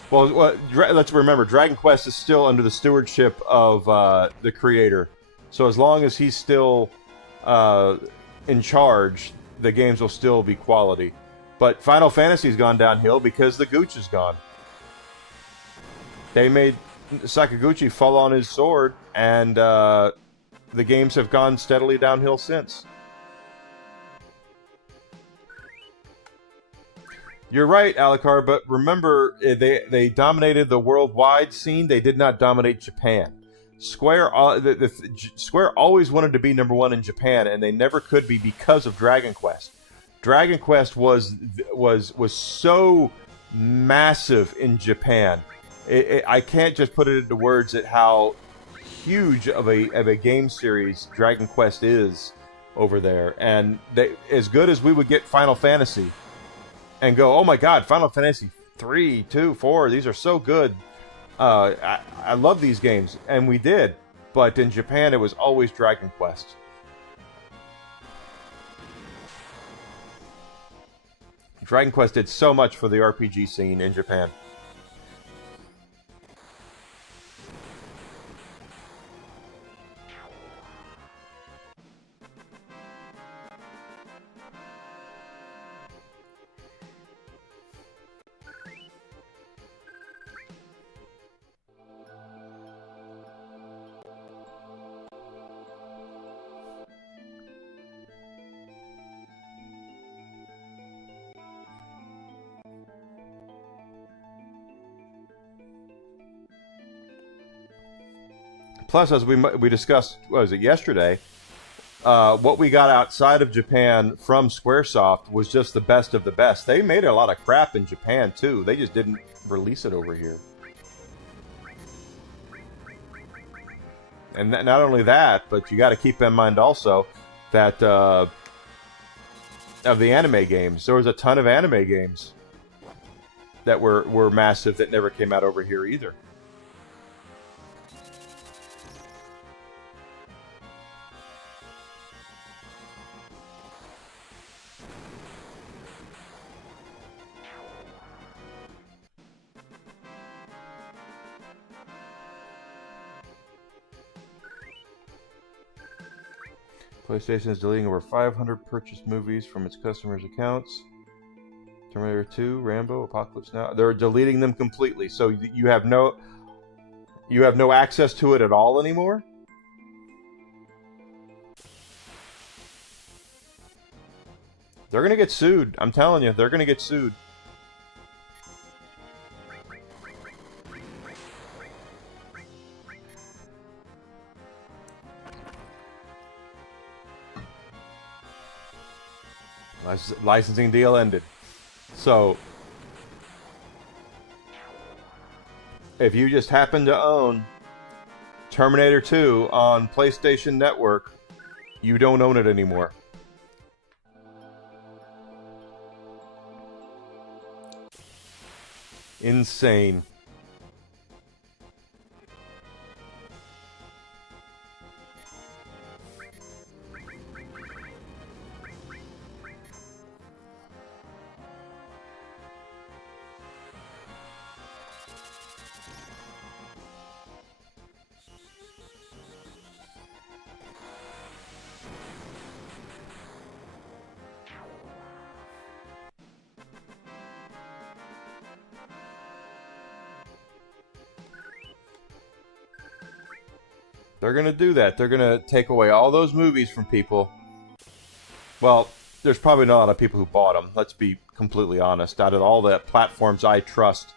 well, let's remember, Dragon Quest is still under the stewardship of the creator. So as long as he's still in charge, the games will still be quality. But Final Fantasy's gone downhill because the gooch is gone. They made Sakaguchi fall on his sword, and the games have gone steadily downhill since. You're right, Alucard, but remember, they dominated the worldwide scene. They did not dominate Japan. Square Square always wanted to be #1 in Japan, and they never could be because of Dragon Quest. Dragon Quest was so massive in Japan. I can't just put it into words at how huge of a game series Dragon Quest is over there. And as good as we would get Final Fantasy and go, oh my God, Final Fantasy 3, 2, 4, these are so good. I love these games, and we did. But in Japan, it was always Dragon Quest. Dragon Quest did so much for the RPG scene in Japan. Plus, as we discussed, what was it, yesterday, what we got outside of Japan from Squaresoft was just the best of the best. They made a lot of crap in Japan, too. They just didn't release it over here. And not only that, but you got to keep in mind also that of the anime games, there was a ton of anime games that were massive that never came out over here either. PlayStation is deleting over 500 purchased movies from its customers' accounts. Terminator 2, Rambo, Apocalypse Now. They're deleting them completely, so you have no access to it at all anymore. They're gonna get sued. I'm telling you, they're gonna get sued. Licensing deal ended. So, if you just happen to own Terminator 2 on PlayStation Network, you don't own it anymore. Insane. They're going to do that. They're going to take away all those movies from people. Well, there's probably not a lot of people who bought them. Let's be completely honest. Out of all the platforms I trust,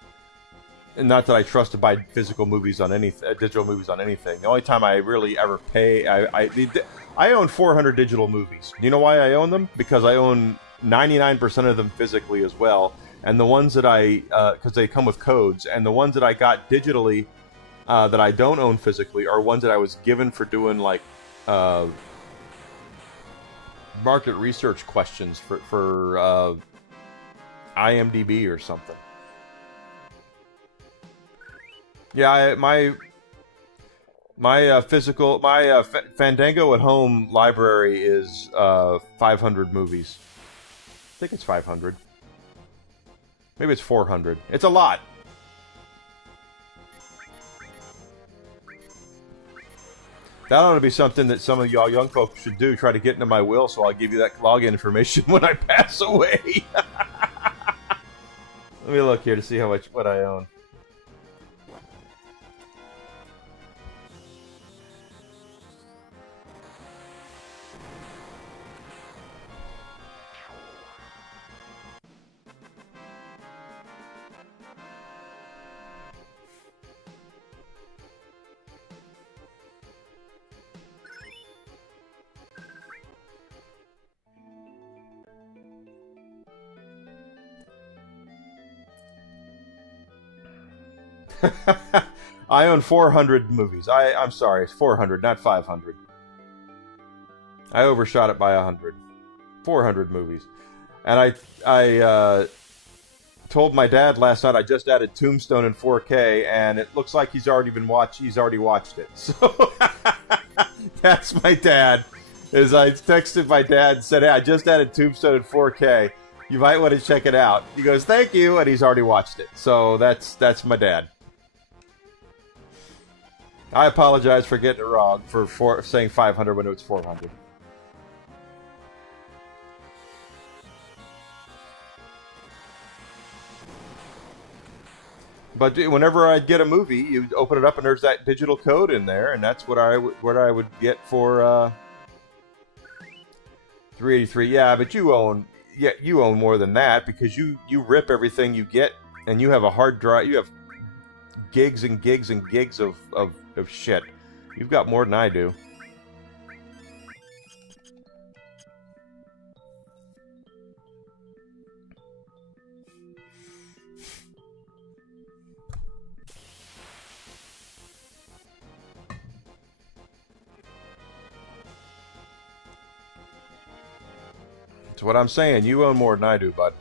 and not that I trust to buy physical movies on digital movies on anything. The only time I really ever pay, I own 400 digital movies. Do you know why I own them? Because I own 99% of them physically as well. And the ones that because they come with codes, and the ones that I got digitally, that I don't own physically are ones that I was given for doing like market research questions for IMDb or something. Yeah, my Fandango at Home library is 500 movies. I think it's 500. Maybe it's 400. It's a lot. That ought to be something that some of y'all young folks should do. Try to get into my will, so I'll give you that login information when I pass away. Let me look here to see how much what I own. I own 400 movies. I'm sorry, it's 400, not 500. I overshot it by 100. 400 movies. And I told my dad last night I just added Tombstone in 4K, and it looks like he's already watched it. So that's my dad. As I texted my dad and said, "Hey, I just added Tombstone in 4K. You might want to check it out." He goes, "Thank you," and he's already watched it. So that's my dad. I apologize for getting it wrong for saying 500 when it was 400. But whenever I get a movie, you open it up and there's that digital code in there, and that's what I would get for 383. Yeah, but you own more than that because you rip everything you get, and you have a hard drive. You have gigs and gigs and gigs of shit. You've got more than I do. That's what I'm saying. You own more than I do, bud.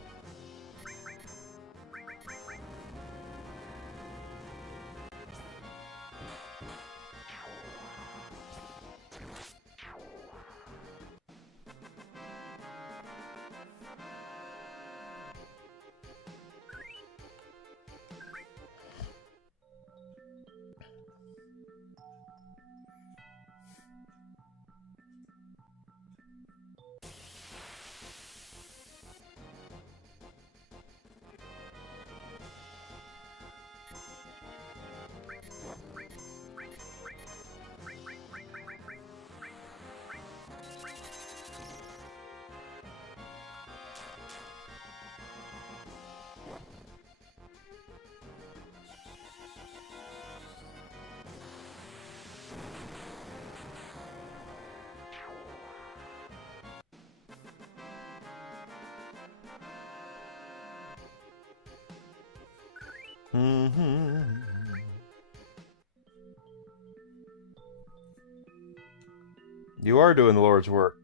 You are doing the Lord's work.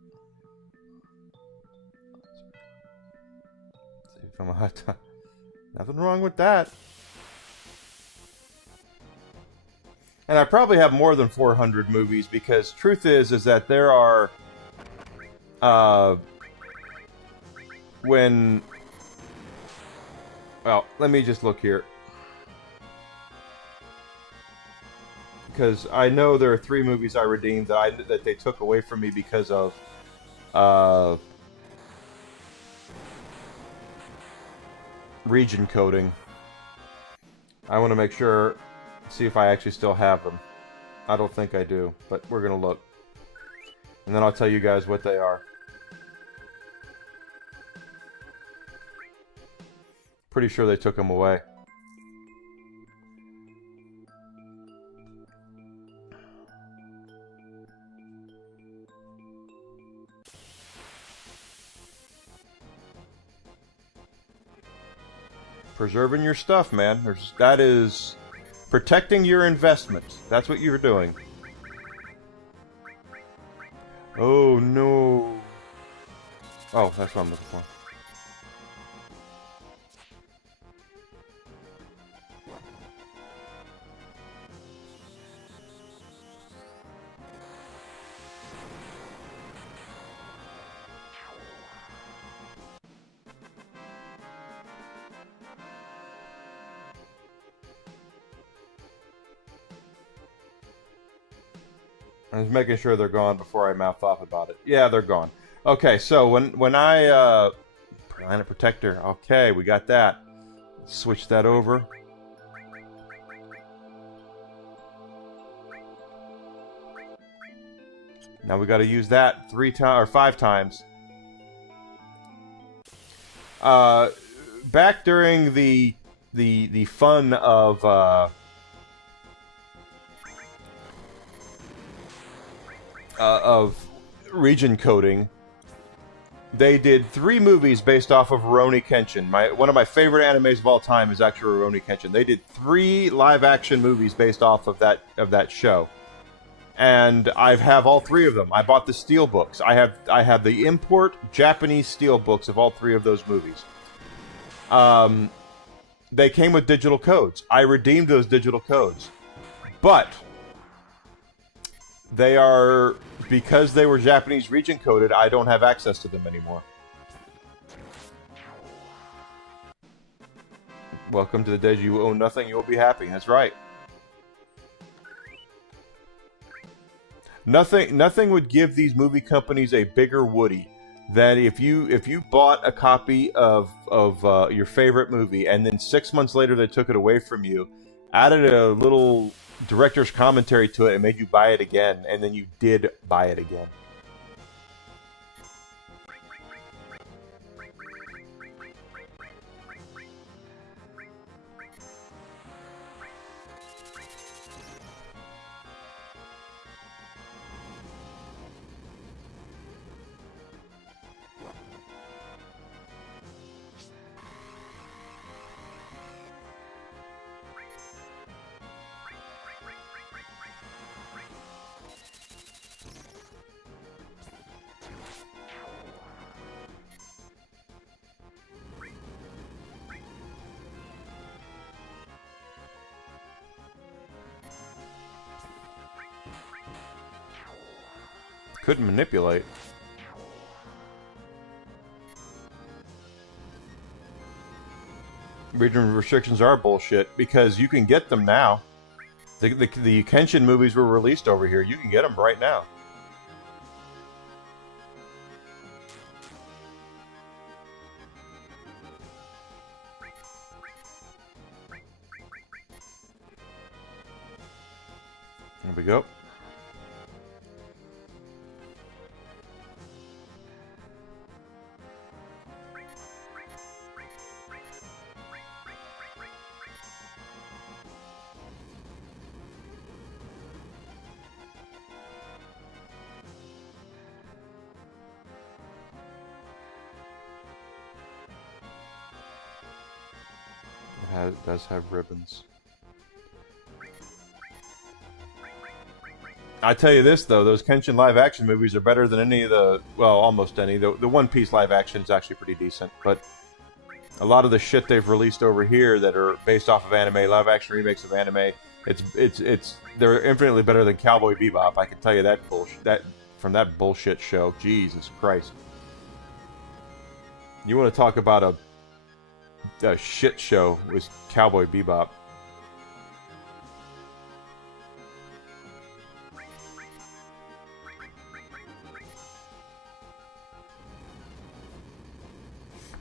Nothing wrong with that. And I probably have more than 400 movies because truth is that there are well, let me just look here. Because I know there are 3 movies I redeemed that they took away from me because of region coding. I want to make sure, see if I actually still have them. I don't think I do, but we're gonna look, and then I'll tell you guys what they are. Pretty sure they took them away. Preserving your stuff, man. That is protecting your investment. That's what you're doing. Oh no. Oh, that's what I'm looking for. I was making sure they're gone before I mouth off about it. Yeah, they're gone. Okay, so when I Planet Protector. Okay, we got that. Switch that over. Now we got to use that 3 times or 5 times. Back during the fun of region coding, they did 3 movies based off of Rurouni Kenshin. One of my favorite animes of all time is actually Rurouni Kenshin. They did 3 live-action movies based off of that show, and I have all 3 of them. I bought the steel books. I have the import Japanese steel books of all 3 of those movies. They came with digital codes. I redeemed those digital codes, but they are, because they were Japanese region coded, I don't have access to them anymore. Welcome to the days you own nothing, you will be happy. That's right. Nothing would give these movie companies a bigger Woody than if you bought a copy of your favorite movie and then 6 months later they took it away from you, added a little director's commentary to it and made you buy it again, and then you did buy it again. Couldn't manipulate. Region restrictions are bullshit because you can get them now. The Kenshin movies were released over here. You can get them right now. There we go. It does have ribbons. I tell you this though, those Kenshin live-action movies are better than any of the, well, almost any. The One Piece live-action is actually pretty decent, but a lot of the shit they've released over here that are based off of anime, live-action remakes of anime, they're infinitely better than Cowboy Bebop. I can tell you that bullshit, from that bullshit show. Jesus Christ! You want to talk about a shit show was Cowboy Bebop.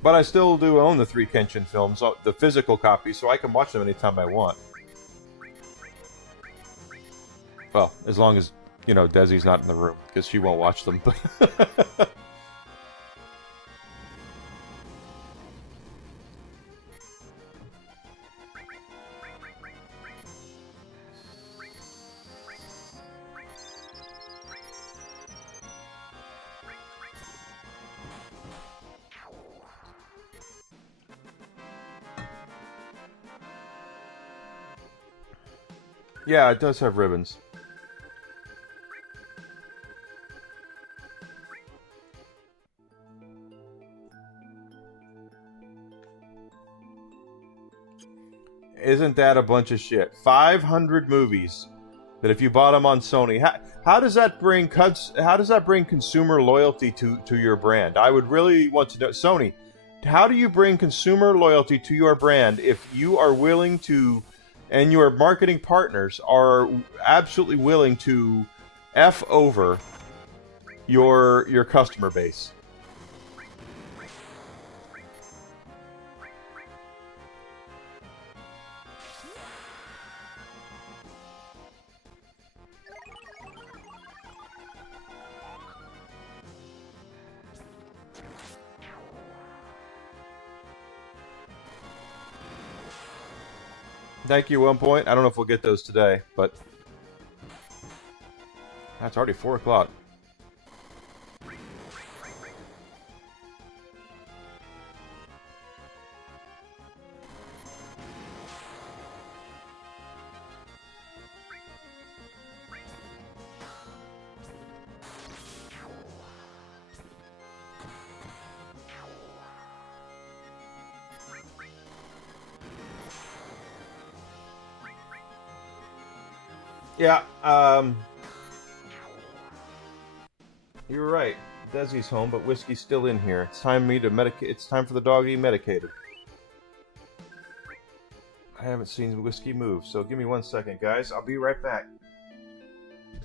But I still do own the 3 Kenshin films, the physical copies, so I can watch them anytime I want. Well, as long as, you know, Desi's not in the room, because she won't watch them. Yeah, it does have ribbons. Isn't that a bunch of shit? 500 movies that if you bought them on Sony, how does that bring consumer loyalty to your brand? I would really want to know, Sony, how do you bring consumer loyalty to your brand if you are willing to, and your marketing partners are absolutely willing to F over your customer base? Thank you, 1 point. I don't know if we'll get those today, but that's already 4 o'clock. Yeah, you're right. Desi's home, but Whiskey's still in here. It's time me to medicate. It's time for the dog to be medicated. I haven't seen Whiskey move, so give me 1 second, guys. I'll be right back.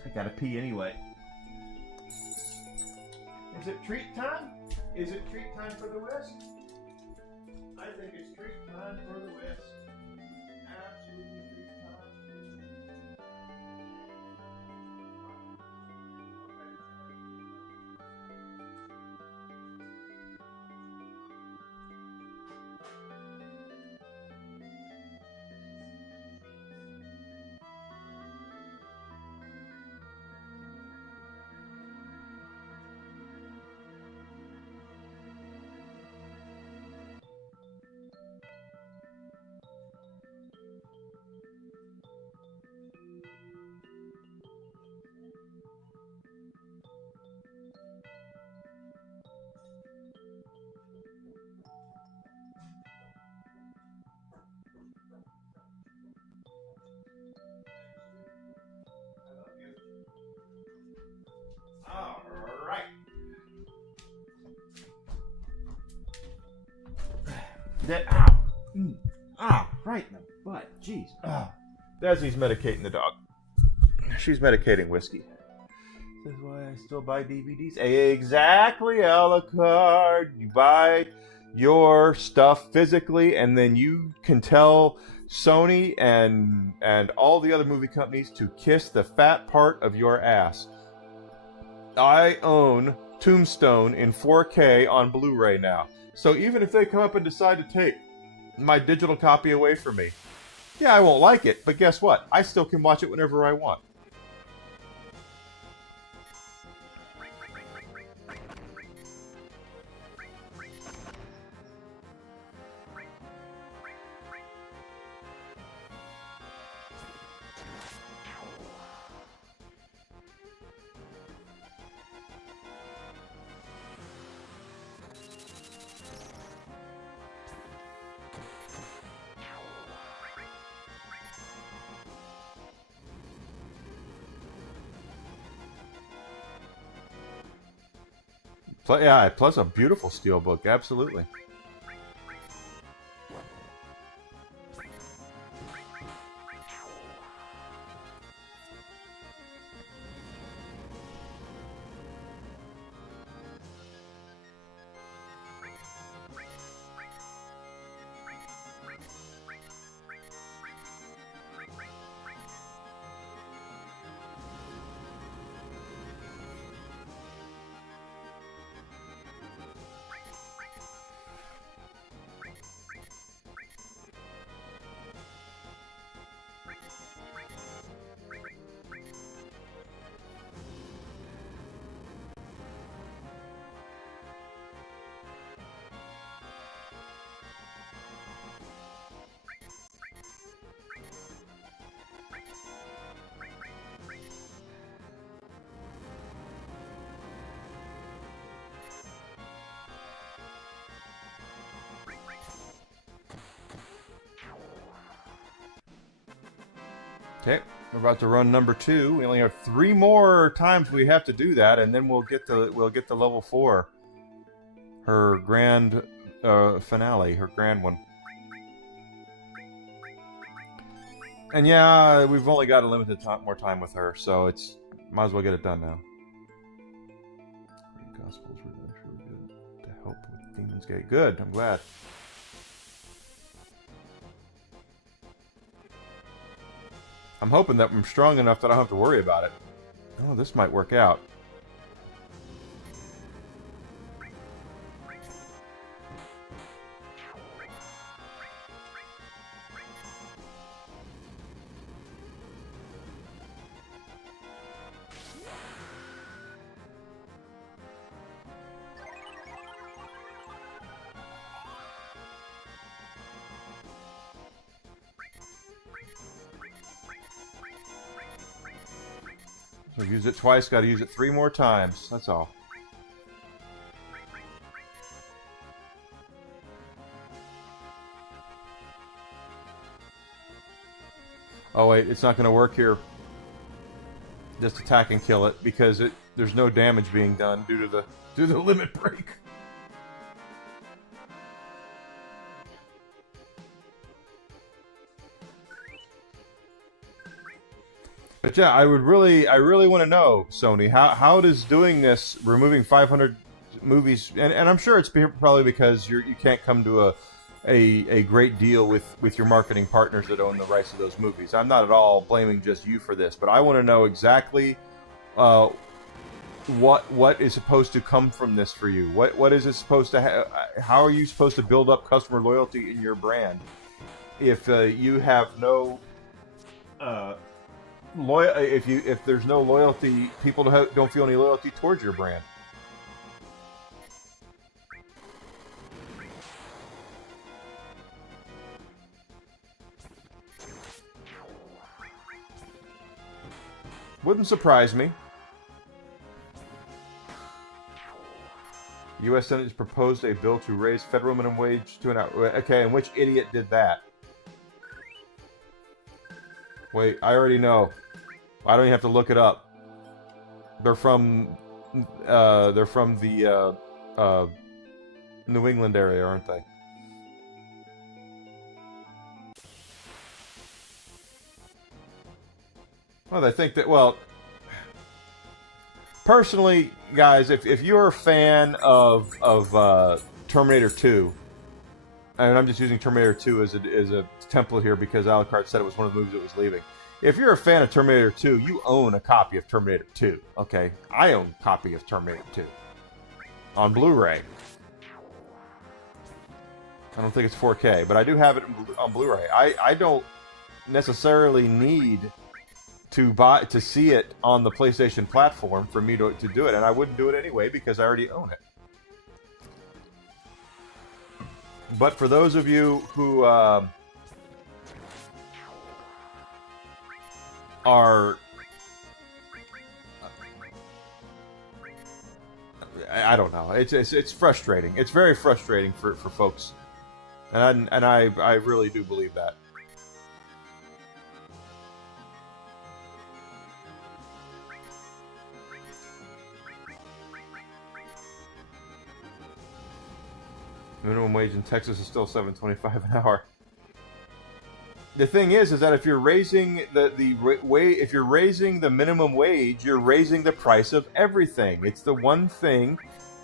I gotta pee anyway. Is it treat time? Is it treat time for the Whisk? I think it's treat time for the Whisk. Absolutely treat time. All right. That ow. Ah, right in the butt. Jeez. Desi's medicating the dog. She's medicating Whiskey. This is why I still buy DVDs. Exactly, Alucard. You buy your stuff physically, and then you can tell Sony and all the other movie companies to kiss the fat part of your ass. I own Tombstone in 4K on Blu-ray now. So even if they come up and decide to take my digital copy away from me, yeah, I won't like it, but guess what? I still can watch it whenever I want. Yeah, plus a beautiful steelbook, absolutely. Okay, we're about to run number 2. We only have 3 more times we have to do that, and then we'll get the level 4, her grand finale, her grand one. And yeah, we've only got a limited more time with her, so it's might as well get it done now. Gospels were really good to help with Demon's Gate. Good, I'm glad. I'm hoping that I'm strong enough that I don't have to worry about it. Oh, this might work out. So use it twice, got to use it 3 more times. That's all. Oh wait, it's not going to work here. just attack and kill it because there's no damage being done due to the limit break. But yeah, I really want to know, Sony, how does doing this, removing 500 movies, and I'm sure it's probably because you can't come to a great deal with your marketing partners that own the rights to those movies. I'm not at all blaming just you for this, but I want to know exactly what is supposed to come from this for you. What is it supposed to how are you supposed to build up customer loyalty in your brand if you have no if there's no loyalty, people don't feel any loyalty towards your brand. Wouldn't surprise me. U.S. Senate has proposed a bill to raise federal minimum wage to an hour. Okay, and which idiot did that? Wait, I already know. I don't even have to look it up. They're from the New England area, aren't they? Well, I think that, well, personally, guys, if you're a fan of Terminator 2, and I'm just using Terminator 2 as a template here because Alucard said it was one of the movies that was leaving. If you're a fan of Terminator 2, you own a copy of Terminator 2, okay? I own a copy of Terminator 2 on Blu-ray. I don't think it's 4K, but I do have it on Blu-ray. I don't necessarily need to see it on the PlayStation platform for me to do it, and I wouldn't do it anyway because I already own it. But for those of you who are, I don't know. It's frustrating. It's very frustrating for folks, and I really do believe that. Minimum wage in Texas is still $7.25 an hour. The thing is that if you're raising if you're raising the minimum wage, you're raising the price of everything. It's the one thing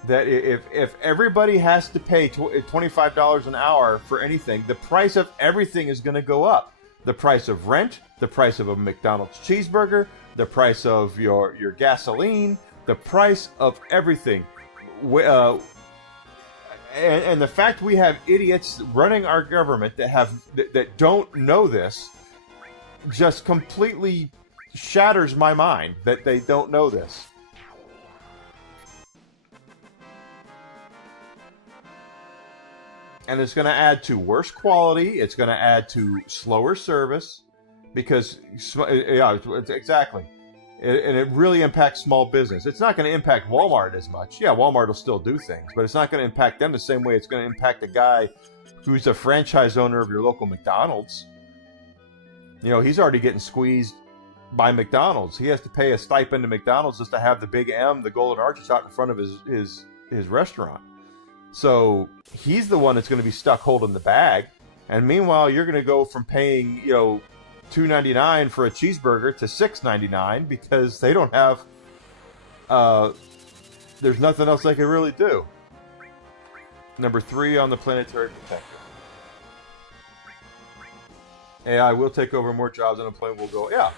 that if everybody has to pay $25 an hour for anything, the price of everything is going to go up. The price of rent, the price of a McDonald's cheeseburger, the price of your gasoline, the price of everything. And the fact we have idiots running our government that don't know this just completely shatters my mind that they don't know this. And it's going to add to worse quality. It's going to add to slower service because, yeah, exactly. And it really impacts small business. It's not going to impact Walmart as much. Yeah, Walmart will still do things, but it's not going to impact them the same way it's going to impact the guy who's a franchise owner of your local McDonald's. You know, he's already getting squeezed by McDonald's. He has to pay a stipend to McDonald's just to have the big M, the golden arches, out in front of his restaurant. So he's the one that's going to be stuck holding the bag. And meanwhile, you're going to go from paying, you know, $2.99 for a cheeseburger to $6.99 because they don't have. There's nothing else they can really do. Number 3 on the planetary protector. AI will take over more jobs. Unemployment will go. Yeah.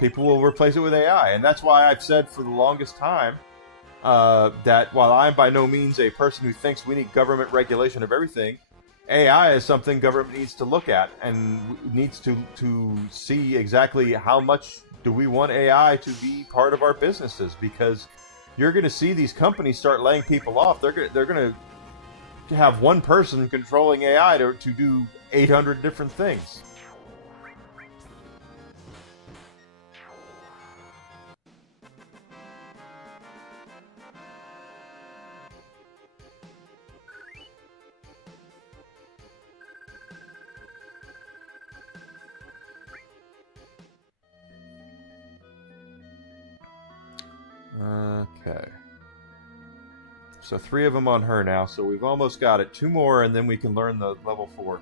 People will replace it with AI, and that's why I've said for the longest time that while I'm by no means a person who thinks we need government regulation of everything, AI is something government needs to look at and needs to see exactly how much do we want AI to be part of our businesses, because you're going to see these companies start laying people off. They're going to have one person controlling AI to do 800 different things. Okay. So 3 of them on her now, so we've almost got it. 2 more, and then we can learn the level 4.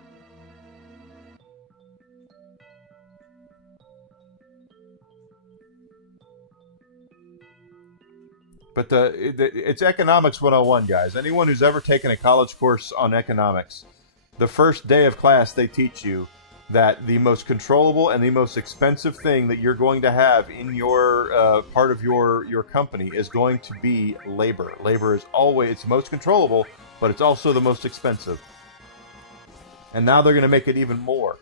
But it's Economics 101, guys. Anyone who's ever taken a college course on economics, the first day of class they teach you that the most controllable and the most expensive thing that you're going to have in your part of your company is going to be labor. Labor is always, it's the most controllable, but it's also the most expensive. And now they're going to make it even more.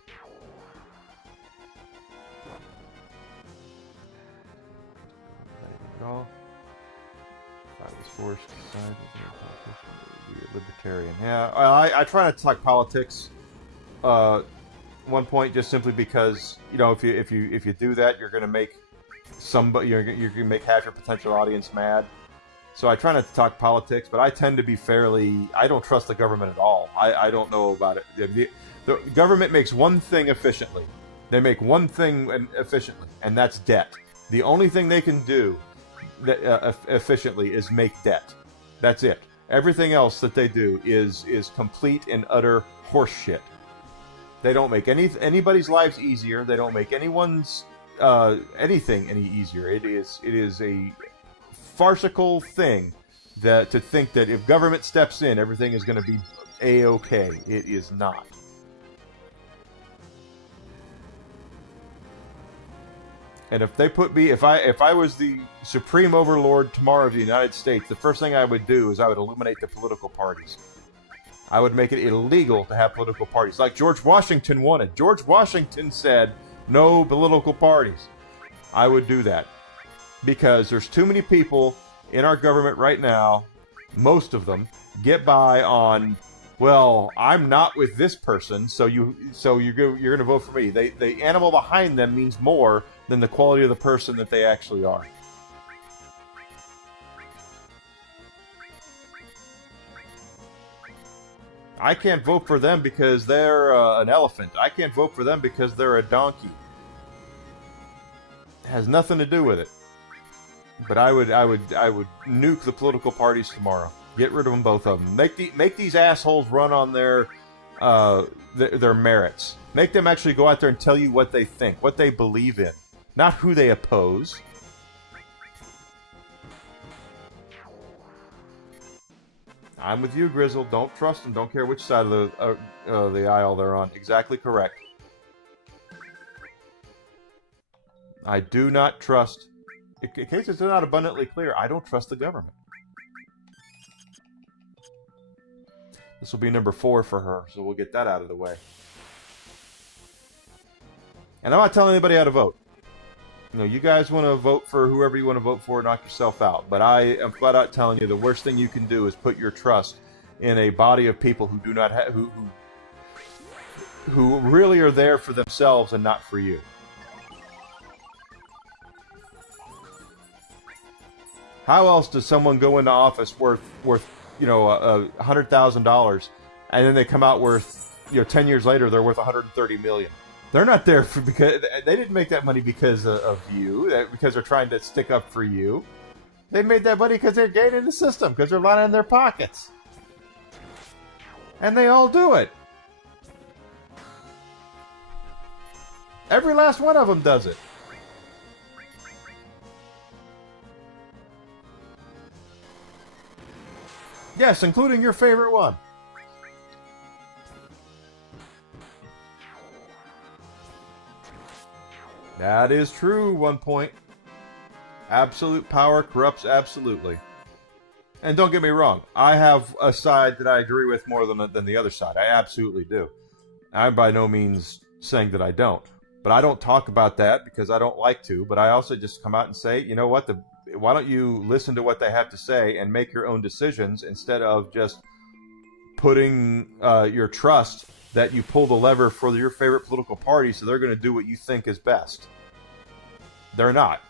There you go. Forced society, libertarian. Yeah, I try not to talk politics. One point, just simply because if you do that, you're going to make somebody you're going to make half your potential audience mad. So I try not to talk politics, but I tend to be fairly. I don't trust the government at all. I don't know about it. The government makes one thing efficiently. They make one thing efficiently, and that's debt. The only thing they can do efficiently is make debt. That's it. Everything else that they do is complete and utter horseshit. They don't make anybody's lives easier. They don't make anyone's anything any easier. It is a farcical thing to think that if government steps in, everything is going to be a-okay. It is not. And if they put me, if I was the supreme overlord tomorrow of the United States, the first thing I would do is I would eliminate the political parties. I would make it illegal to have political parties, like George Washington wanted. George Washington said, no political parties. I would do that. Because there's too many people in our government right now, most of them, get by on, well, I'm not with this person, so you're going to vote for me. The animal behind them means more than the quality of the person that they actually are. I can't vote for them because they're an elephant. I can't vote for them because they're a donkey. It has nothing to do with it. But I would nuke the political parties tomorrow. Get rid of them, both of them. Make these assholes run on their merits. Make them actually go out there and tell you what they think, what they believe in. Not who they oppose. I'm with you, Grizzle. Don't trust them. Don't care which side of the aisle they're on. Exactly correct. I do not trust... In case it's not abundantly clear, I don't trust the government. This will be number 4 for her, so we'll get that out of the way. And I'm not telling anybody how to vote. You guys want to vote for whoever you want to vote for, knock yourself out. But I am flat out telling you the worst thing you can do is put your trust in a body of people who do not who really are there for themselves and not for you. How else does someone go into office worth $100,000, and then they come out worth 10 years later they're worth $130 million? They're not there because they didn't make that money because of you, because they're trying to stick up for you. They made that money because they're gaining the system, because they're lining their pockets. And they all do it. Every last one of them does it. Yes, including your favorite one. That is true, 1 point. Absolute power corrupts absolutely. And don't get me wrong, I have a side that I agree with more than the other side. I absolutely do. I'm by no means saying that I don't. But I don't talk about that because I don't like to. But I also just come out and say, you know what, why don't you listen to what they have to say and make your own decisions instead of just putting your trust that you pull the lever for your favorite political party so they're going to do what you think is best. They're not.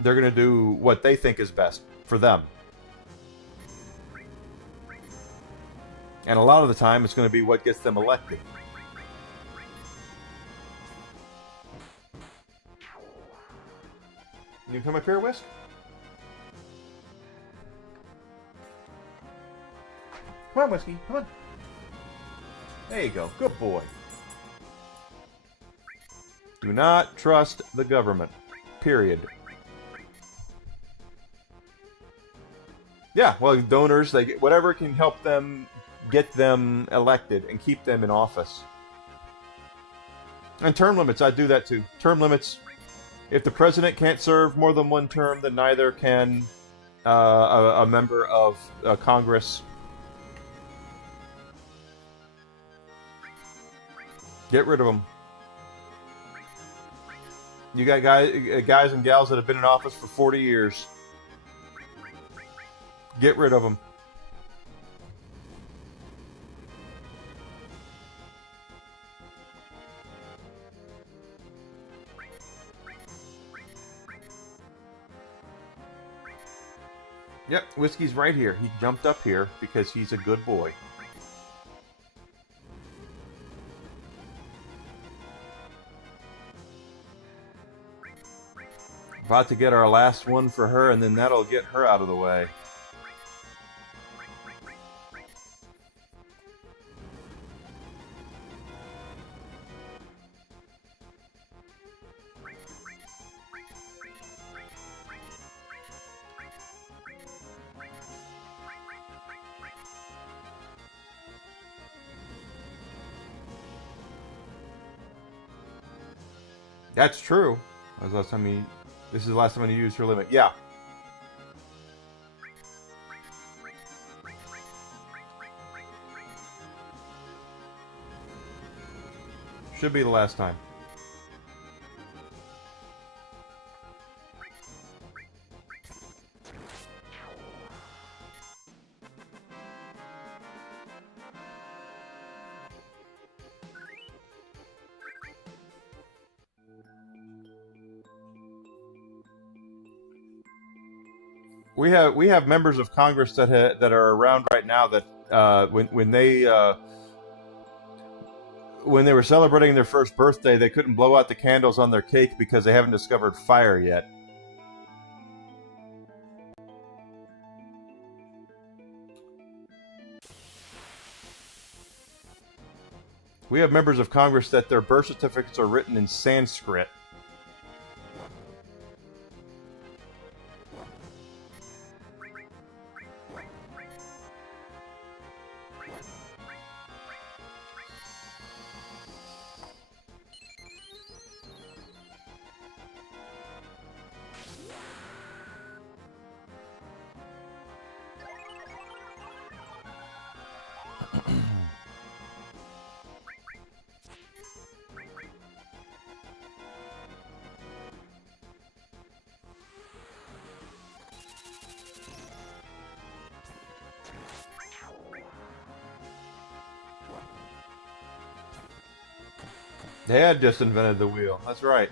They're going to do what they think is best for them. And a lot of the time, it's going to be what gets them elected. You come up here, Whisk? Come on, Whiskey. Come on. There you go. Good boy. Do not trust the government. Period. Yeah, well, donors, they get whatever can help them get them elected and keep them in office. And term limits, I do that too. Term limits. If the president can't serve more than one term, then neither can a member of Congress. Get rid of them. You got guys and gals that have been in office for 40 years. Get rid of them. Yep, Whiskey's right here. He jumped up here because he's a good boy. About to get our last one for her, and then that'll get her out of the way. That's true. That was the last time this is the last time you used her limit. Yeah. Should be the last time. We have members of Congress that are around right now that when they were celebrating their first birthday, they couldn't blow out the candles on their cake because they haven't discovered fire yet. We have members of Congress that their birth certificates are written in Sanskrit. They had just invented the wheel. That's right.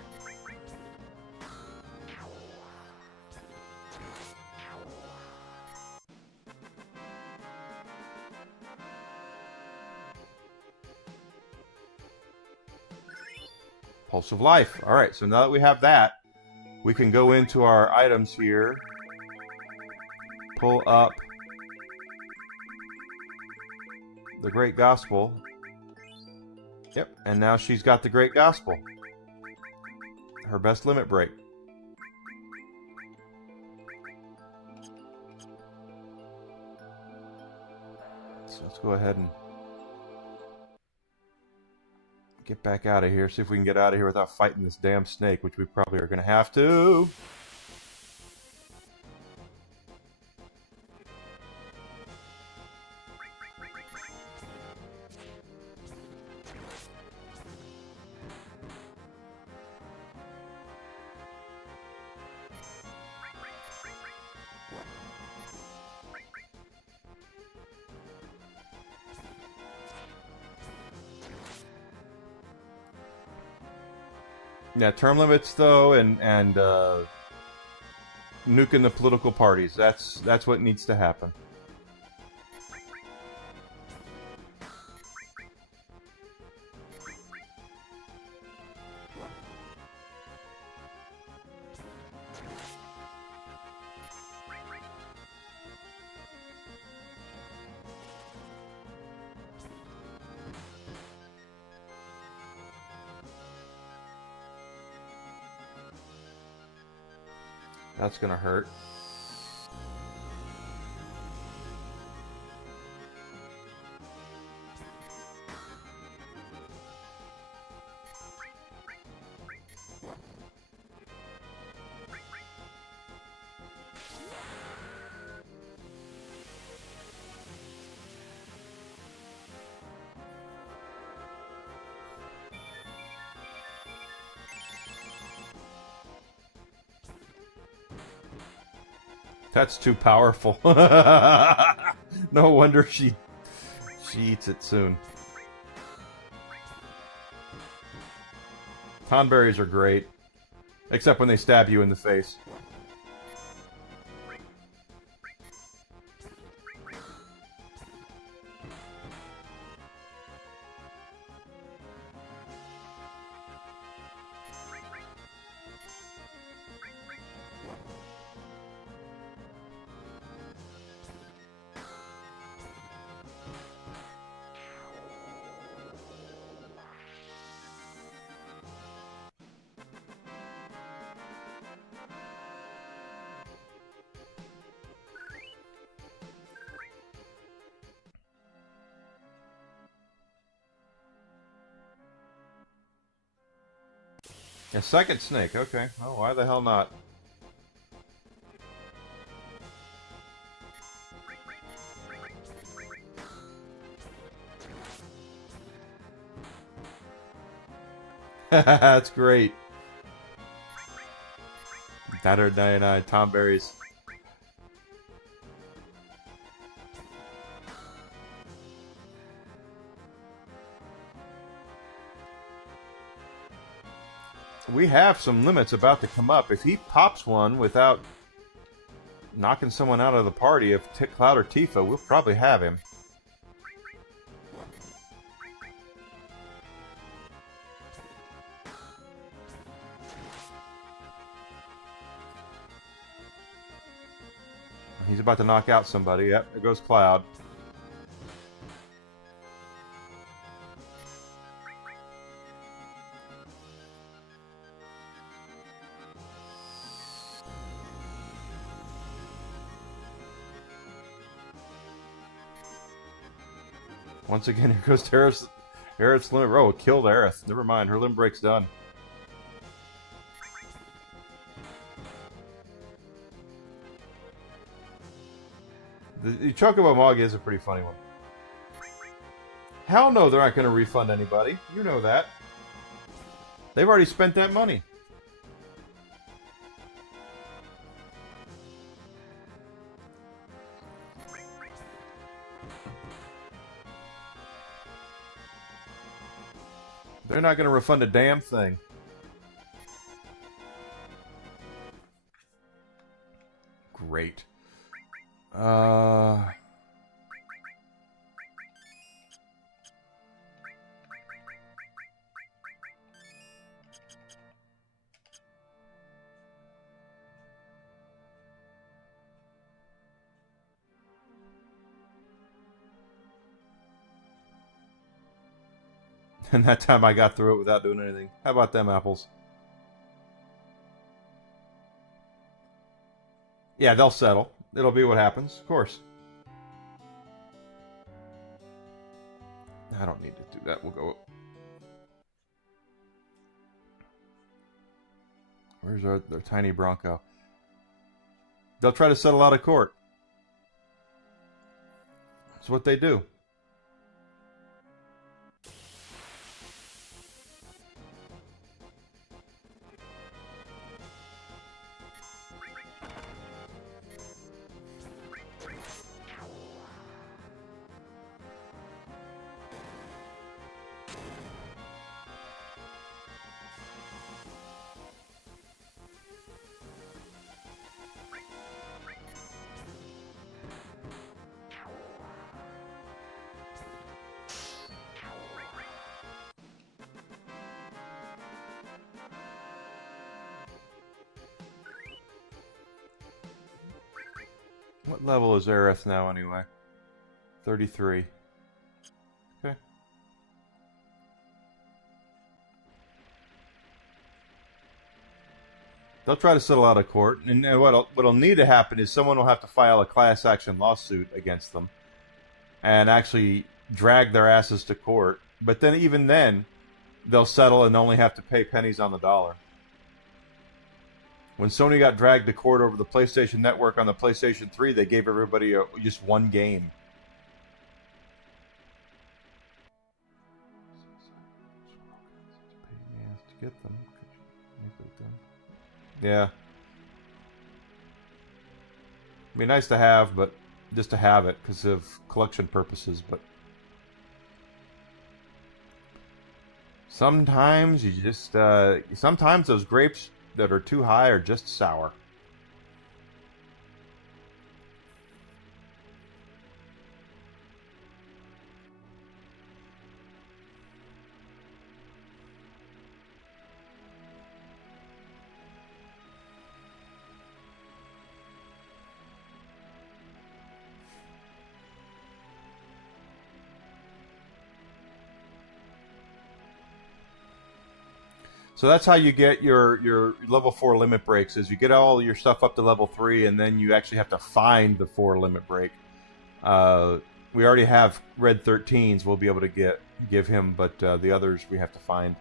Pulse of Life. All right, so now that we have that, we can go into our items here. Pull up the Great Gospel. Yep, and now she's got the Great Gospel. Her best limit break. So let's go ahead and get back out of here. See if we can get out of here without fighting this damn snake, which we probably are going to have to. Yeah, term limits though, and nuking the political parties. That's what needs to happen. That's gonna hurt. That's too powerful. No wonder she eats it soon. Tonberries are great. Except when they stab you in the face. A second snake, okay. Oh, why the hell not? That's great. 999 Tomberries. We have some limits about to come up. If he pops one without knocking someone out of the party, if Cloud or Tifa, we'll probably have him. He's about to knock out somebody. Yep, there goes Cloud. Once again, here goes Aerith's limit. Oh, it killed Aerith. Never mind, her limb break's done. The Chocobo Mog is a pretty funny one. Hell no, they're not going to refund anybody. You know that. They've already spent that money. They're not going to refund a damn thing. Great. And that time I got through it without doing anything. How about them apples? Yeah, they'll settle. It'll be what happens, of course. I don't need to do that. We'll go. Where's their tiny Bronco? They'll try to settle out of court. That's what they do. What level is Aerith now, anyway? 33. Okay. They'll try to settle out of court, and what'll need to happen is someone will have to file a class action lawsuit against them and actually drag their asses to court. But then, even then, they'll settle and only have to pay pennies on the dollar. When Sony got dragged to court over the PlayStation Network on the PlayStation 3, they gave everybody just one game. To get them. Yeah. It'd be nice to have, but just to have it because of collection purposes, but sometimes you just sometimes those grapes that are too high are just sour. So that's how you get your level 4 limit breaks, is you get all your stuff up to level 3, and then you actually have to find the 4 limit break. We already have red 13s we'll be able to give him, but the others we have to find.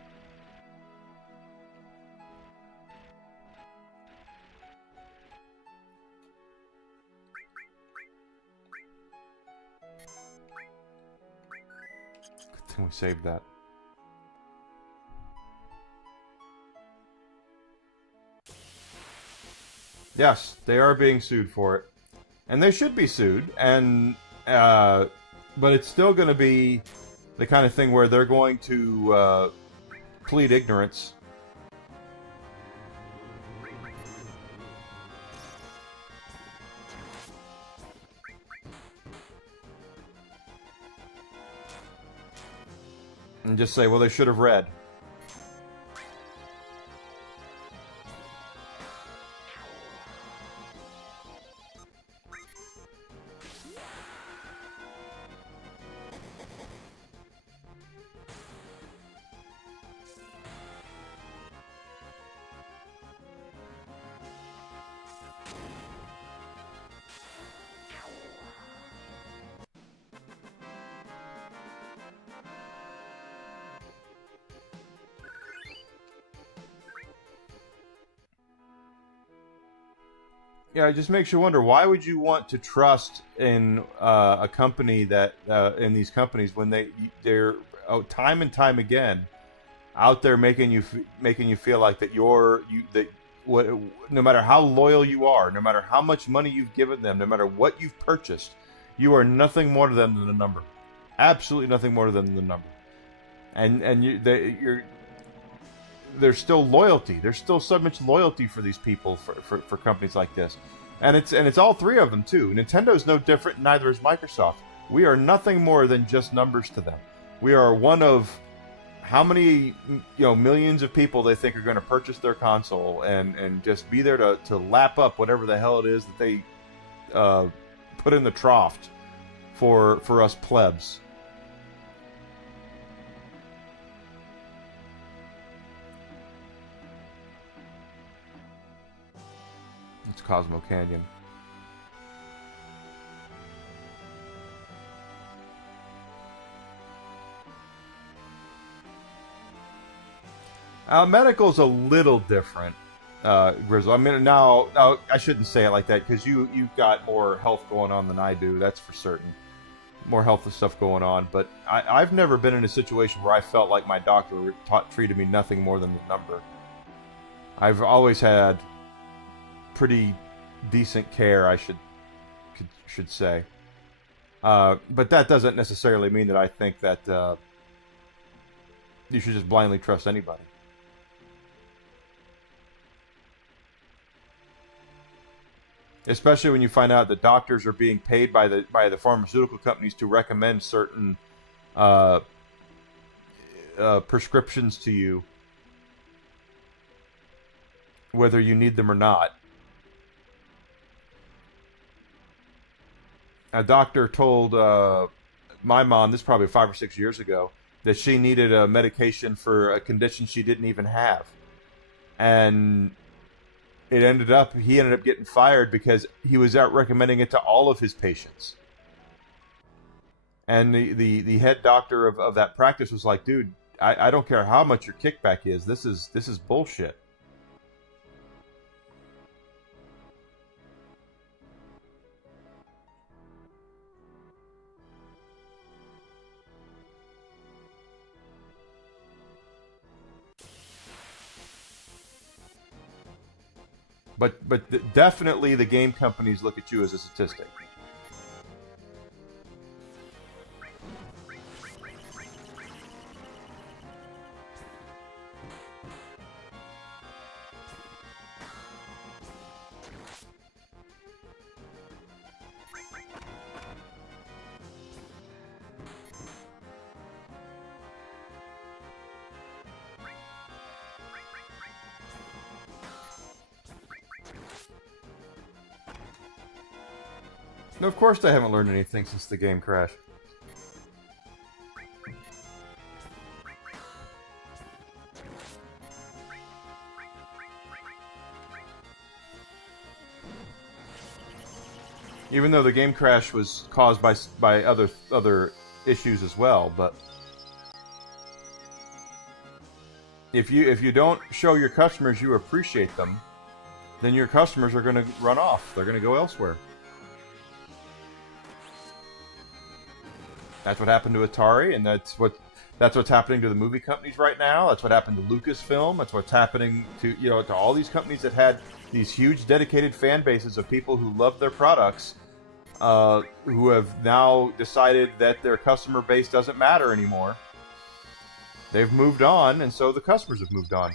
Good thing we saved that. Yes, they are being sued for it, and they should be sued. And but it's still going to be the kind of thing where they're going to plead ignorance. And just say, well, they should have read. Yeah, it just makes you wonder, why would you want to trust in a company that in these companies when they're time and time again out there making you feel like that no matter how loyal you are, no matter how much money you've given them, no matter what you've purchased, you are nothing more to them than a number. Absolutely nothing more to them than a number. And there's still loyalty. There's still so much loyalty for these people for companies like this, and it's all three of them too. Nintendo's no different. Neither is Microsoft. We are nothing more than just numbers to them. We are one of how many millions of people they think are going to purchase their console and just be there to lap up whatever the hell it is that they put in the trough for us plebs. It's Cosmo Canyon. Medical's a little different, Grizzle. I mean, now I shouldn't say it like that because you've got more health going on than I do. That's for certain. More health stuff going on. But I've never been in a situation where I felt like my doctor treated me nothing more than a number. I've always had pretty decent care, I should say. But that doesn't necessarily mean that I think that you should just blindly trust anybody. Especially when you find out that doctors are being paid by the pharmaceutical companies to recommend certain prescriptions to you, whether you need them or not. A doctor told my mom, this is probably 5 or 6 years ago, that she needed a medication for a condition she didn't even have. And he ended up getting fired because he was out recommending it to all of his patients. And the head doctor of that practice was like, dude, I don't care how much your kickback is. This is bullshit. But definitely the game companies look at you as a statistic. No, of course they haven't learned anything since the game crashed. Even though the game crash was caused by other issues as well, but if you don't show your customers you appreciate them, then your customers are going to run off. They're going to go elsewhere. That's what happened to Atari, and that's what's happening to the movie companies right now. That's what happened to Lucasfilm. That's what's happening to to all these companies that had these huge dedicated fan bases of people who love their products, who have now decided that their customer base doesn't matter anymore. They've moved on, and so the customers have moved on.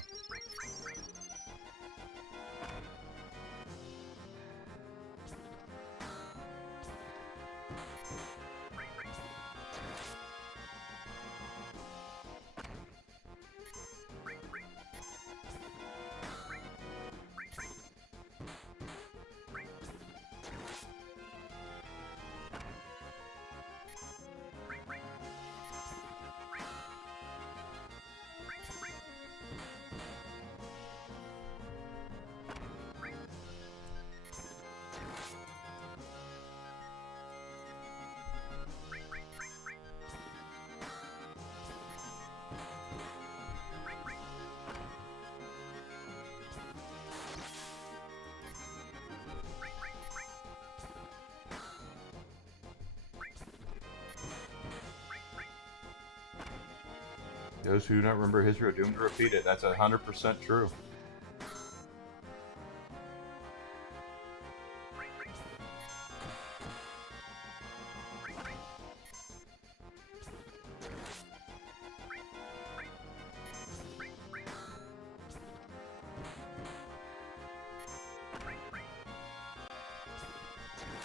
Those who do not remember history are doomed to repeat it. That's 100% true.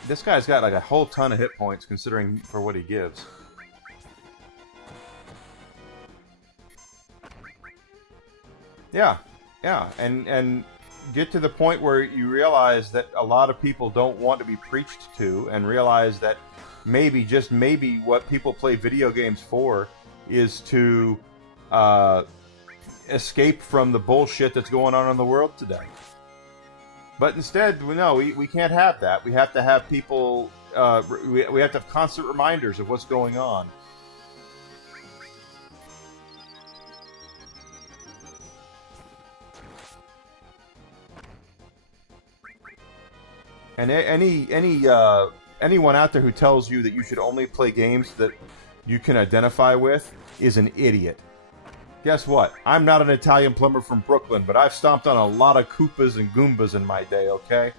This guy's got like a whole ton of hit points considering for what he gives. Yeah, and get to the point where you realize that a lot of people don't want to be preached to, and realize that maybe, just maybe, what people play video games for is to escape from the bullshit that's going on in the world today. But instead, no, we can't have that. We have to have people, we have to have constant reminders of what's going on. And anyone out there who tells you that you should only play games that you can identify with is an idiot. Guess what? I'm not an Italian plumber from Brooklyn, but I've stomped on a lot of Koopas and Goombas in my day, okay?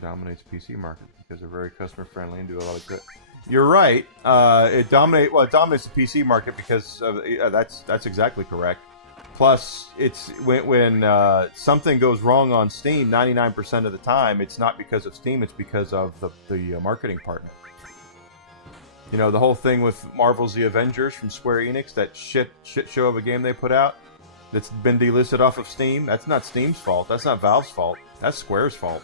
Dominates PC market because they're very customer friendly and do a lot of good. You're right. It dominates the PC market because of, that's exactly correct. Plus, it's when something goes wrong on Steam, 99% of the time, it's not because of Steam, it's because of the marketing partner. You know, the whole thing with Marvel's The Avengers from Square Enix, that shit show of a game they put out. that's been delisted off of Steam. That's not Steam's fault. That's not Valve's fault. That's Square's fault.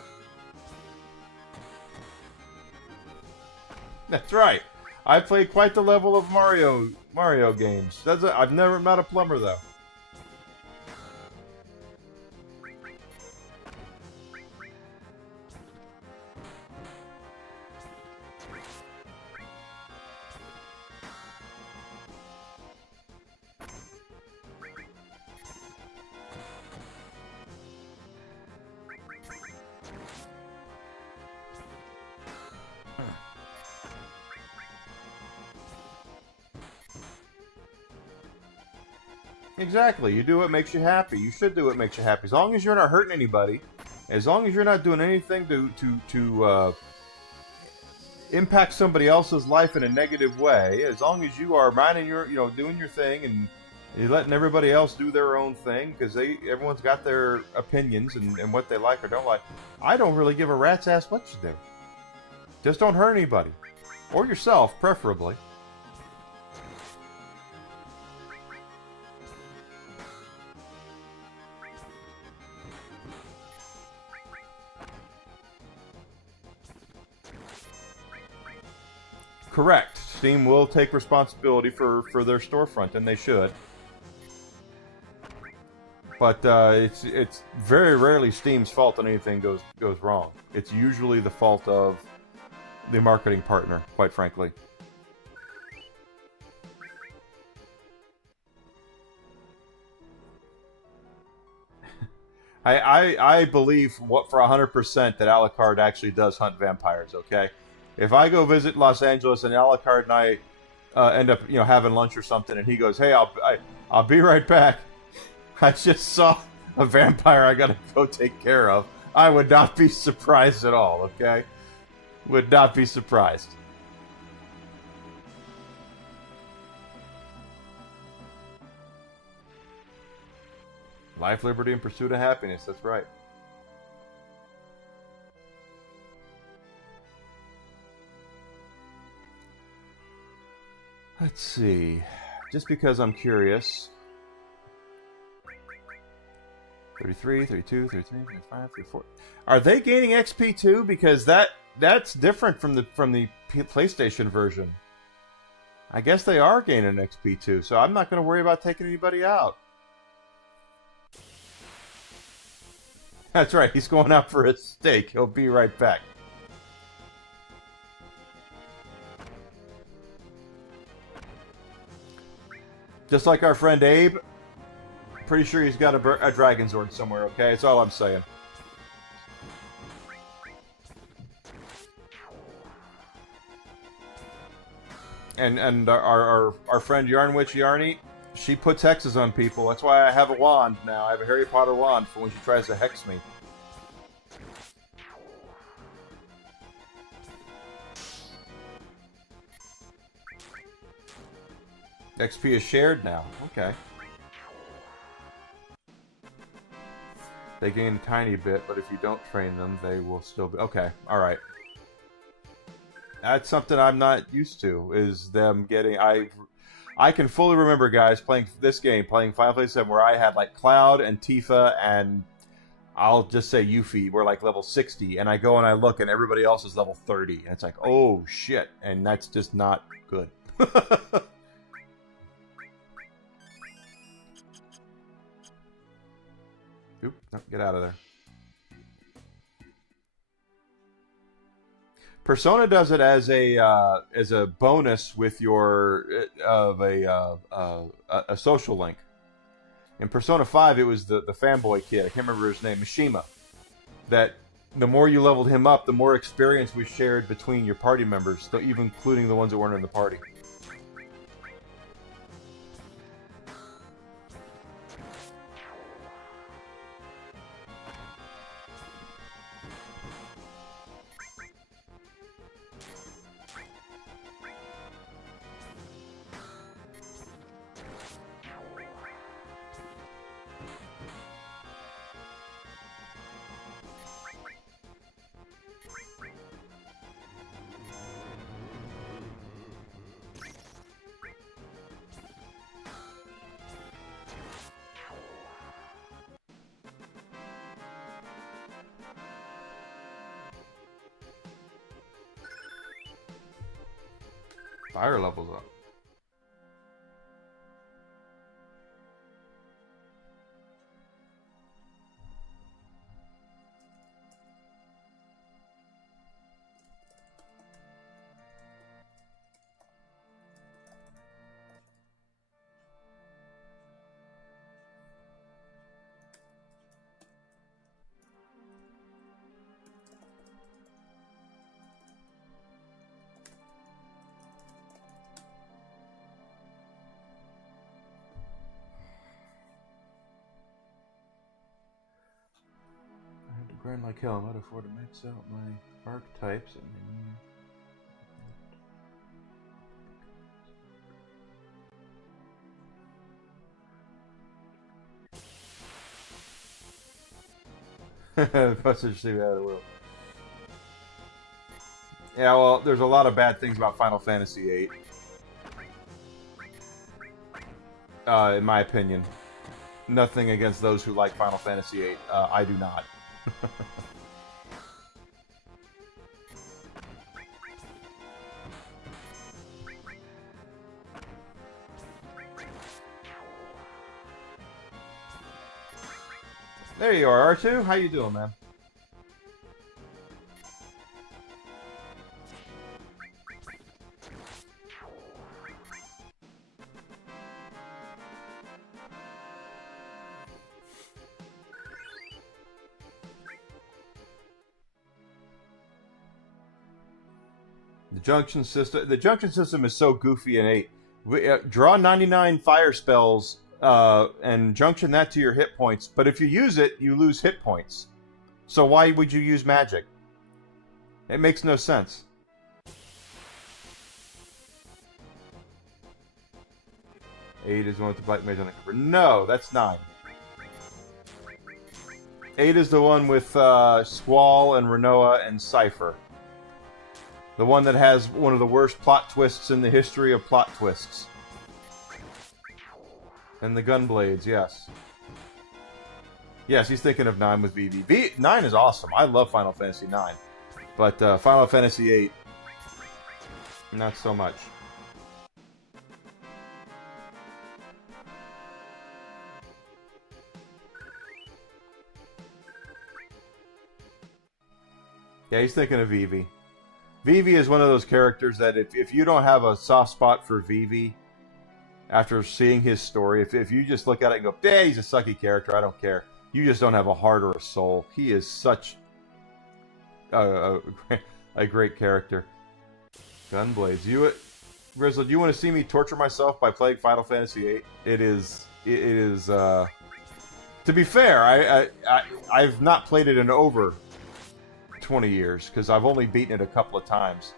That's right. I played quite the level of Mario games. I've never met a plumber though. Exactly. You do what makes you happy. You should do what makes you happy. As long as you're not hurting anybody, as long as you're not doing anything to impact somebody else's life in a negative way, as long as you are minding your, doing your thing and you're letting everybody else do their own thing, because everyone's got their opinions and what they like or don't like. I don't really give a rat's ass what you do. Just don't hurt anybody. Or yourself, preferably. Correct. Steam will take responsibility for their storefront, and they should. But it's very rarely Steam's fault when anything goes wrong. It's usually the fault of the marketing partner, quite frankly. I believe for 100% that Alucard actually does hunt vampires. Okay. If I go visit Los Angeles and Alucard and I end up, having lunch or something, and he goes, "Hey, I'll be right back. I just saw a vampire I gotta go take care of," I would not be surprised at all. Okay, would not be surprised. Life, liberty, and pursuit of happiness. That's right. Let's see. Just because I'm curious. 33, 32, 33, 35, 34. Are they gaining XP too? Because that's different from the PlayStation version. I guess they are gaining XP too, so I'm not going to worry about taking anybody out. That's right, he's going out for a steak. He'll be right back. Just like our friend Abe, pretty sure he's got a Dragon Zord somewhere, okay? That's all I'm saying. And our friend Yarnwitch Yarny, she puts hexes on people. That's why I have a wand now. I have a Harry Potter wand for when she tries to hex me. XP is shared now. Okay. They gain a tiny bit, but if you don't train them, they will still be... Okay, alright. That's something I'm not used to, is them getting... I can fully remember, guys, playing this game, playing Final Fantasy VII, where I had, like, Cloud and Tifa and... I'll just say Yuffie, we're like level 60, and I go and I look, and everybody else is level 30. And it's like, oh, shit. And that's just not good. Oop, no, get out of there. Persona does it as a bonus with your a social link. In Persona 5, it was the fanboy kid. I can't remember his name, Mishima. That the more you leveled him up, the more experience we shared between your party members, even including the ones that weren't in the party. Fire levels up. Grind like hell. I'm not afford to max out my archetypes. Message Steve out of the world. Yeah, well, there's a lot of bad things about Final Fantasy VIII. In my opinion. Nothing against those who like Final Fantasy VIII. I do not. There you are, R2. How you doing, man? The junction system is so goofy in 8. Draw 99 fire spells and junction that to your hit points, but if you use it, you lose hit points. So why would you use magic? It makes no sense. Eight is the one with the black mage on the cover. No, that's 9. 8 is the one with Squall and Renoa and Cypher. The one that has one of the worst plot twists in the history of plot twists. And the Gunblades, yes. Yes, he's thinking of 9 with VV. 9 is awesome. I love Final Fantasy 9. But Final Fantasy 8, not so much. Yeah, he's thinking of Vivi. Vivi is one of those characters that if you don't have a soft spot for Vivi after seeing his story, if you just look at it and go, "Yeah, he's a sucky character, I don't care," you just don't have a heart or a soul. He is such a great character. Gunblades. Grizzle, do you want to see me torture myself by playing Final Fantasy VIII? It is to be fair, I've not played it in over 20 years because I've only beaten it a couple of times.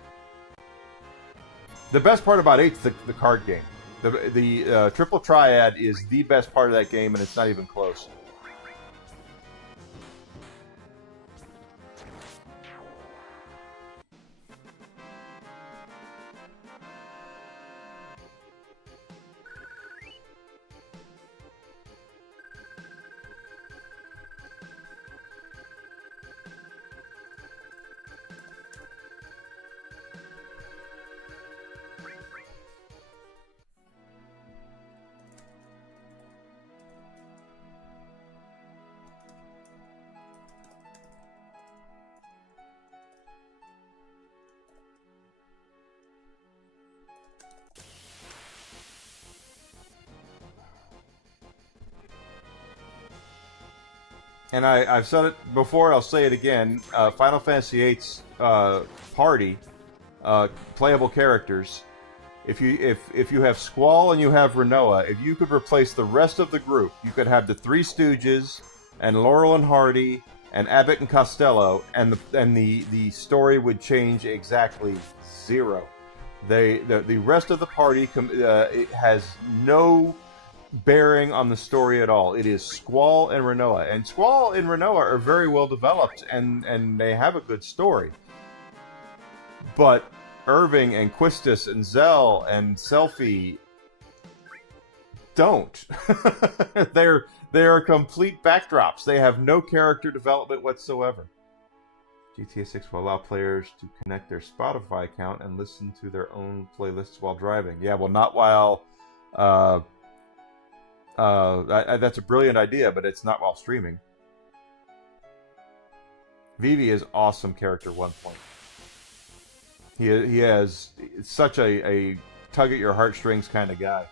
The best part about 8 is the card game. The Triple Triad is the best part of that game, and it's not even close. And I've said it before, I'll say it again. Final Fantasy VIII's party, playable characters. If you have Squall and you have Renoa, if you could replace the rest of the group, you could have the Three Stooges and Laurel and Hardy and Abbott and Costello, and the story would change exactly 0. The rest of the party it has no bearing on the story at all. It is Squall and Renoa, and Squall and Renoa are very well developed, and they have a good story. But Irving and Quistis and Zell and Selphie don't. They're complete backdrops. They have no character development whatsoever. GTA 6 will allow players to connect their Spotify account and listen to their own playlists while driving. Yeah, well, not while... that's a brilliant idea, but it's not while streaming. VII is awesome character 1 point. He has such a tug at your heartstrings kind of guy.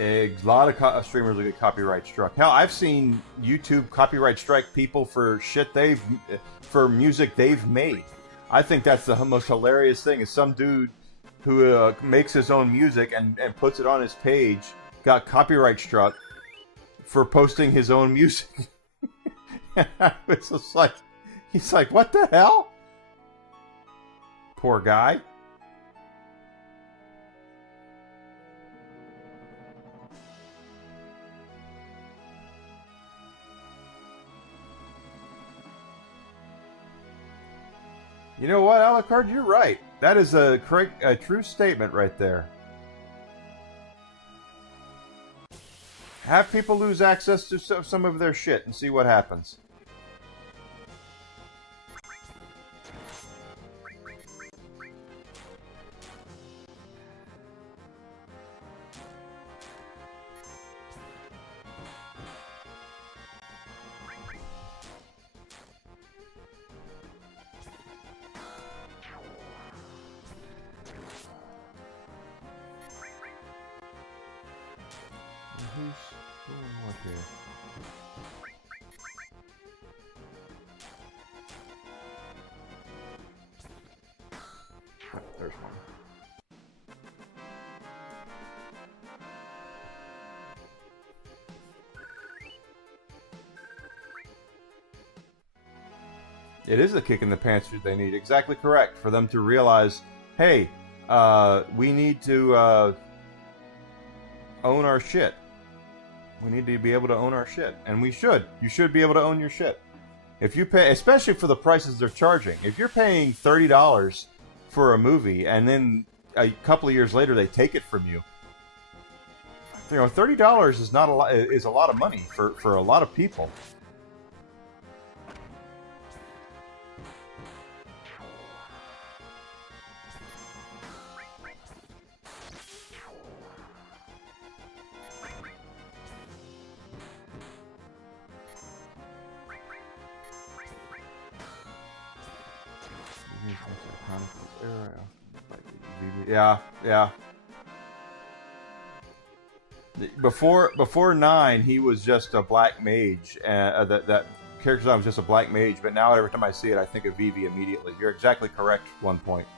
A lot of streamers will get copyright struck. Hell, I've seen YouTube copyright strike people for for music they've made. I think that's the most hilarious thing. Is some dude who makes his own music and puts it on his page got copyright struck for posting his own music. It's just like, he's like, what the hell? Poor guy. You know what, Alucard, you're right. That is a true statement right there. Have people lose access to some of their shit and see what happens. Who's doing what here? Oh, there's one. It is a kick in the pants that they need. Exactly correct. For them to realize, hey, we need to own our shit. We need to be able to own our shit. And we should. You should be able to own your shit. If you pay, especially for the prices they're charging. If you're paying $30 for a movie and then a couple of years later they take it from you, you know, $30 is not a lot. Is a lot of money for a lot of people. Yeah, yeah. Before 9, he was just a black mage. That character design was just a black mage. But now every time I see it, I think of VII immediately. You're exactly correct. 1 point.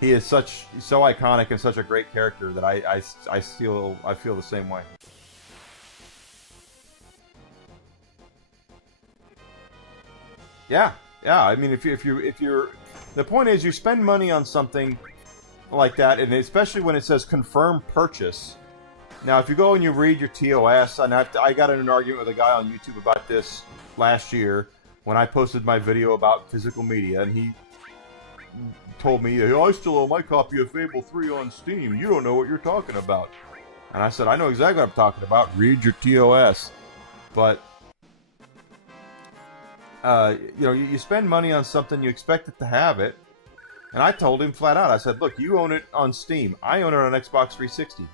He is so iconic and such a great character that I feel the same way. Yeah, yeah. I mean, if you're the point is you spend money on something like that, and especially when it says confirm purchase. Now, if you go and you read your TOS, and I got in an argument with a guy on YouTube about this last year when I posted my video about physical media, and he told me, hey, I still own my copy of Fable 3 on Steam. You don't know what you're talking about. And I said, I know exactly what I'm talking about. Read your TOS. But, you know, you spend money on something, you expect it to have it. And I told him flat out, I said, look, you own it on Steam. I own it on Xbox 360.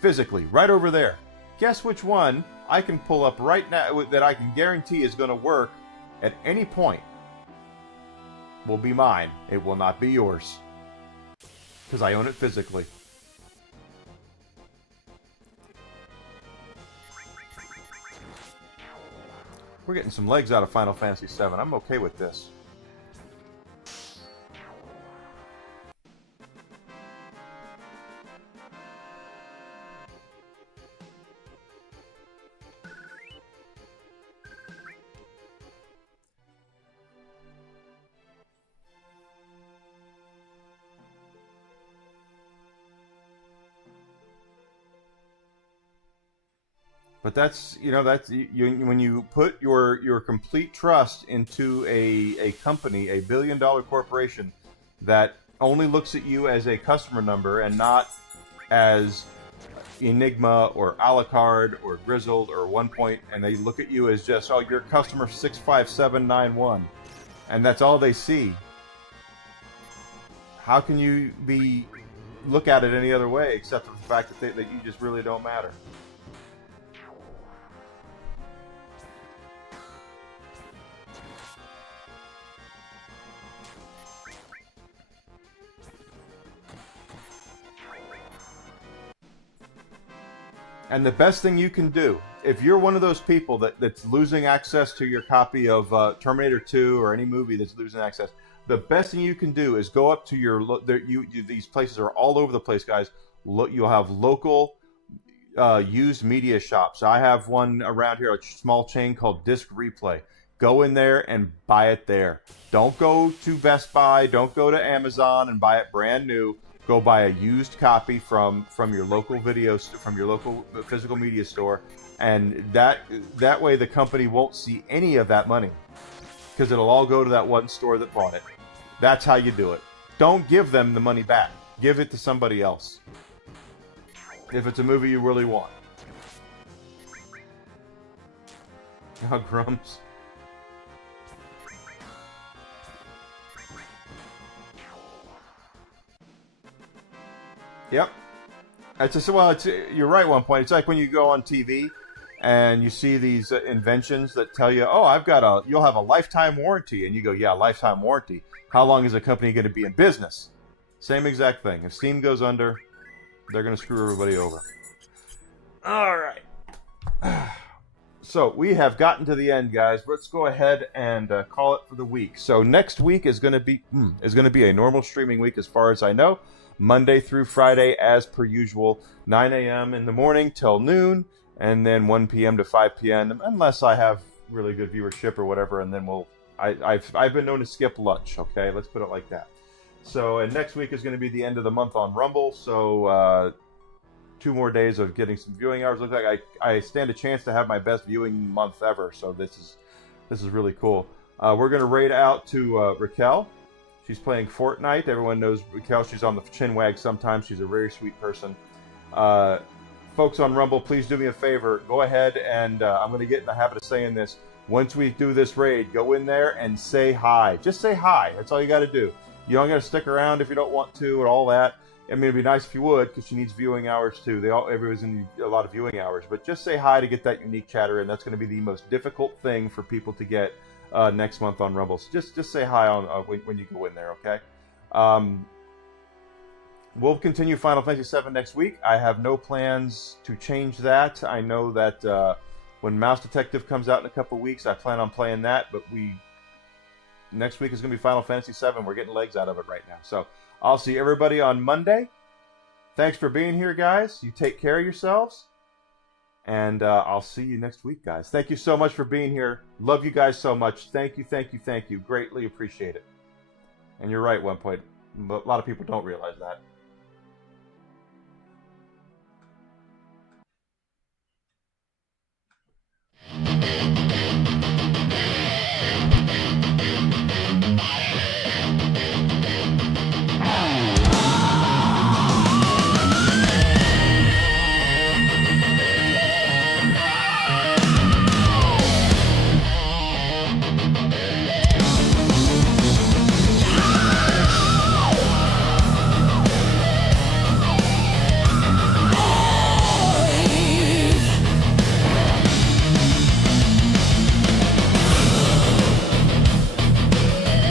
Physically, right over there. Guess which one I can pull up right now that I can guarantee is going to work at any point will be mine. It will not be yours. Because I own it physically. We're getting some legs out of Final Fantasy VII. I'm okay with this. But that's, that's when you put your complete trust into a company, a billion-dollar corporation that only looks at you as a customer number and not as Enigma or Alucard or Grizzled or One Point, and they look at you as just, oh, you're customer 65791, and that's all they see. How can you look at it any other way except for the fact that you just really don't matter? And the best thing you can do, if you're one of those people that's losing access to your copy of Terminator 2 or any movie that's losing access, the best thing you can do is go up to these places are all over the place, guys. You'll have local used media shops. I have one around here, a small chain called Disc Replay. Go in there and buy it there. Don't go to Best Buy. Don't go to Amazon and buy it brand new. Go buy a used copy from your local from your local physical media store, and that way the company won't see any of that money because it'll all go to that one store that bought it. That's how you do it. Don't give them the money back. Give it to somebody else if it's a movie you really want. Oh, Grumps. Yep. You're right. One point, it's like when you go on TV and you see these inventions that tell you, "Oh, you'll have a lifetime warranty," and you go, "Yeah, lifetime warranty. How long is a company going to be in business?" Same exact thing. If Steam goes under, they're going to screw everybody over. All right. So we have gotten to the end, guys. Let's go ahead and call it for the week. So next week is going to be a normal streaming week, as far as I know. Monday through Friday, as per usual, 9 a.m. in the morning till noon, and then 1 p.m. to 5 p.m. unless I have really good viewership or whatever, and then I've been known to skip lunch. Okay, let's put it like that. So, and next week is going to be the end of the month on Rumble. So, 2 more days of getting some viewing hours. Looks like I stand a chance to have my best viewing month ever. So this is really cool. We're going to raid out to Raquel. She's playing Fortnite. Everyone knows Raquel. She's on the Chinwag sometimes. She's a very sweet person. Folks on Rumble, please do me a favor. Go ahead and I'm going to get in the habit of saying this. Once we do this raid, go in there and say hi. Just say hi. That's all you got to do. You don't got to stick around if you don't want to and all that. I mean, it'd be nice if you would, because she needs viewing hours too. Everyone's in a lot of viewing hours. But just say hi to get that unique chatter, and that's going to be the most difficult thing for people to get next month on Rumble. So just say hi when you go in there, okay? We'll continue Final Fantasy VII next week. I have no plans to change that. I know that when Mouse Detective comes out in a couple weeks, I plan on playing that, but next week is going to be Final Fantasy VII. We're getting legs out of it right now. So I'll see everybody on Monday. Thanks for being here, guys. You take care of yourselves. And I'll see you next week, guys. Thank you so much for being here. Love you guys so much. Thank you, thank you, thank you. Greatly appreciate it. And you're right, One Point. A lot of people don't realize that.